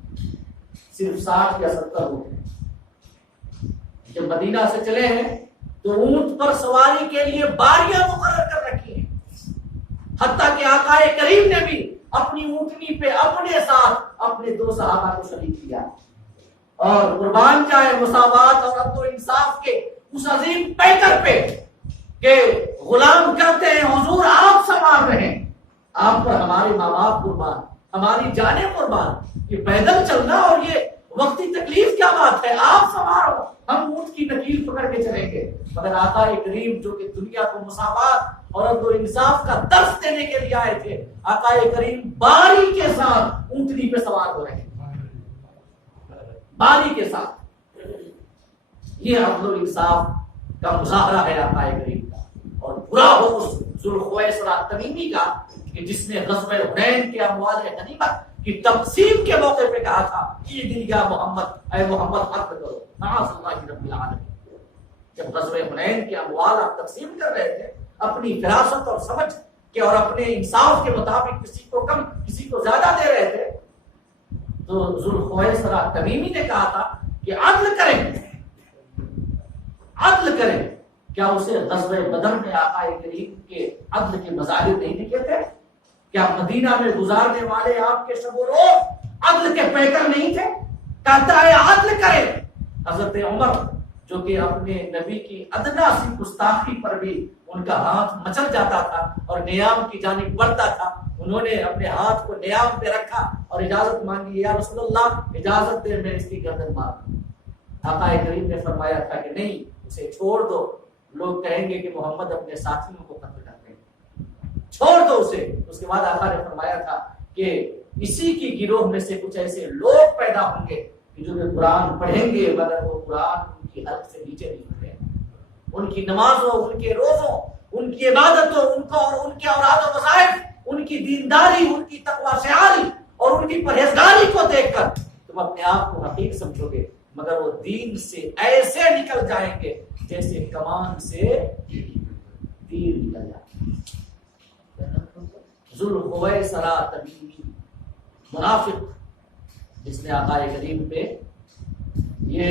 صرف 60 یا 70 اونٹ ہیں۔ جب مدینہ سے چلے ہیں تو اونٹ پر سواری کے لیے باریاں مقرر کر رکھی ہیں، حتیٰ کہ آقا کریم نے بھی اپنی اونٹنی پہ اپنے ساتھ اپنے 2 صحابہ کو شریک کیا، اور قربان جائے مساوات اور عدل و انصاف کے اس عظیم پیکر پہ کہ غلام کہتے ہیں حضور آپ سوار رہیں، آپ پر ہمارے ماں باپ قربان، ہماری جانیں قربان، یہ پیدل چلنا اور یہ وقتی تکلیف کیا بات ہے، آپ سوار ہو، ہم اونٹ کی نکیل پکڑ کے چلیں گے۔ مگر آقا کریم جو کہ دنیا کو مساوات اور عدل و انصاف کا درس دینے کے لیے آئے تھے، آقا کریم باری کے ساتھ اونٹنی پہ سوار ہو رہے ہیں، باری کے ساتھ۔ یہ عدل و انصاف کا مظاہرہ ہے آقا کریم کا، اور برا ہو اس ذوالخویسرہ تمیمی کا کہ جس نے غزوہ حنین کے اموال غنیمت کی تقسیم کے موقع پہ کہا تھا عید یا محمد، اے محمد حق کرو، معاذ اللہ رب العالمین۔ جب غزوہ حنین کے اموال آپ تقسیم کر رہے تھے اپنی فراست اور سمجھ کے اور اپنے انصاف کے مطابق، کسی کو کم کسی کو زیادہ دے رہے تھے، تو ذوالخویسرہ تمیمی نے کہا تھا کہ عدل کریں، عدل کریں۔ کیا اسے غزوہ بدر میں آقا کریم کے عدل کے مظاہر نہیں دکھے تھے؟ کیا مدینہ میں گزارنے والے آپ کے شب و روز عدل کے پیکر نہیں تھے؟ کہتا ہے عدل کریں۔ حضرت عمر جو کہ اپنے نبی کی ادنا سی گستاخی پر بھی ان کا ہاتھ مچل جاتا تھا اور نیام کی جانب بڑھتا تھا، انہوں نے اپنے ہاتھ کو نیام پہ رکھا اور اجازت مانگی، یا رسول اللہ اجازت دے میں اس کی گردن مار دوں۔ آقا کریم نے فرمایا تھا کہ نہیں، اسے چھوڑ دو، لوگ کہیں گے کہ محمد اپنے ساتھیوں کو قتل کرتے ہیں، چھوڑ دو اسے۔ اس کے بعد آقا نے فرمایا تھا کہ اسی کی گروہ میں سے کچھ ایسے لوگ پیدا ہوں گے کہ جو کہ قرآن پڑھیں گے مگر وہ قرآن ان کی حلق سے نیچے نہیں اترے، ان کی نمازوں، ان کے روزوں، ان کی عبادتوں، ان کو اور ان کے اوراد و وظائف، ان کی دینداری، ان کی تقوی شعاری اور ان کی پرہیزگاری کو دیکھ کر تم اپنے آپ کو حقیق سمجھو گے، مگر وہ دین سے ایسے نکل جائیں گے جیسے کمان سے تیر نکل جاتے۔ ذوالخویسرہ تمیمی منافق اس نے آقا کریم پہ یہ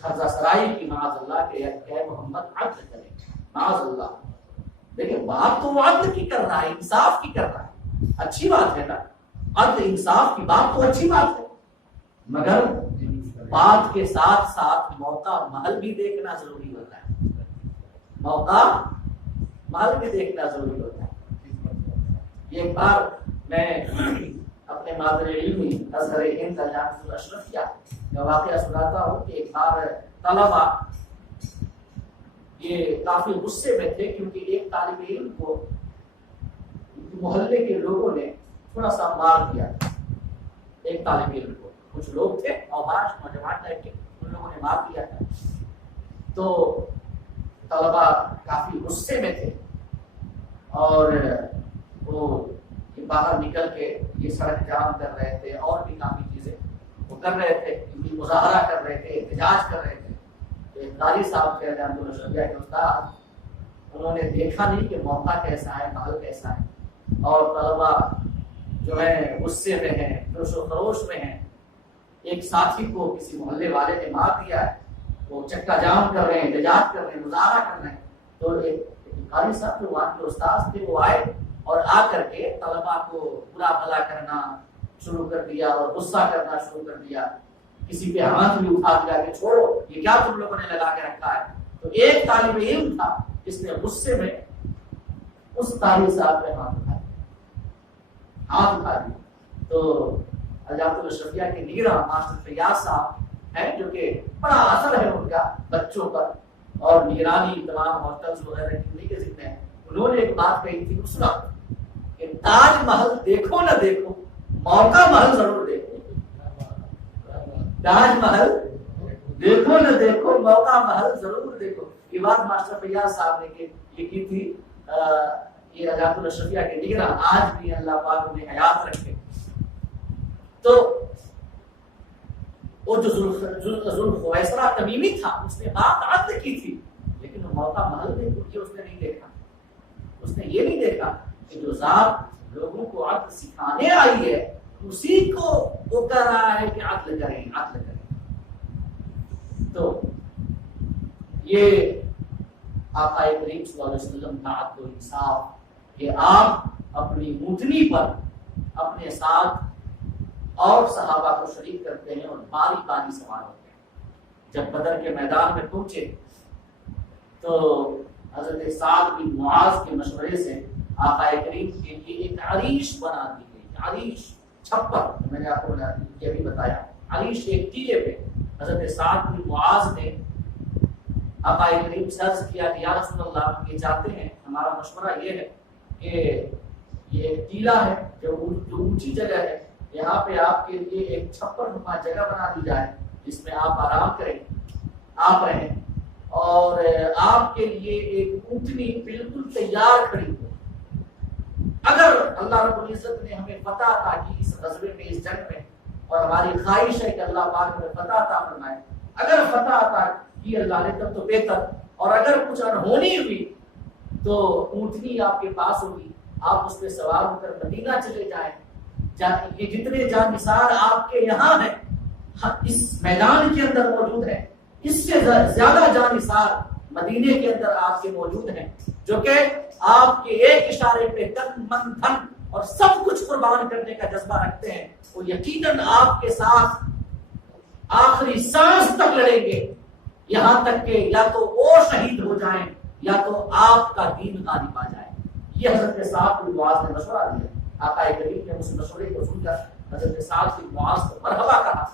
قرضہ سرائی کی، معاذ اللہ کہ اے محمد عدل کرے، معاذ اللہ۔ دیکھیں بات تو وہ عدل کی کر رہا ہے، انصاف کی کر رہا ہے، اچھی بات ہے نا، عدل انصاف کی بات تو اچھی بات ہے، مگر بات کے ساتھ ساتھ موقع محل بھی دیکھنا ضروری ہوتا ہے، موقع محل بھی دیکھنا ضروری ہوتا ہے۔ ایک بار میں اپنے مادر علمی ازہر ہند علامہ الاشرفیہ کا واقعہ سناتا ہوں کہ ایک بار طلبہ یہ کافی غصے میں تھے کیونکہ ایک طالب علم کو محلے کے لوگوں نے تھوڑا سا مار دیا، ایک طالب علم کو، کچھ لوگ تھے اوباش نوجوان ٹائپ کے، ان لوگوں نے مار دیا تھا۔ تو طلبہ کافی غصے میں تھے اور وہ باہر نکل کے یہ سڑک جام کر رہے تھے اور بھی کافی چیزیں وہ کر رہے تھے، مظاہرہ کر رہے تھے، احتجاج کر رہے تھے۔ قاری صاحب کے علامہ الاشرفیہ کے استاد، انہوں نے دیکھا نہیں کہ موقع کیسا ہے، محل کیسا ہے، اور طلبہ جو ہے غصے میں ہیں، جوش و خروش میں ہیں، ایک ساتھی کو کسی محلے والے نے مار دیا ہے، وہ چکا جام کر رہے ہیں، احتجاج کر رہے ہیں، مظاہرہ کر رہے ہیں۔ تو ایک قاری صاحب جو وہاں کے استاد تھے وہ آئے اور آ کر کے طلبہ کو برا بھلا کرنا شروع کر دیا اور غصہ کرنا شروع کر دیا، کسی پہ ہاتھ بھی اٹھا دیا کہ چھوڑو یہ کیا تم لوگوں نے لگا کے رکھا ہے۔ تو ایک طالب علم تھا جس نے غصے میں اس قاری صاحب پہ ہاتھ اٹھا دیا۔ تو علامہ الاشرفیہ کے نگراں ماسٹر فیاض صاحب ہیں جو کہ بڑا اثر ہے ان کا بچوں پر اور نگرانی تمام ہاسٹلز وغیرہ کی کے ذمہ ہے، انہوں نے ایک بات کہی تھی اس وقت کہ تاج محل دیکھو نہ دیکھو، موقع محل ضرور دیکھو۔ تاج محل دیکھو نہ دیکھو، موقع محل ضرور دیکھو۔ یہ بات ماسٹر فیاض صاحب نے یہ کی تھی، یہ علامہ الاشرفیہ کے نگراں آج بھی اللہ پاک انہیں حیات رکھے۔ تو وہ جو ذوالخویسرہ تمیمی تھا اس نے بات عدل کی تھی، لیکن وہ موقع محل دیکھو اس نے نہیں دیکھا۔ اس نے یہ نہیں دیکھا کہ جو ذات لوگوں کو عدل سکھانے آئی ہے اسی کو وہ کہہ رہا ہے کہ عدل کریں، عدل کریں۔ تو یہ آقا کریم صلی اللہ علیہ وسلم کا عدل و انصاف کہ آپ اپنی اونٹنی پر اپنے ساتھ اور صحابہ کو شریک کرتے ہیں اور باری باری سوار ہوتے ہیں۔ جب بدر کے میدان میں پہنچے تو حضرت سعد بن معاذ کے مشورے سے آقا کریم کے لیے ایک عریش بنا دی گئی، عریش چھپر، میں نے آپ کو یہ بھی بتایا، عریش ایک ٹیلے پہ حضرت سعد بن معاذ نے آقا کریم سے عرض کیا کہ یا رسول اللہ ہم یہ چاہتے ہیں، ہمارا مشورہ یہ ہے کہ یہ ایک ٹیلا ہے جو اونچی جگہ ہے، یہاں پہ آپ کے لیے ایک چھپر نما جگہ بنا دی جائے جس میں آپ آرام کریں، آپ رہیں، اور آپ کے لیے ایک اونٹنی بالکل تیار کھڑی ہو۔ اگر اللہ رب العزت نے ہمیں فتح عطا کی اس غزوے میں، اس جنگ میں، اور ہماری خواہش ہے کہ اللہ پاک ہمیں فتح عطا فرمائے، اگر فتح عطا کی اللہ نے تب تو بہتر، اور اگر کچھ انہونی ہوئی تو اونٹنی آپ کے پاس ہوگی، آپ اس پہ سوار ہو کر مدینہ چلے جائیں۔ یہ جتنے جانثار آپ کے یہاں ہیں اس میدان کے اندر موجود ہیں، اس سے زیادہ جانثار مدینے کے اندر آپ کے موجود ہیں، جو کہ آپ کے ایک اشارے پہ تن من دھن اور سب کچھ قربان کرنے کا جذبہ رکھتے ہیں۔ وہ یقیناً آپ کے ساتھ آخری سانس تک لڑیں گے، یہاں تک کہ یا تو وہ شہید ہو جائیں یا تو آپ کا دین غالب آ جائے۔ یہ حضرت سعد بن معاذ نے مشورہ دیا۔ آقا کریم نے اس مشورے کو سن کر حضرت سعد بن معاذ کو مرحبا کہا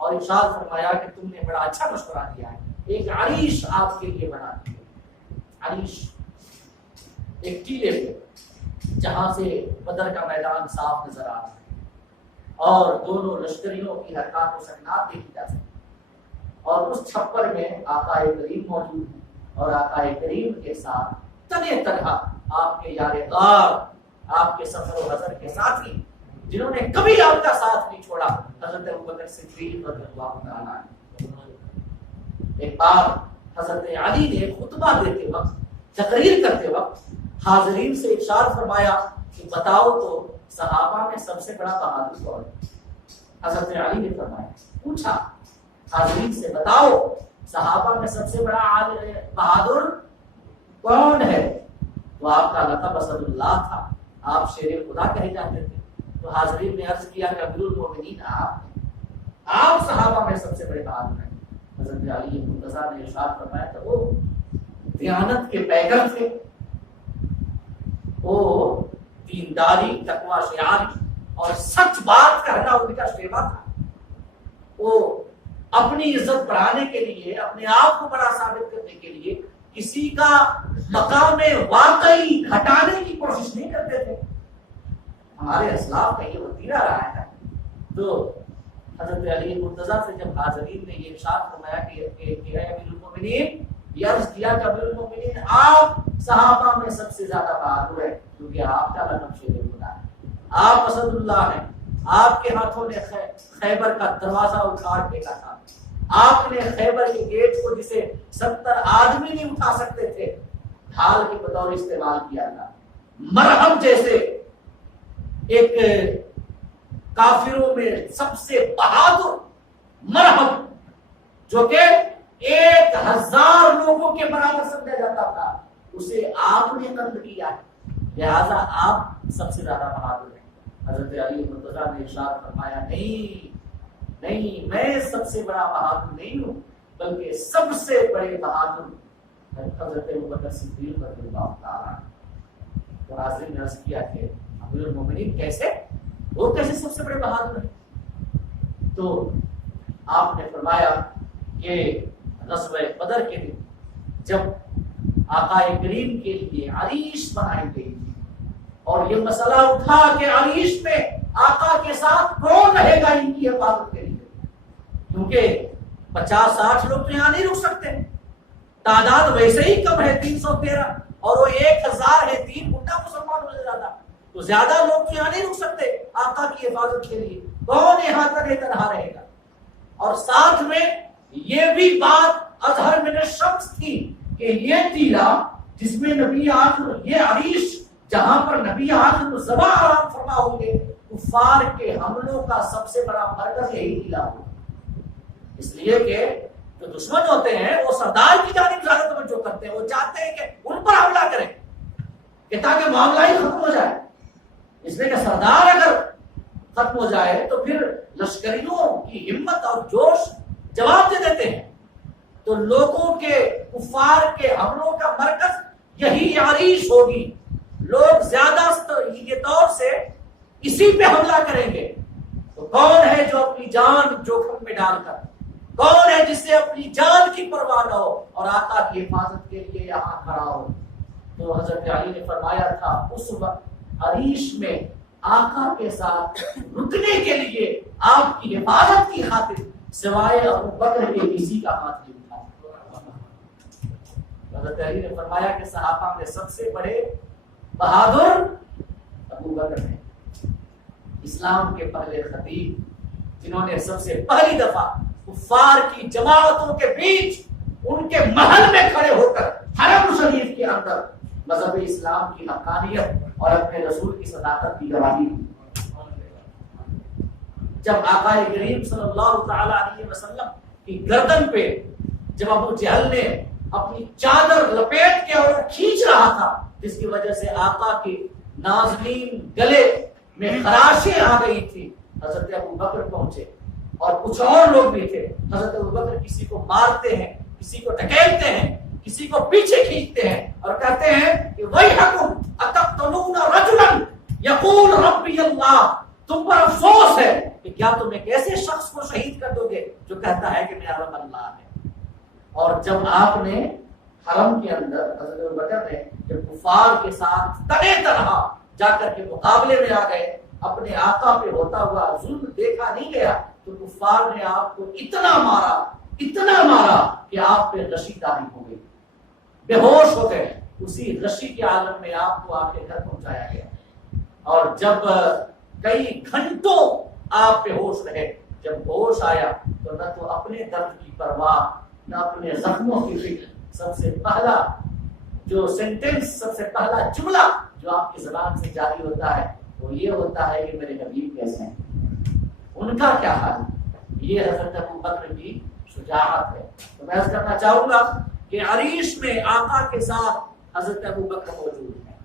اور ارشاد فرمایا کہ تم نے بڑا اچھا مشورہ دیا ہے، ایک عریش آپ کے لیے بنا دی ہے، عریش ایک ٹیلے پہ جہاں سے بدر کا میدان صاف نظر آ رہا ہے اور دونوں لشکریوں کی حرکات و سکنات دیکھی جا سکتی، اور اس چھپر میں آقا کریم موجود ہیں اور آقا کریم کے ساتھ تنے تنہا آپ کے یار غار، آپ کے سفر و حضر کے ساتھی جنہوں نے کبھی آپ کا ساتھ نہیں چھوڑا، حضرت ابوبکر صدیق رضی اللہ تعالیٰ عنہ۔ ایک بار حضرت علی نے خطبہ دیتے وقت، تقریر کرتے وقت حاضرین سے ارشاد فرمایا کہ بتاؤ تو صحابہ میں سب سے بڑا بہادر کون ہے؟ حضرت علی نے فرمایا، پوچھا حاضرین سے بتاؤ صحابہ میں سب سے بڑا بہادر کون ہے؟ تو آپ کا لقب اسد اللہ تھا، آپ شیر خدا کہے جاتے تھے۔ تو حاضرین نے عرض کیا کہ امیر المومنین آپ صحابہ میں سب سے بڑے بہادر ہیں۔ حضرت علی مرتضیٰ نے ارشاد فرمایا کہ وہ دیانت کے پیغام تھے، وہ دینداری، تقوی، شعاری اور سچ بات کہنا ان کا شیوا تھا۔ وہ اپنی عزت بڑھانے کے لیے، اپنے آپ کو بڑا ثابت کرنے کے لیے کسی کا مقام واقعی گھٹانے کی کوشش نہیں کرتے تھے۔ ہمارے اسلاف کا یہ وتیرہ رہا ہے۔ تو حضرت علی مرتضیٰ سے جب حاضرین نے یہ ارشاد فرمایا کہ اے امیر المومنین، یہ عرض کیا کہ امیر المومنین آپ صحابہ میں سب سے زیادہ بہادر ہیں، کیونکہ آپ کا لقب شیر خدا ہے، آپ اسد اللہ ہیں، آپ کے ہاتھوں نے خیبر کا دروازہ اٹھا پھینکا تھا، آپ نے خیبر کے گیٹ کو جسے 70 آدمی نہیں اٹھا سکتے تھے ڈھال کے بطور استعمال کیا تھا۔ مرہم جیسے ایک کافروں میں سب سے بہادر مرہم، جو کہ 1000 لوگوں کے برابر سمجھا جاتا تھا، اسے آپ نے قتل کیا، لہذا آپ سب سے زیادہ بہادر ہیں۔ حضرت علی مرتضیٰ نے ارشاد فرمایا، نہیں، میں سب سے بڑا بہادر نہیں ہوں، بلکہ سب سے بڑے بہادر حضرت ابوبکر صدیق رضی اللہ تعالیٰ۔ تو حاضرین نے عرض کیا کہ امیر المومنین کیسے، وہ کیسے سب سے بڑے بہادر ہیں؟ تو آپ نے فرمایا کہ غزوہ بدر کے دن جب آقا کریم کے لیے عریش بنائی گئی تھی اور یہ مسئلہ اٹھا کہ عریش میں آقا کے ساتھ کون رہے گا ان کی حفاظت کے لیے، کیونکہ 50-60 لوگ تو یہاں نہیں رک سکتے، تعداد ویسے ہی کم ہے 313، اور وہ 1000 ہے، 3 گھنٹہ مسلمانوں سے زیادہ، تو زیادہ لوگ تو یہاں نہیں رک سکتے آقا کی حفاظت کے لیے، کون یہاں تنہا رہے گا؟ اور ساتھ میں یہ بھی بات اظہر من الشمس تھی کہ یہ ٹیلا جس میں نبی آخر، یہ عریش جہاں پر نبی آخر ذبح آرام فرما ہوں گے، کفار کے حملوں کا سب سے بڑا مرکز یہی ٹیلا ہوگا۔ اس لیے کہ جو دشمن ہوتے ہیں وہ سردار کی جانب زیادہ توجہ کرتے ہیں، وہ چاہتے ہیں کہ ان پر حملہ کریں کہ تاکہ معاملہ ہی ختم ہو جائے، اس لیے کہ سردار اگر ختم ہو جائے تو پھر لشکریوں کی ہمت اور جوش جواب دے دیتے ہیں۔ تو لوگوں کے کفار کے حملوں کا مرکز یہی عریش ہوگی، لوگ زیادہ یہ طور سے اسی پہ حملہ کریں گے۔ تو کون ہے جو اپنی جان جوخم میں ڈال کر، کون ہے جس سے اپنی جان کی پرواہ نہ ہو اور آقا کی حفاظت کے لیے یہاں کھڑا ہو؟ تو حضرت علی نے فرمایا تھا اس وقت عریش میں آقا کے ساتھ رکنے کے لیے آپ کی حفاظت کی خاطر سوائے ابو بکر کے کسی کا ہاتھ نہیں اٹھا۔ حضرت علی نے فرمایا کہ صحابہ میں سب سے بڑے بہادر ابو بکر ہیں، اسلام کے پہلے خطیب، جنہوں نے سب سے پہلی دفعہ کفار کی جماعتوں کے بیچ ان کے محل میں کھڑے ہو کر حرم شریف کے اندر مذہب اسلام کی حقانیت اور اپنے رسول کی صداقت کی گواہی دی۔ جب آقا کریم صلی اللہ تعالی علیہ وسلم کی گردن پہ جب ابو جہل نے اپنی چادر لپیٹ کے اور کھینچ رہا تھا، جس کی وجہ سے آقا کے نازنین گلے میں خراشیں آ گئی تھی، حضرت ابو بکر پہنچے اور کچھ اور لوگ بھی تھے۔ حضرت ابو بکر کسی کو مارتے ہیں، کسی کو ڈھکیلتے ہیں، کسی کو پیچھے کھینچتے ہیں اور کہتے ہیں کہ وَيْحَكُمْ أَتَقْتُلُونَ رَجُلًا يَقُولُ رَبِّيَ اللَّهُ، تم پر افسوس ہے کہ کیا تم ایک ایسے شخص کو شہید کر دو گے جو کہتا ہے کہ میرا رب اللہ ہے۔ اور جب آپ نے حرم کے اندر حضرت ابوبکر نے جب کفار کے ساتھ تنے تنہا جا کر کے مقابلے میں آ گئے، اپنے آقا پہ ہوتا ہوا ظلم دیکھا نہیں گیا، تو کفار نے آپ کو اتنا مارا کہ آپ پہ غشی طاری ہو گئی، بے ہوش ہو گئے۔ اسی غشی کے عالم میں آپ کو آپ کے گھر پہنچایا گیا، اور جب کئی گھنٹوں آپ بے ہوش رہے، جب ہوش آیا تو نہ تو اپنے درد کی پرواہ، نہ اپنے زخموں کی فکر، سب سے پہلا جو سینٹنس، سب سے پہلا جملہ جو آپ کی زبان سے جاری ہوتا ہے وہ یہ ہوتا ہے کہ میرے حبیب کیسے ہیں، ان کا کیا حال؟ یہ حضرت ابو بکر کی شجاعت ہے۔ تو میں عرض کرنا چاہوں گا کہ عریش میں آقا کے ساتھ حضرت ابو بکر موجود ہیں،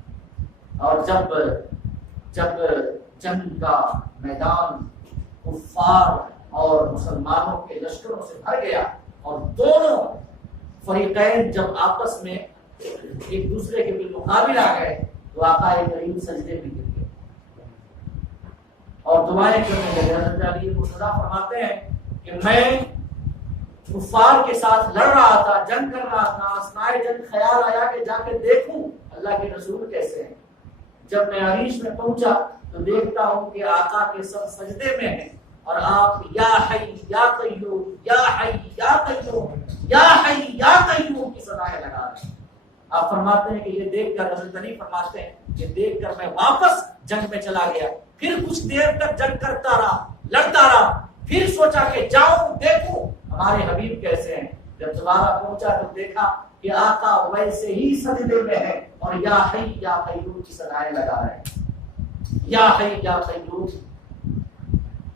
اور جب جنگ کا میدان کفار اور مسلمانوں کے لشکروں سے بھر گیا اور دونوں فریقین جب آپس میں ایک دوسرے کے بالمقابل آ گئے تو آقا کریم سجدے میں گر گئے اور دعائیں کرنے لگے۔ حضرت علی مرتضیٰ فرماتے ہیں کہ میں کفار کے ساتھ لڑ رہا تھا، جنگ کر رہا تھا، اثناء جنگ خیال آیا کہ جا کے دیکھوں اللہ کے رسول کیسے ہیں۔ جب میں عریش میں پہنچا تو دیکھتا ہوں کہ آقا کے سب سجدے میں ہیں اور آپ یا حی یا قیوم یا حی یا قیوم یا حی یا قیوم کی صدائیں لگا رہے ہیں۔ آپ فرماتے ہیں کہ یہ دیکھ کر حضرت علی فرماتے ہیں کہ دیکھ کر میں واپس جنگ میں چلا گیا، پھر کچھ دیر تک جنگ کرتا رہا، لڑتا رہا، پھر سوچا کہ جاؤں دیکھوں ہمارے حبیب کیسے ہیں۔ جب دوبارہ پہنچا تو دیکھا کہ آقا ویسے ہی سجدے میں ہے اور یا حی یا قیوم کی صدائیں لگا رہے ہیں۔ یا حی یا قیوم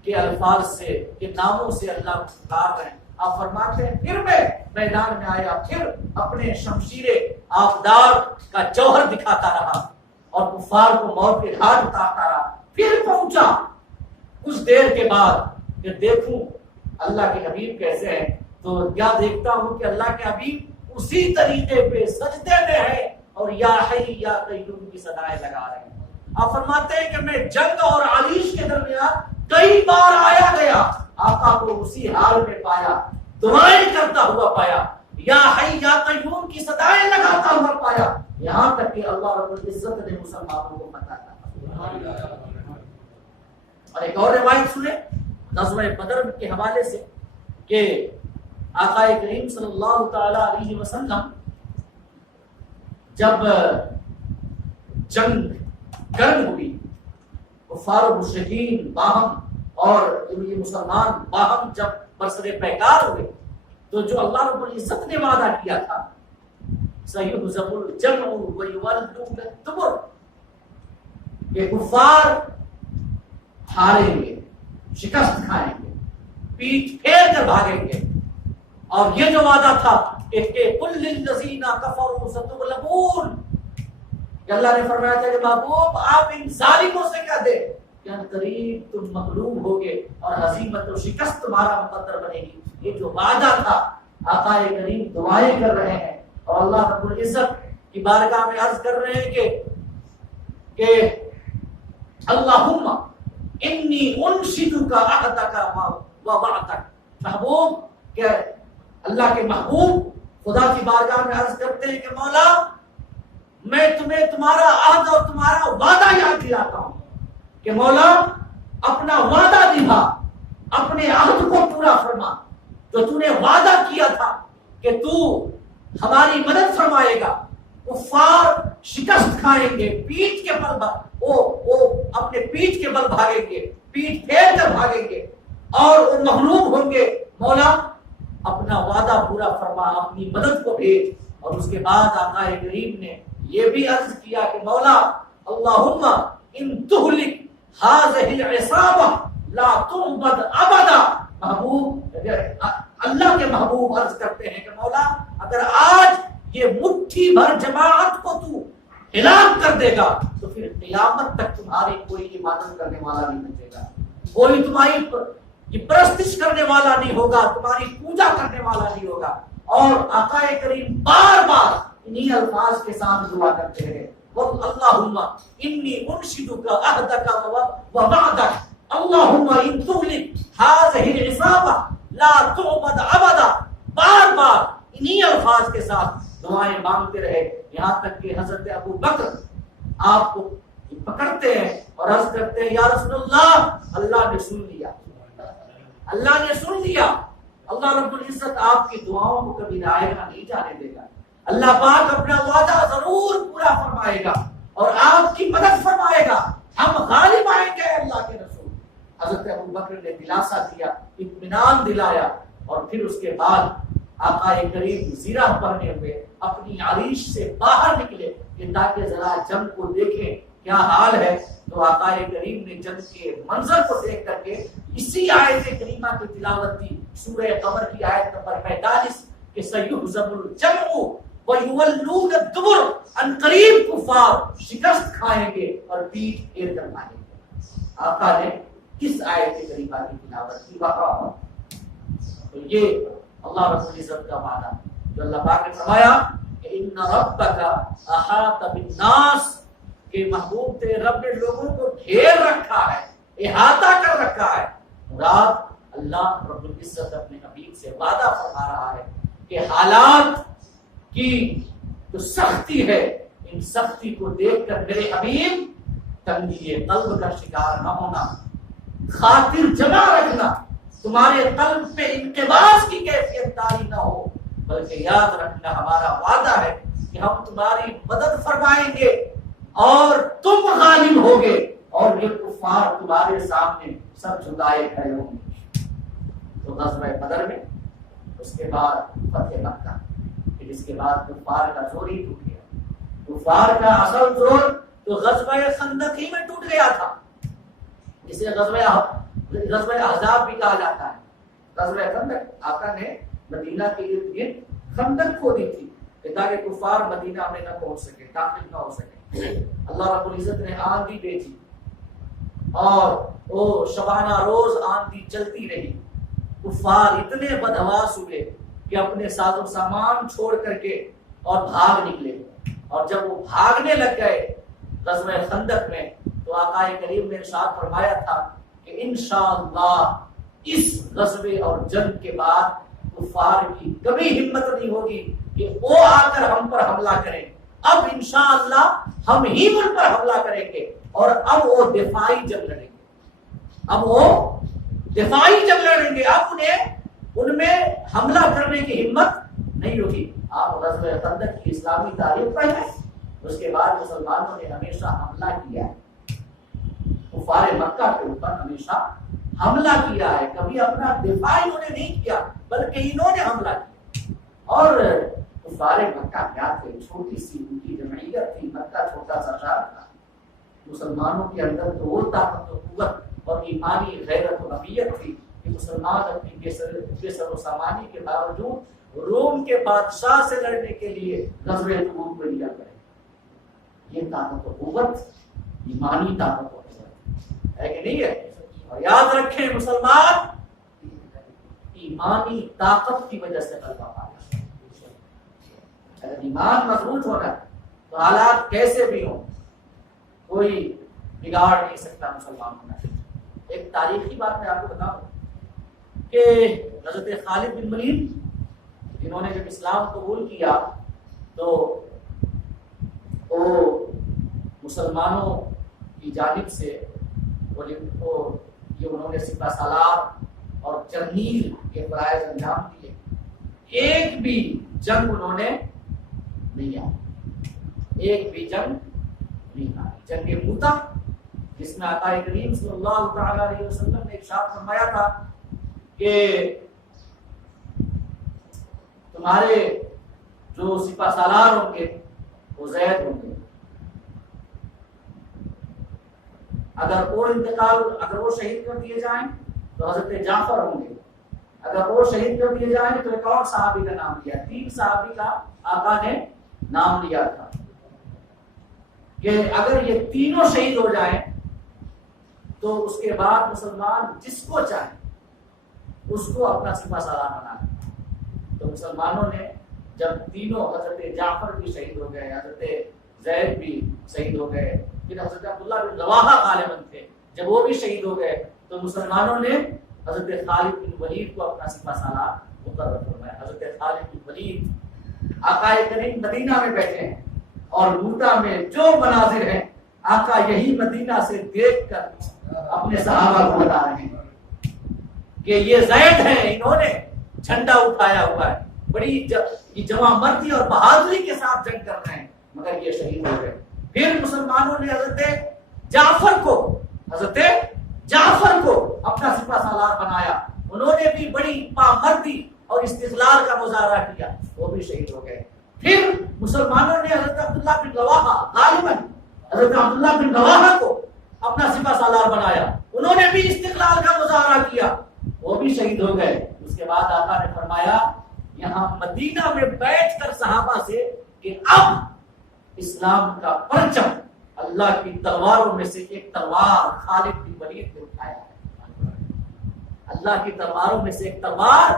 کے الفاظ سے، کے ناموں سے اللہ پکار رہے ہیں۔ آپ فرماتے ہیں پھر میں میدان میں آیا، پھر اپنے شمشیر آبدار کا جوہر دکھاتا رہا اور کفار کو موت کے گھاٹ اتارتا رہا۔ پھر پہنچا کچھ دیر کے بعد کہ دیکھوں اللہ کے حبیب کیسے ہیں، تو کیا دیکھتا ہوں کہ اللہ کے حبیب اسی طریقے پہ سجدے میں ہے اور یا حی یا قیوم کی صدائیں لگا رہے ہیں۔ آپ فرماتے ہیں کہ میں جنگ اور عریش کے درمیان کئی بار آیا گیا، آقا کو اسی حال میں پایا، دعائیں کرتا ہوا پایا، یا حی یا قیوم کی صدائیں لگاتا ہوا پایا، یہاں تک کہ اللہ رب العزت نے مسلمانوں کو فتح کیا۔ اور ایک اور روایت سنیں غزوہ بدر کے حوالے سے کہ آقا کریم صلی اللہ تعالی علیہ وسلم جب جنگ گرم ہوئی، کفار و مشرکین باہم اور یہ مسلمان باہم جب برسر پیکار ہوئے، تو جو اللہ رب العزت نے وعدہ کیا تھا سیہزم الجمع ویولون الدبر، کہ کفار ہاریں گے، شکست کھائیں گے، پیٹھ پھیر کر بھاگیں گے، اور یہ جو وعدہ تھا کہ قل للذین کفروا ستغلبون، کہ اللہ نے فرمایا تھا کہ محبوب آپ ان ظالموں سے کہہ دے کہ ان قریب تم مغلوب ہوگے اور ہزیمت و شکست تمہارا مقدر بنے گی۔ یہ جو وعدہ تھا، آقا کریم دعائیں کر رہے ہیں اور اللہ رب العزت کی بارگاہ میں عرض کر رہے ہیں کہ اللہم انی انشدک عہدک و وعدک، محبوب کہ اللہ کے محبوب خدا کی بارگاہ میں عرض کرتے ہیں کہ مولا میں تمہیں تمہارا عہد اور تمہارا وعدہ یاد دلاتا ہوں کہ مولا اپنا وعدہ نبھا، اپنے عہد کو پورا فرما، جو تو نے وعدہ کیا تھا کہ تو ہماری مدد فرمائے گا، کفار شکست کھائیں گے، پیٹھ کے بل وہ اپنے پیٹھ کے بل بھاگیں گے، پیٹھ پھیر کر بھاگیں گے اور وہ مغلوب ہوں گے، مولا اپنا وعدہ پورا فرما، اپنی مدد کو بھیج۔ اور اس کے بعد آقا کریم نے یہ بھی عرض کیا کہ مولا اللہم ان تہلک ہذہ العصابہ لا تعبد ابدا، محبوب اللہ کے محبوب عرض کرتے ہیں کہ مولا اگر آج یہ مٹھی بھر جماعت کو تو ہلاک کر دے گا تو پھر قیامت تک تمہاری کوئی عبادت کرنے والا نہیں بچے گا، کوئی تمہاری پرستش کرنے والا نہیں ہوگا، تمہاری پوجا کرنے والا نہیں ہوگا۔ اور آقا کریم بار بار انہی الفاظ کے ساتھ دعا کرتے ہیں، اللہم انی انشدک عہدک و وعدک اللہم ان تہلک ہذہ العصابہ لا تعبد ابدا، بار بار انہی الفاظ کے ساتھ دعائیں مانگتے رہے، یہاں تک کہ حضرت ابو بکر آپ کو پکڑتے ہیں اور عرض کرتے ہیں یا رسول اللہ اللہ نے سن لیا، اللہ نے سن لیا، اللہ رب العزت آپ کی دعاؤں کو کبھی رائے گا نہیں جانے دے گا، اللہ پاک اپنا وعدہ ضرور پورا فرمائے گا اور آپ کی مدد فرمائے گا، ہم غالب آئیں گے اللہ کے رسول۔ حضرت ابو بکر نے دلاسا دیا، اطمینان دلایا، اور پھر اس کے بعد آقا کریم زیرہ پہنے ہوئے اپنی عریش سے باہر نکلے کہ تاکہ ذرا جنگ کو دیکھیں کیا حال ہے۔ تو تو آقا کریم نے جنگ کے منظر کو دیکھ کر کے اسی آیت کریمہ کی تلاوت کی، سورہ قمر کی آیت نمبر 45 کہ سیہزم الجمع ویولون الدبر، ان قریب کفار شکست کھائیں گے اور پیٹھ پھیر کر ماریں گے۔ آقا نے کس آیت کریمہ کی تلاوت کی؟ وقا۔ تو یہ اللہ رب العزت کا وعدہ جو اللہ پاک نے فرمایا کہ ان ربک احاط بالناس، کہ محبوب تیرے رب نے لوگوں کو گھیر رکھا ہے، احاطہ کر رکھا ہے۔ مراد اللہ رب العزت اپنے حبیب سے وعدہ فرما رہا ہے کہ حالات کی جو سختی ہے، ان سختی کو دیکھ کر میرے حبیب تنگی قلب کا شکار نہ ہونا، خاطر جمع رکھنا، تمہارے قلب پہ انقباض کی کیفیت طاری نہ ہو، بلکہ یاد رکھنا ہمارا وعدہ ہے کہ ہم تمہاری مدد فرمائیں گے اور تم غالب ہوگے اور یہ کفار تمہارے سامنے سب جھکائے کھڑے ہوں گے۔ تو غزوہ بدر میں، اس کے بعد فتح مکہ، پھر اس کے بعد کفار کا زور ہی ٹوٹ گیا۔ کفار کا اصل زور تو غزوہ خندق ہی میں ٹوٹ گیا تھا، جسے غزوہ احزاب بھی کہا جاتا ہے۔ غزوہ خندق آقا نے مدینہ کے ارد گرد خندق کھودی تھی کہ تاکہ کفار مدینہ میں نہ پہنچ سکے، داخل نہ ہو سکے۔ اللہ رب العزت نے آندھی بھیجی اور وہ شبانہ روز آندھی چلتی رہی، کفار اتنے بدحواس ہوئے کہ اپنے ساز و سامان چھوڑ کر کے اور بھاگ نکلے، اور جب وہ بھاگنے لگ گئے غزوہ خندق میں تو آقا کریم نے ارشاد فرمایا تھا کہ انشاءاللہ اس غزوے اور جنگ کے بعد کفار کی کبھی ہمت نہیں ہوگی کہ وہ آ کر ہم پر حملہ کریں، اب انشاءاللہ ہم ہی ان پر حملہ کریں گے، اور اب وہ دفاعی جنگ لڑیں گے، اب وہ دفاعی جنگ لڑیں گے، اب انہیں ان میں حملہ کرنے کی ہمت نہیں ہوگی۔ آپ غزوہ خندق کی اسلامی تاریخ پڑھیں، اس کے بعد مسلمانوں نے ہمیشہ حملہ کیا ہے، کفار مکہ کے اوپر ہمیشہ حملہ کیا ہے، کبھی اپنا دفاع انہوں نے نہیں کیا بلکہ انہوں نے حملہ کیا۔ اور کفار مکہ کیا تھے؟ چھوٹی سی ان کی جمعیت تھی، مکہ چھوٹا سا شہر تھا، مسلمانوں کے اندر تو وہ طاقت و قوت اور ایمانی غیرت و حمیت تھی کہ مسلمان اپنی بے سر و سامانی کے باوجود روم کے بادشاہ سے لڑنے کے لیے غزوہ تبوک میں لیا کرے۔ یہ طاقت و قوت ایمانی طاقت و قوت ہے کہ نہیں ہے؟ اور یاد رکھیں مسلمان ایمانی طاقت کی وجہ سے غلبہ پایا۔ اگر ایمان مضبوط ہونا تو حالات کیسے بھی ہوں کوئی بگاڑ نہیں سکتا مسلمانوں میں۔ ایک تاریخی بات میں آپ کو بتاؤں کہ حضرت خالد بن ولید جنہوں نے جب اسلام قبول کیا تو وہ مسلمانوں کی جانب سے یہ انہوں نے سپہ سالار اور جرنیل کے فرائض انجام دیے، ایک بھی جنگ انہوں نے نہیں آئی، ایک بھی جنگ نہیں آئی۔ جنگ موتا جس میں آقا کریم صلی اللہ تعالی علیہ وسلم نے ارشاد فرمایا تھا کہ تمہارے جو سپہ سالار ہوں گے وہ زید ہوں گے، اگر وہ شہید کر دیے جائیں تو حضرت جعفر ہوں گے، اگر وہ شہید کر دیے جائیں تو ایک اور صحابی کا نام لیا، 3 صحابی کا آقا نے نام لیا تھا کہ اگر یہ تینوں شہید ہو جائیں تو اس کے بعد مسلمان جس کو چاہے اس کو اپنا سپہ سالار بنائے۔ تو مسلمانوں نے جب تینوں حضرت جعفر بھی شہید ہو گئے، حضرت زید بھی شہید ہو گئے، پھر حضرت عبداللہ بن رواحہ غالباً تھے، جب وہ بھی شہید ہو گئے تو مسلمانوں نے حضرت خالد بن ولید کو اپنا سپہ سالار مقرر فرمایا۔ حضرت خالد بن ولید آقا کریم مدینہ میں بیٹھے ہیں اور موتا میں جو مناظر ہیں آقا یہی مدینہ سے دیکھ کر اپنے صحابہ کو بتا رہے ہیں کہ یہ زید ہیں، انہوں نے جھنڈا اٹھایا ہوا ہے، بڑی جمع مردی اور بہادری کے ساتھ جنگ کر رہے ہیں، مگر یہ شہید ہو گئے۔ پھر مسلمانوں نے حضرت جعفر کو اپنا سپہ سالار بنایا، انہوں نے بھی بڑی پامردی اور استقلال کا مظاہرہ کیا، وہ بھی شہید ہو گئے۔ پھر مسلمانوں نے حضرت عبداللہ بن رواحہ غالباً حضرت عبداللہ بن رواحہ کو اپنا سپہ سالار بنایا، انہوں نے بھی استقلال کا مظاہرہ کیا، وہ بھی شہید ہو گئے۔ اس کے بعد آقا نے فرمایا یہاں مدینہ میں بیٹھ کر صحابہ سے کہ اب اسلام کا پرچم اللہ کی تلواروں میں سے ایک تلوار خالد بن ولید نے اٹھایا ہے، اللہ کی تلواروں میں سے ایک تلوار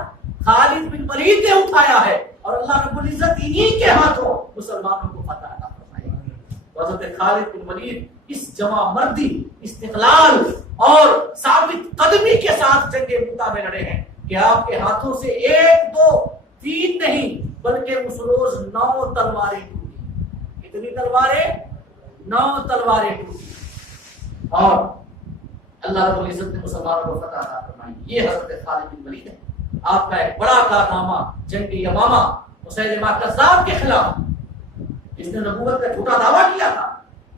خالد بن ولید نے اٹھایا ہے، اور اللہ رب العزت انہی کے ہاتھوں مسلمانوں کو فتح عطا فرمائے گا۔ تو حضرت خالد بن ولید اس جمع مردی، استقلال اور ثابت قدمی کے ساتھ جنگ موتا میں لڑے ہیں کہ آپ کے ہاتھوں سے 1 2 3 نہیں بلکہ اس روز 9 تلواریں ٹوٹی۔ کتنی تلواریں؟ 9 تلواریں ٹوٹی، اور اللہ رب العزت نے مسلمانوں کو فتح عطا فرمائی۔ یہ حضرت خالد بن ولید ہے۔ آپ کا ایک بڑا کارنامہ جنگ یمامہ مسیلمہ کذاب کے خلاف، جس نے نبوت کا جھوٹا دعویٰ کیا تھا،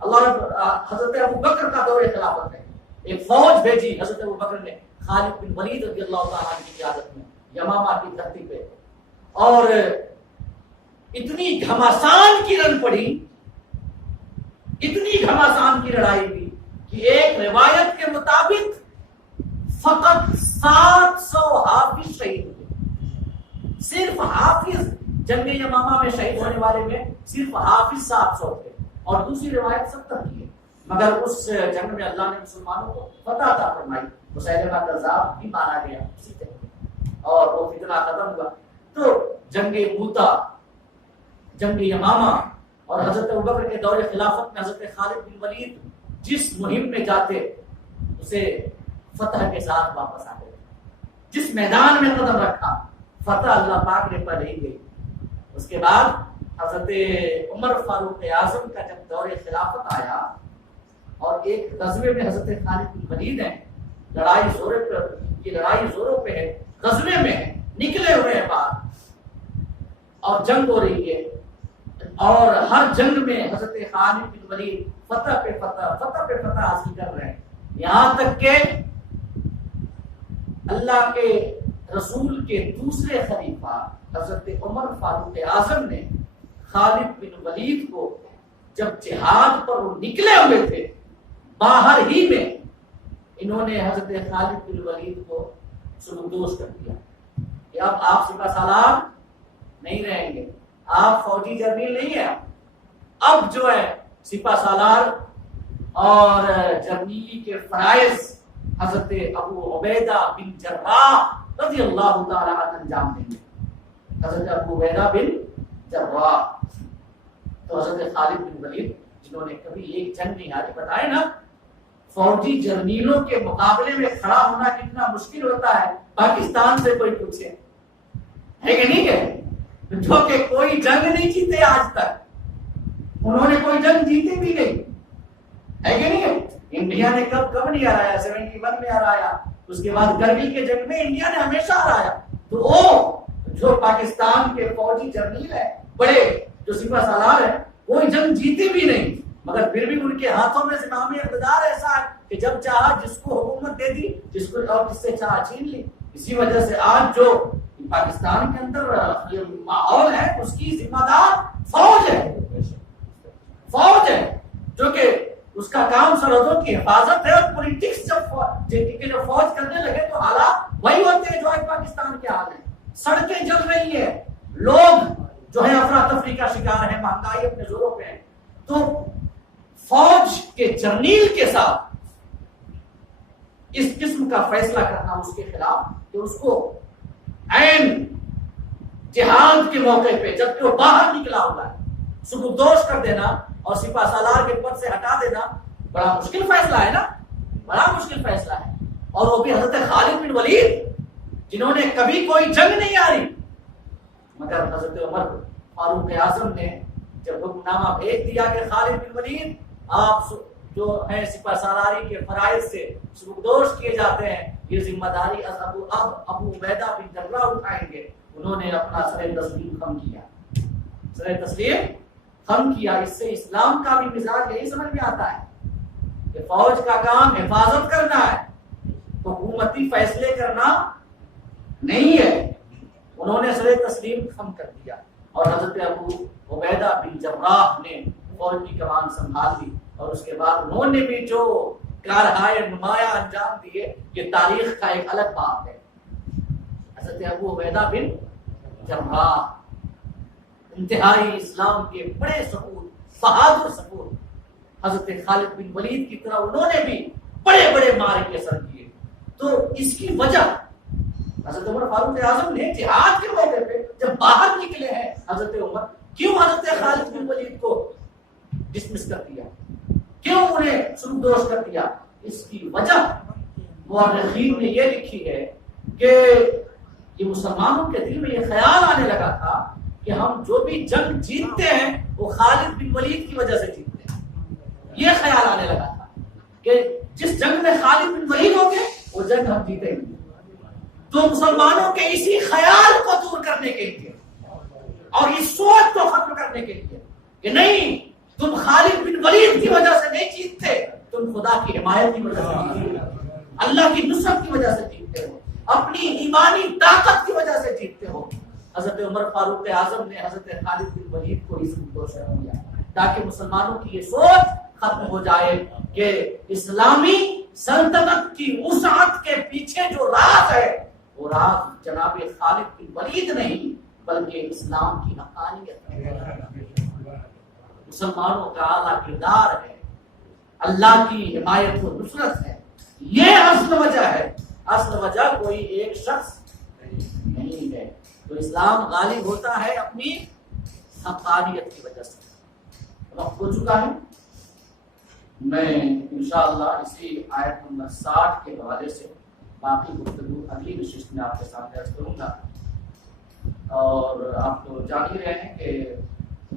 اللہ رب حضرت ابو بکر کا دور خلافت میں ایک فوج بھیجی حضرت ابو بکر نے خالد بن ولید رضی اللہ تعالیٰ عنہ کی قیادت میں یمامہ کی دھرتی پہ، اور اتنی گھمسان کی رن پڑی، اتنی گھمسان کی لڑائی ہوئی کہ ایک روایت کے مطابق فقط 700 حافظ شہید ہوئے۔ صرف حافظ جنگ یمامہ میں شہید ہونے والے میں صرف حافظ 700 تھے، اور دوسری روایت 70 کی ہے، مگر اس جنگ میں اللہ نے مسلمانوں کو فتح عطا فرمائی۔ مسیلمہ کذاب بھی مارا گیا اسی طرح، اور وہ فتنہ ختم ہوا۔ تو جنگ موتا، جنگ یمامہ اور حضرت ابوبکر کے دور خلافت میں حضرت خالد بن ولید جس مہم میں جاتے اسے فتح کے ساتھ واپس آ گئے، جس میدان میں قدم رکھا فتح اللہ پاک نے پہلے ہی گئی۔ اس کے بعد حضرت عمر فاروق اعظم کا جب دور خلافت آیا، اور ایک غزوے میں حضرت خالد بن ولید ہیں، لڑائی زوروں پہ ہے، غزوے میں ہے، نکلے ہوئے ہیں باہر اور جنگ ہو رہی ہے، اور ہر جنگ میں حضرت خالد بن ولید فتح پہ فتح حاصل کر رہے ہیں، یہاں تک کہ اللہ کے رسول کے دوسرے خلیفہ حضرت عمر فاروق اعظم نے خالد بن ولید کو جب جہاد پر وہ نکلے ہوئے تھے باہر ہی میں، انہوں نے حضرت خالد بن ولید کو سلوکدوش کر دیا کہ اب آپ سپہ سالار نہیں رہیں گے، آپ فوجی جرنیل نہیں ہیں، اب جو ہے سپہ سالار اور جرنیلی کے فرائض حضرت ابو عبیدہ بن جراح رضی اللہ تعالی عنہ انجام دیں گے۔ حضرت ابو عبیدہ بن جراح، تو حضرت خالد بن ولید جنہوں نے کبھی ایک جنگ نہیں ہاری، بتائے نا فوجی جرنیلوں کے مقابلے میں کھڑا ہونا کتنا مشکل ہوتا ہے، پاکستان سے کوئی پوچھے ہے کہ نہیں ہے، جو کہ کوئی جنگ نہیں جیتے آج تک، انہوں نے کوئی جنگ جیتی بھی نہیں ہے کہ نہیں ہے۔ انڈیا نے کب نہیں ہرایا، 71 میں ہرایا، اس کے بعد کرگل کے جنگ میں انڈیا نے ہمیشہ ہرایا۔ تو وہ جو پاکستان کے فوجی جرنیل ہیں بڑے، جو سپہ سالار ہیں، کوئی جنگ جیتی بھی نہیں، مگر پھر بھی ان کے ہاتھوں میں زمام اقتدار ایسا ہے کہ جب چاہا جس کو حکومت دے دی، جس کو اور جس سے چاہا چھین لی۔ اسی وجہ سے آج جو پاکستان کے اندر یہ ماحول ہے اس کی ذمہ دار فوج ہے، جو کہ اس کا کام سرحدوں کی حفاظت ہے، اور پولیٹکس جب فوج کرنے لگے تو حالات وہی ہوتے ہیں جو آج پاکستان کے حال ہیں۔ سڑکیں جل رہی ہیں، لوگ جو ہے افراتفری کا شکار ہے، مہنگائی اپنے زوروں پہ ہے۔ تو فوج کے جرنیل کے ساتھ اس قسم کا فیصلہ کرنا اس کے خلاف کہ اس کو عین جہاد کے موقع پہ جبکہ وہ باہر نکلا ہوا ہے سبکدوش کر دینا اور سپہ سالار کے پد سے ہٹا دینا بڑا مشکل فیصلہ ہے نا، بڑا مشکل فیصلہ ہے، اور وہ بھی حضرت خالد بن ولید جنہوں نے کبھی کوئی جنگ نہیں ہاری، مگر حضرت عمر فاروق اعظم نے جب حکم نامہ بھیج دیا کہ خالد بن ولید آپ جو ہیں سپہ سالاری کے فرائض سے سبکدوش کیے جاتے ہیں، یہ ذمہ داری ابو عبیدہ بن جراح اٹھائیں گے، انہوں نے اپنا سر تسلیم خم کیا۔ اس سے اسلام کا بھی مزاج یہی سمجھ میں آتا ہے کہ فوج کا کام حفاظت کرنا ہے، حکومتی فیصلے کرنا نہیں ہے۔ انہوں نے سر تسلیم خم کر دیا، اور حضرت ابو عبیدہ بن جراح نے فوج کی کمان سنبھال لی، اور اس کے بعد انہوں نے بھی جو کارہائے نمایاں انجام دیے کہ تاریخ کا ایک الگ باب ہے۔ حضرت ابو عبیدہ بن جراح انتہائی اسلام کے بڑے سپوت، بہادر سپوت، حضرت خالد بن ولید کی طرح انہوں نے بھی بڑے بڑے معرکے سر کیے۔ تو اس کی وجہ حضرت عمر فاروق اعظم نے جہاد کے موقع پہ جب باہر نکلے ہیں حضرت عمر، کیوں حضرت خالد بن ولید کو ڈسمس کر دیا، کیوں انہیں سلوک کر دیا؟ اس کی وجہ مورخین نے یہ لکھی ہے کہ یہ مسلمانوں کے دل میں یہ خیال آنے لگا تھا کہ ہم جو بھی جنگ جیتتے ہیں وہ خالد بن ولید کی وجہ سے جیتتے ہیں۔ یہ خیال آنے لگا تھا کہ جس جنگ میں خالد بن ولید ہوں گے وہ جنگ ہم جیتیں گے۔ تو مسلمانوں کے اسی خیال کو دور کرنے کے لیے اور اس سوچ کو ختم کرنے کے لیے کہ نہیں تم خالد بن ولید کی وجہ سے نہیں جیتتے، تم خدا کی حمایت کی وجہ سے جیتتے ہو، اللہ کی نصرت کی وجہ سے جیتتے ہو، اپنی ایمانی طاقت کی وجہ سے جیتتے ہو۔ حضرت عمر فاروق اعظم نے حضرت خالد بن ولید کو اس کو شرم دیا تاکہ مسلمانوں کی یہ سوچ ختم ہو جائے کہ اسلامی سلطنت کی وسعت کے پیچھے جو راز ہے وہ راز جناب خالد بن ولید نہیں بلکہ اسلام کی حقانیت ہے، مسلمانوں کا اعلیٰ کردار ہے، اللہ کی حمایت و نصرت ہے۔ یہ اصل وجہ ہے، اصل وجہ کوئی ایک شخص نہیں ہے۔ تو اسلام غالب ہوتا ہے اپنی حقانیت کی وجہ سے۔ وقت ہو چکا ہے، میں انشاءاللہ اسی آیت نمبر 60 کے حوالے سے باقی گفتگو اگلی نشست میں آپ کے سامنے عرض کروں گا۔ اور آپ تو جان ہی رہے ہیں کہ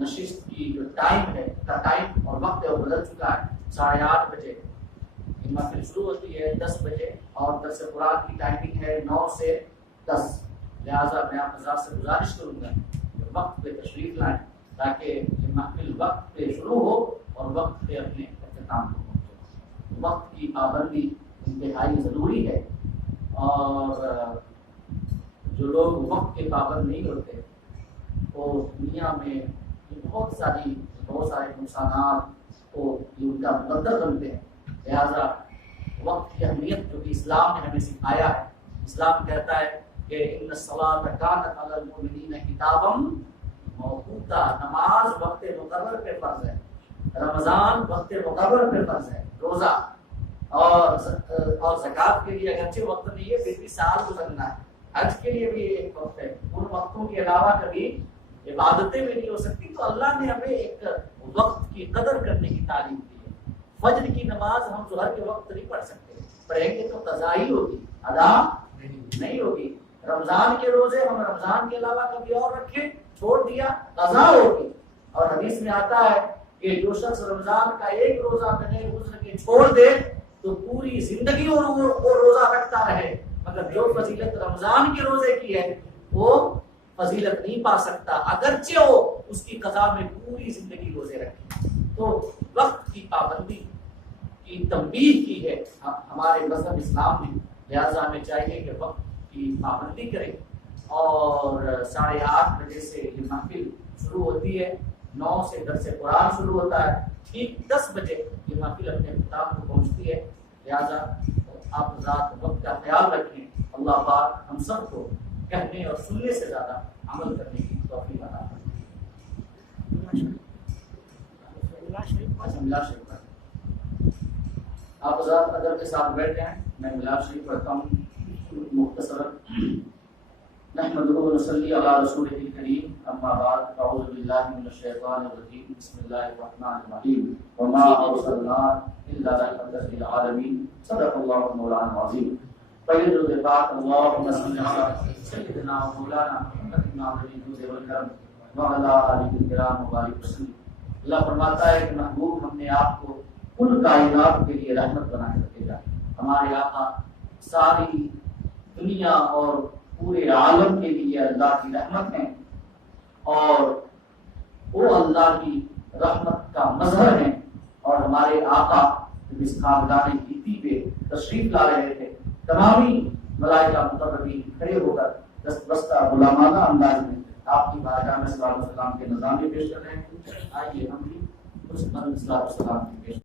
نشست کی جو ٹائم ہے، ٹائم اور وقت ہے وہ بدل چکا ہے۔ 8:30 بجے محفل شروع ہوتی ہے، 10 بجے، اور درس قرآن کی ٹائمنگ ہے 9 سے 10۔ لہٰذا میں آپ حضرات سے گزارش کروں گا کہ وقت پہ تشریف لائیں تاکہ یہ محفل وقت پہ شروع ہو اور وقت پہ اپنے اختتام کو پہنچے۔ وقت کی پابندی انتہائی ضروری ہے، اور جو لوگ وقت کے پابند نہیں ہوتے وہ دنیا میں بہت سارے نقصانات کو ان کا مقدر بنتے ہیں۔ لہٰذا وقت کی اہمیت جو کہ اسلام نے ہمیں سکھایا ہے، اسلام کہتا ہے کہ ان الصلاۃ کانت علی المؤمنین کتابا موقوتا، نماز وقت مقرر پہ فرض ہے، رمضان وقت مقرر پہ فرض ہے، روزہ اور زکوٰۃ کے لیے اگرچہ وقت نہیں ہے پھر بھی سال گزرنا ہے، حج کے لیے بھی ایک وقت ہے، ان وقتوں کے علاوہ کبھی عبادتیں بھی نہیں ہو سکتی۔ تو اللہ نے ہمیں ایک وقت کی قدر کرنے کی تعلیم دی ہے۔ فجر کی نماز ہم ظہر کے وقت نہیں پڑھ سکتے، پڑھیں گے تو قضا ہی ہوگی، ادا نہیں ہوگی۔ رمضان کے روزے ہم رمضان کے علاوہ کبھی اور رکھیں، چھوڑ دیا، قضا ہوگی۔ اور حدیث میں آتا ہے کہ جو شخص رمضان کا ایک روزہ بغیر عذر کے چھوڑ دے تو پوری زندگی وہ روزہ رکھتا رہے، مگر جو فضیلت رمضان کے روزے کی ہے وہ فضیلت نہیں پا سکتا اگرچہ وہ اس کی قضا میں پوری زندگی روزے رکھے۔ تو وقت کی پابندی کی تنبیہ کی ہے ہمارے مذہب اسلام نے، لہٰذا ہمیں چاہیے کہ وقت کی پابندی کریں۔ اور 8:30 بجے سے یہ محفل شروع ہوتی ہے، 9 سے درس قرآن شروع ہوتا ہے، ٹھیک 10 بجے یہ محفل اپنے اختتام کو پہنچتی ہے۔ لہٰذا آپ حضرات وقت کا خیال رکھیں۔ اللہ پاک ہم سب کو کہنے اور سننے سے زیادہ عمل کرنے کی توفیق عطا فرمائے۔ آپ حضرات ادب کے ساتھ بیٹھ جائیں، میں ملاد شریف پڑھتا ہوں مختصرا۔ نحمدہ و نصلی علی رسولہ الکریم، اما بعد، اعوذ باللہ من الشیطان الرجیم، بسم اللہ الرحمن الرحیم، وما ارسلناک الا رحمۃ للعالمین، صدق اللہ مولانا العظیم۔ پہلے درود پاک اللہم صل علی سیدنا و مولانا محمد الجود والکرم وعلی آلہ الکرام وبارک وسلم۔ اللہ فرماتا ہے کہ محبوب ہم نے آپ کو کل کائنات کے لیے رحمت بنا کر بھیجا۔ ہمارے آقا ساری دنیا اور پورے عالم کے لیے اللہ کی رحمت ہیں، اور وہ اللہ کی رحمت کا مظہر ہیں۔ اور ہمارے آقا جب اس خاندان گیتی پہ تشریف لا رہے تھے، تمامی ملائکہ مقربین کھڑے ہو کر دست بستہ غلامانہ انداز میں آپ کی بارگاہ میں صلی اللہ علیہ وسلم کے نظام پیش کر رہے ہیں۔ آئیے ہم بھی اس پر صلی اللہ علیہ وسلم کی پیش